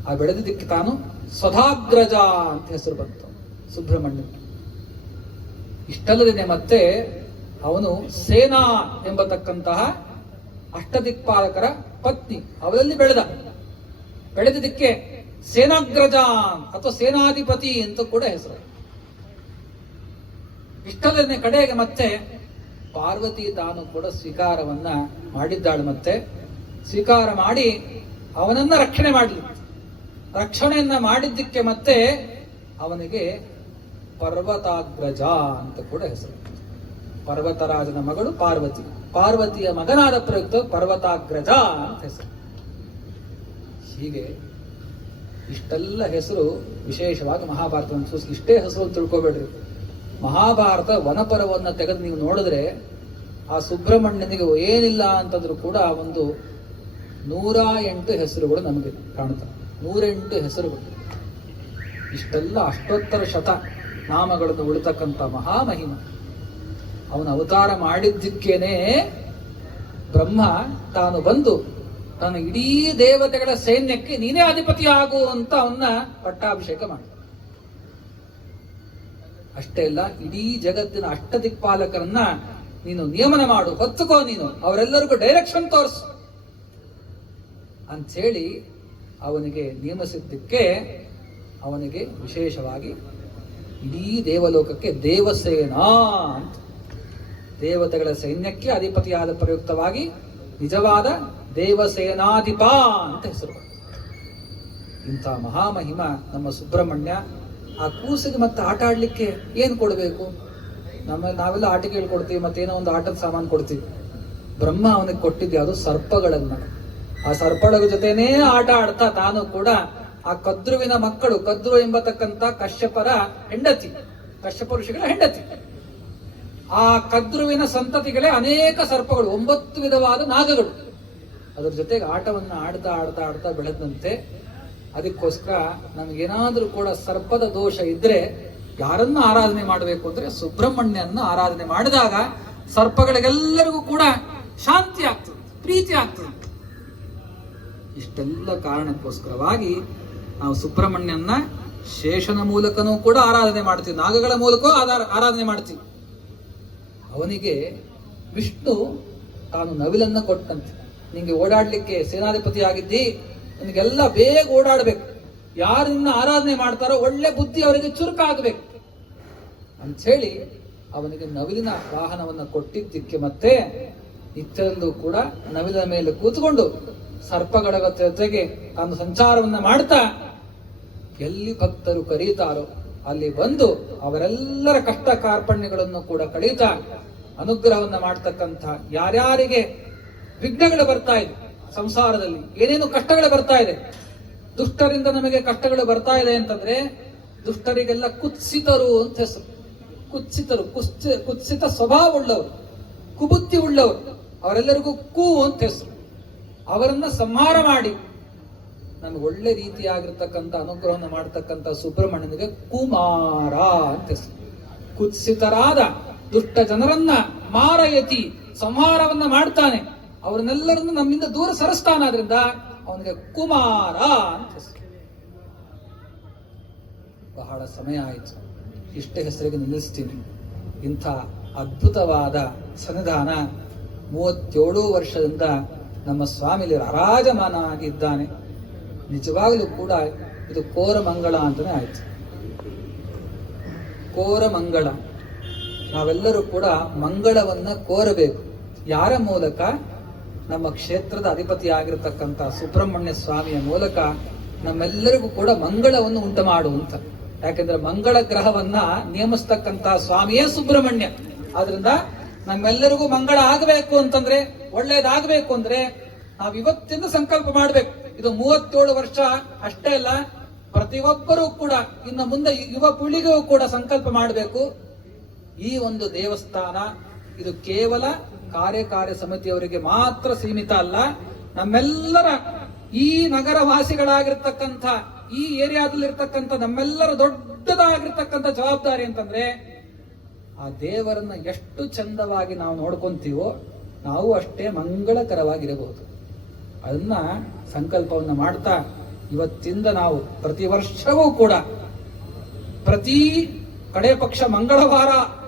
ಆ ಬೆಳೆದಿದ್ದಕ್ಕೆ ತಾನು ಸ್ವಧಾಗ್ರಜ ಅಂತ ಹೆಸರು ಬಂತು ಸುಬ್ರಹ್ಮಣ್ಯ. ಇಷ್ಟಲ್ಲದೆ ಮತ್ತೆ ಅವನು ಸೇನಾ ಎಂಬತಕ್ಕಂತಹ ಅಷ್ಟದಿಕ್ಪಾಲಕರ ಪತ್ನಿ, ಅವಳಲ್ಲಿ ಬೆಳೆದಿದ್ದಕ್ಕೆ ಸೇನಾಗ್ರಜ ಅಥವಾ ಸೇನಾಧಿಪತಿ ಅಂತ ಕೂಡ ಹೆಸರು. ಇಷ್ಟಲ್ಲದೆ ಕಡೆಗೆ ಮತ್ತೆ ಪಾರ್ವತಿ ತಾನು ಕೂಡ ಸ್ವೀಕಾರವನ್ನ ಮಾಡಿದ್ದಾಳು. ಮತ್ತೆ ಸ್ವೀಕಾರ ಮಾಡಿ ಅವನನ್ನ ರಕ್ಷಣೆ ಮಾಡಲಿ. ರಕ್ಷಣೆಯನ್ನ ಮಾಡಿದ್ದಕ್ಕೆ ಮತ್ತೆ ಅವನಿಗೆ ಪರ್ವತಾಗ್ರಜ ಅಂತ ಕೂಡ ಹೆಸರು. ಪರ್ವತರಾಜನ ಮಗಳು ಪಾರ್ವತಿ, ಪಾರ್ವತಿಯ ಮಗನಾದ ಪ್ರಯುಕ್ತ ಪರ್ವತಾಗ್ರಜ ಅಂತ ಹೆಸರು. ಹೀಗೆ ಇಷ್ಟೆಲ್ಲ ಹೆಸರು ವಿಶೇಷವಾಗಿ ಮಹಾಭಾರತವನ್ನು ಸೂಚಿಸಿ. ಇಷ್ಟೇ ಹೆಸರು ತಿಳ್ಕೊಬೇಡ್ರಿ. ಮಹಾಭಾರತ ವನಪರವನ್ನು ತೆಗೆದು ನೀವು ನೋಡಿದ್ರೆ ಆ ಸುಬ್ರಹ್ಮಣ್ಯನಿಗೆ ಏನಿಲ್ಲ ಅಂತಂದ್ರೂ ಕೂಡ ಒಂದು 108 ಹೆಸರುಗಳು ನಮಗೆ ಕಾಣುತ್ತವೆ. 108 ಹೆಸರುಗಳು. ಇಷ್ಟೆಲ್ಲ ಅಷ್ಟೋತ್ತರ ಶತ ನಾಮಗಳನ್ನು ಉಳಿತಕ್ಕಂಥ ಮಹಾಮಹಿಮ. ಅವನ ಅವತಾರ ಮಾಡಿದ್ದಕ್ಕೇನೆ ಬ್ರಹ್ಮ ತಾನು ಬಂದು ತನ್ನ ಇಡೀ ದೇವತೆಗಳ ಸೈನ್ಯಕ್ಕೆ ನೀನೇ ಅಧಿಪತಿ ಆಗು ಅಂತ ಅವನ್ನ ಪಟ್ಟಾಭಿಷೇಕ ಮಾಡಿ. ಅಷ್ಟೇ ಅಲ್ಲ, ಇಡೀ ಜಗತ್ತಿನ ಅಷ್ಟದಿಕ್ಪಾಲಕರನ್ನ ನೀನು ನಿಯಮನ ಮಾಡು, ಹೊತ್ತುಕೋ, ನೀನು ಅವರೆಲ್ಲರಿಗೂ ಡೈರೆಕ್ಷನ್ ತೋರಿಸು ಅಂಥೇಳಿ ಅವನಿಗೆ ನೇಮಿಸಿದ್ದಕ್ಕೆ ಅವನಿಗೆ ವಿಶೇಷವಾಗಿ ಇಡೀ ದೇವಲೋಕಕ್ಕೆ ದೇವಸೇನಾ ಅಂತ, ದೇವತೆಗಳ ಸೈನ್ಯಕ್ಕೆ ಅಧಿಪತಿಯಾದ ಪ್ರಯುಕ್ತವಾಗಿ ನಿಜವಾದ ದೇವಸೇನಾಧಿಪ ಅಂತ ಹೆಸರು. ಇಂಥ ಮಹಾಮಹಿಮ ನಮ್ಮ ಸುಬ್ರಹ್ಮಣ್ಯ. ಆ ಕೂಸಿಗೆ ಮತ್ತೆ ಆಟ ಆಡ್ಲಿಕ್ಕೆ ಏನ್ ಕೊಡ್ಬೇಕು? ನಾವೆಲ್ಲ ಆಟಿಕೆಗಳು ಕೊಡ್ತೀವಿ, ಮತ್ತೇನೋ ಒಂದು ಆಟದ ಸಾಮಾನು ಕೊಡ್ತೀವಿ. ಬ್ರಹ್ಮ ಅವನಿಗೆ ಕೊಟ್ಟಿದ್ದು ಯಾವುದು? ಸರ್ಪಗಳನ್ನ. ಆ ಸರ್ಪಗಳ ಜೊತೆನೇ ಆಟ ಆಡ್ತಾ ತಾನು ಕೂಡ ಆ ಕದ್ರುವಿನ ಮಕ್ಕಳು, ಕದ್ರು ಎಂಬತಕ್ಕಂಥ ಕಶ್ಯಪರ ಹೆಂಡತಿ, ಕಶ್ಯಪ ಋಷಿಗಳ ಹೆಂಡತಿ, ಆ ಕದ್ರುವಿನ ಸಂತತಿಗಳೇ ಅನೇಕ ಸರ್ಪಗಳು, 9 ವಿಧವಾದ ನಾಗಗಳು. ಅದ್ರ ಜೊತೆಗೆ ಆಟವನ್ನ ಆಡ್ತಾ ಆಡ್ತಾ ಆಡ್ತಾ ಬೆಳೆದಂತೆ. ಅದಕ್ಕೋಸ್ಕರ ನಮ್ಗೇನಾದ್ರೂ ಕೂಡ ಸರ್ಪದ ದೋಷ ಇದ್ರೆ ಯಾರನ್ನ ಆರಾಧನೆ ಮಾಡಬೇಕು ಅಂದ್ರೆ ಸುಬ್ರಹ್ಮಣ್ಯನ್ನ ಆರಾಧನೆ ಮಾಡಿದಾಗ ಸರ್ಪಗಳಿಗೆಲ್ಲರಿಗೂ ಕೂಡ ಶಾಂತಿ ಆಗ್ತದೆ, ಪ್ರೀತಿ ಆಗ್ತದೆ. ಇಷ್ಟೆಲ್ಲ ಕಾರಣಕ್ಕೋಸ್ಕರವಾಗಿ ನಾವು ಸುಬ್ರಹ್ಮಣ್ಯನ್ನ ಶೇಷನ ಮೂಲಕನೂ ಕೂಡ ಆರಾಧನೆ ಮಾಡ್ತೀವಿ, ನಾಗಗಳ ಮೂಲಕ ಆರಾಧನೆ ಮಾಡ್ತೀವಿ. ಅವನಿಗೆ ವಿಷ್ಣು ತಾನು ನವಿಲನ್ನ ಕೊಟ್ಟಂತೆ. ನಿಂಗೆ ಓಡಾಡ್ಲಿಕ್ಕೆ ಸೇನಾಧಿಪತಿ ಆಗಿದ್ದಿ, ನಿನಗೆಲ್ಲ ಬೇಗ ಓಡಾಡ್ಬೇಕು, ಯಾರು ನಿನ್ನ ಆರಾಧನೆ ಮಾಡ್ತಾರೋ ಒಳ್ಳೆ ಬುದ್ಧಿ ಅವರಿಗೆ ಚುರುಕಾಗಬೇಕು ಅಂಥೇಳಿ ಅವನಿಗೆ ನವಿಲಿನ ವಾಹನವನ್ನ ಕೊಟ್ಟಿದ್ದಕ್ಕೆ ಮತ್ತೆ ನಿತ್ಯದಲ್ಲೂ ಕೂಡ ನವಿಲಿನ ಮೇಲೆ ಕೂತ್ಕೊಂಡು ಸರ್ಪಗಳ ಜೊತೆಗೆ ತಾನು ಸಂಚಾರವನ್ನ ಮಾಡ್ತಾ ಎಲ್ಲಿ ಭಕ್ತರು ಕರೀತಾರೋ ಅಲ್ಲಿ ಬಂದು ಅವರೆಲ್ಲರ ಕಷ್ಟ ಕಾರ್ಪಣ್ಯಗಳನ್ನು ಕೂಡ ಕಳೀತಾ ಅನುಗ್ರಹವನ್ನ ಮಾಡ್ತಕ್ಕಂಥ, ಯಾರ್ಯಾರಿಗೆ ವಿಘ್ನಗಳು ಬರ್ತಾ ಇದೆ ಸಂಸಾರದಲ್ಲಿ, ಏನೇನು ಕಷ್ಟಗಳು ಬರ್ತಾ ಇದೆ, ದುಷ್ಟರಿಂದ ನಮಗೆ ಕಷ್ಟಗಳು ಬರ್ತಾ ಇದೆ ಅಂತಂದ್ರೆ ದುಷ್ಟರಿಗೆಲ್ಲ ಕುತ್ಸಿತರು ಅಂತ ಹೆಸರು. ಕುತ್ಸಿತರು, ಕುತ್ಸಿತ ಸ್ವಭಾವ ಉಳ್ಳವರು, ಕುಬುದ್ಧಿ ಉಳ್ಳವರು, ಅವರೆಲ್ಲರಿಗೂ ಕು ಅಂತ ಹೆಸರು. ಅವರನ್ನ ಸಂಹಾರ ಮಾಡಿ ನಮ್ಗೆ ಒಳ್ಳೆ ರೀತಿಯಾಗಿರ್ತಕ್ಕಂಥ ಅನುಗ್ರಹವನ್ನು ಮಾಡ್ತಕ್ಕಂಥ ಸುಬ್ರಹ್ಮಣ್ಯನಿಗೆ ಕುಮಾರ ಅಂತ ಹೆಸರು. ಕುತ್ಸಿತರಾದ ದುಷ್ಟ ಜನರನ್ನ ಮಾರಯತಿ, ಸಂಹಾರವನ್ನ ಮಾಡ್ತಾನೆ, ಅವರನ್ನೆಲ್ಲರನ್ನು ನಮ್ಮಿಂದ ದೂರ ಸರಿಸ್ತಾನಾದ್ರಿಂದ ಅವನಿಗೆ ಕುಮಾರ ಅಂತ ಹೆಸರು. ಬಹಳ ಸಮಯ ಆಯಿತು, ಇಷ್ಟೇ ಹೆಸರಿಗೆ ನಿಲ್ಲಿಸ್ತೀನಿ. ಇಂಥ ಅದ್ಭುತವಾದ ಸನ್ನಿಧಾನ 37 ವರ್ಷದಿಂದ ನಮ್ಮ ಸ್ವಾಮಿಲಿ ರಾರಾಜಮಾನ ಆಗಿದ್ದಾನೆ. ನಿಜವಾಗಲೂ ಕೂಡ ಇದು ಕೋರಮಂಗಳ ಅಂತಾನೆ ಆಯ್ತು. ಕೋರಮಂಗಳ, ನಾವೆಲ್ಲರೂ ಕೂಡ ಮಂಗಳವನ್ನ ಕೋರಬೇಕು. ಯಾರ ಮೂಲಕ? ನಮ್ಮ ಕ್ಷೇತ್ರದ ಅಧಿಪತಿಯಾಗಿರ್ತಕ್ಕಂಥ ಸುಬ್ರಹ್ಮಣ್ಯ ಸ್ವಾಮಿಯ ಮೂಲಕ ನಮ್ಮೆಲ್ಲರಿಗೂ ಕೂಡ ಮಂಗಳವನ್ನು ಉಂಟು ಮಾಡುವಂತ. ಯಾಕೆಂದ್ರೆ ಮಂಗಳ ಗ್ರಹವನ್ನ ನೇಮಿಸ್ತಕ್ಕಂಥ ಸ್ವಾಮಿಯೇ ಸುಬ್ರಹ್ಮಣ್ಯ. ಆದ್ರಿಂದ ನಮ್ಮೆಲ್ಲರಿಗೂ ಮಂಗಳ ಆಗಬೇಕು ಅಂತಂದ್ರೆ, ಒಳ್ಳೇದಾಗಬೇಕು ಅಂದ್ರೆ ನಾವ್ ಇವತ್ತಿಂದ ಸಂಕಲ್ಪ ಮಾಡ್ಬೇಕು. ಇದು 37 ವರ್ಷ ಅಷ್ಟೇ ಅಲ್ಲ, ಪ್ರತಿಯೊಬ್ಬರೂ ಕೂಡ ಇನ್ನು ಮುಂದೆ ಯುವ ಪೀಳಿಗೆಯೂ ಕೂಡ ಸಂಕಲ್ಪ ಮಾಡಬೇಕು. ಈ ಒಂದು ದೇವಸ್ಥಾನ ಇದು ಕೇವಲ ಕಾರ್ಯಕಾರ್ಯ ಸಮಿತಿಯವರಿಗೆ ಮಾತ್ರ ಸೀಮಿತ ಅಲ್ಲ, ನಮ್ಮೆಲ್ಲರ ಈ ನಗರವಾಸಿಗಳಾಗಿರ್ತಕ್ಕಂಥ, ಈ ಏರಿಯಾದಲ್ಲಿರ್ತಕ್ಕಂಥ ನಮ್ಮೆಲ್ಲರ ದೊಡ್ಡದಾಗಿರ್ತಕ್ಕಂಥ ಜವಾಬ್ದಾರಿ ಅಂತಂದ್ರೆ ಆ ದೇವರನ್ನ ಎಷ್ಟು ಚಂದವಾಗಿ ನಾವು ನೋಡ್ಕೊಂತೀವೋ ನಾವು ಅಷ್ಟೇ ಮಂಗಳಕರವಾಗಿರಬಹುದು. ಅದನ್ನ ಸಂಕಲ್ಪವನ್ನ ಮಾಡ್ತಾ ಇವತ್ತಿಂದ ನಾವು ಪ್ರತಿ ವರ್ಷವೂ ಕೂಡ ಪ್ರತಿ ಕಡೆ ಪಕ್ಷ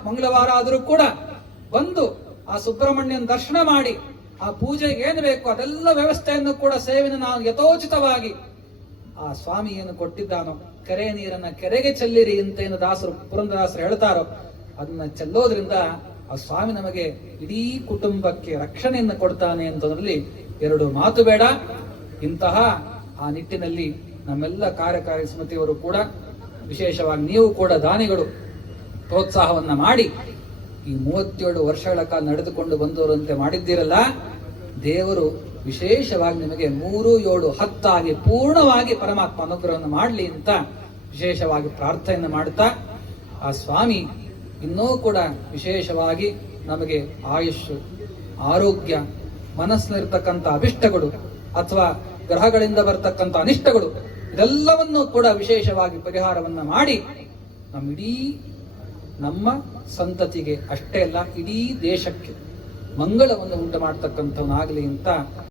ಮಂಗಳವಾರ ಆದರೂ ಕೂಡ ಬಂದು ಆ ಸುಬ್ರಹ್ಮಣ್ಯನ ದರ್ಶನ ಮಾಡಿ ಆ ಪೂಜೆಗೆ ಏನು ಬೇಕು ಅದೆಲ್ಲ ವ್ಯವಸ್ಥೆಯನ್ನು ಕೂಡ ಸೇವೆಯನ್ನು ನಾವು ಯಥೋಚಿತವಾಗಿ ಆ ಸ್ವಾಮಿ ಏನು ಕೊಟ್ಟಿದ್ದಾನೋ, ಕೆರೆ ನೀರನ್ನ ಕೆರೆಗೆ ಚೆಲ್ಲಿರಿ ಅಂತ ಏನು ಪುರಂದರದಾಸರು ಹೇಳ್ತಾರೋ ಅದನ್ನ ಚೆಲ್ಲೋದ್ರಿಂದ ಆ ಸ್ವಾಮಿ ನಮಗೆ ಇಡೀ ಕುಟುಂಬಕ್ಕೆ ರಕ್ಷಣೆಯನ್ನು ಕೊಡ್ತಾನೆ ಅಂತದ್ರಲ್ಲಿ 2 ಮಾತು ಬೇಡ. ಇಂತಹ ಆ ನಿಟ್ಟಿನಲ್ಲಿ ನಮ್ಮೆಲ್ಲ ಕಾರ್ಯಕಾರಿ ಸಮಿತಿಯವರು ಕೂಡ, ವಿಶೇಷವಾಗಿ ನೀವು ಕೂಡ ದಾನಿಗಳು ಪ್ರೋತ್ಸಾಹವನ್ನ ಮಾಡಿ ಈ 37 ವರ್ಷಗಳ ಕಾಲ ನಡೆದುಕೊಂಡು ಬಂದವರಂತೆ ಮಾಡಿದ್ದೀರಲ್ಲ, ದೇವರು ವಿಶೇಷವಾಗಿ ನಿಮಗೆ 3, 7, 10 ಆಗಿ ಪೂರ್ಣವಾಗಿ ಪರಮಾತ್ಮ ಅನುಗ್ರಹವನ್ನು ಮಾಡಲಿ ಅಂತ ವಿಶೇಷವಾಗಿ ಪ್ರಾರ್ಥನೆಯನ್ನು ಮಾಡುತ್ತಾ, ಆ ಸ್ವಾಮಿ ಇನ್ನೂ ಕೂಡ ವಿಶೇಷವಾಗಿ ನಮಗೆ ಆಯುಷ್, ಆರೋಗ್ಯ, ಮನಸ್ಸಿನಲ್ಲಿರ್ತಕ್ಕಂಥ ಅಭಿಷ್ಟಗಳು ಅಥವಾ ಗ್ರಹಗಳಿಂದ ಬರ್ತಕ್ಕಂಥ ಅನಿಷ್ಟಗಳು ಇದೆಲ್ಲವನ್ನೂ ಕೂಡ ವಿಶೇಷವಾಗಿ ಪರಿಹಾರವನ್ನ ಮಾಡಿ ನಮ್ಮ ಸಂತತಿಗೆ ಅಷ್ಟೇ ಅಲ್ಲ ಇಡೀ ದೇಶಕ್ಕೆ ಮಂಗಳವನ್ನು ಉಂಟು ಮಾಡತಕ್ಕಂಥವನಾಗಲಿ ಅಂತ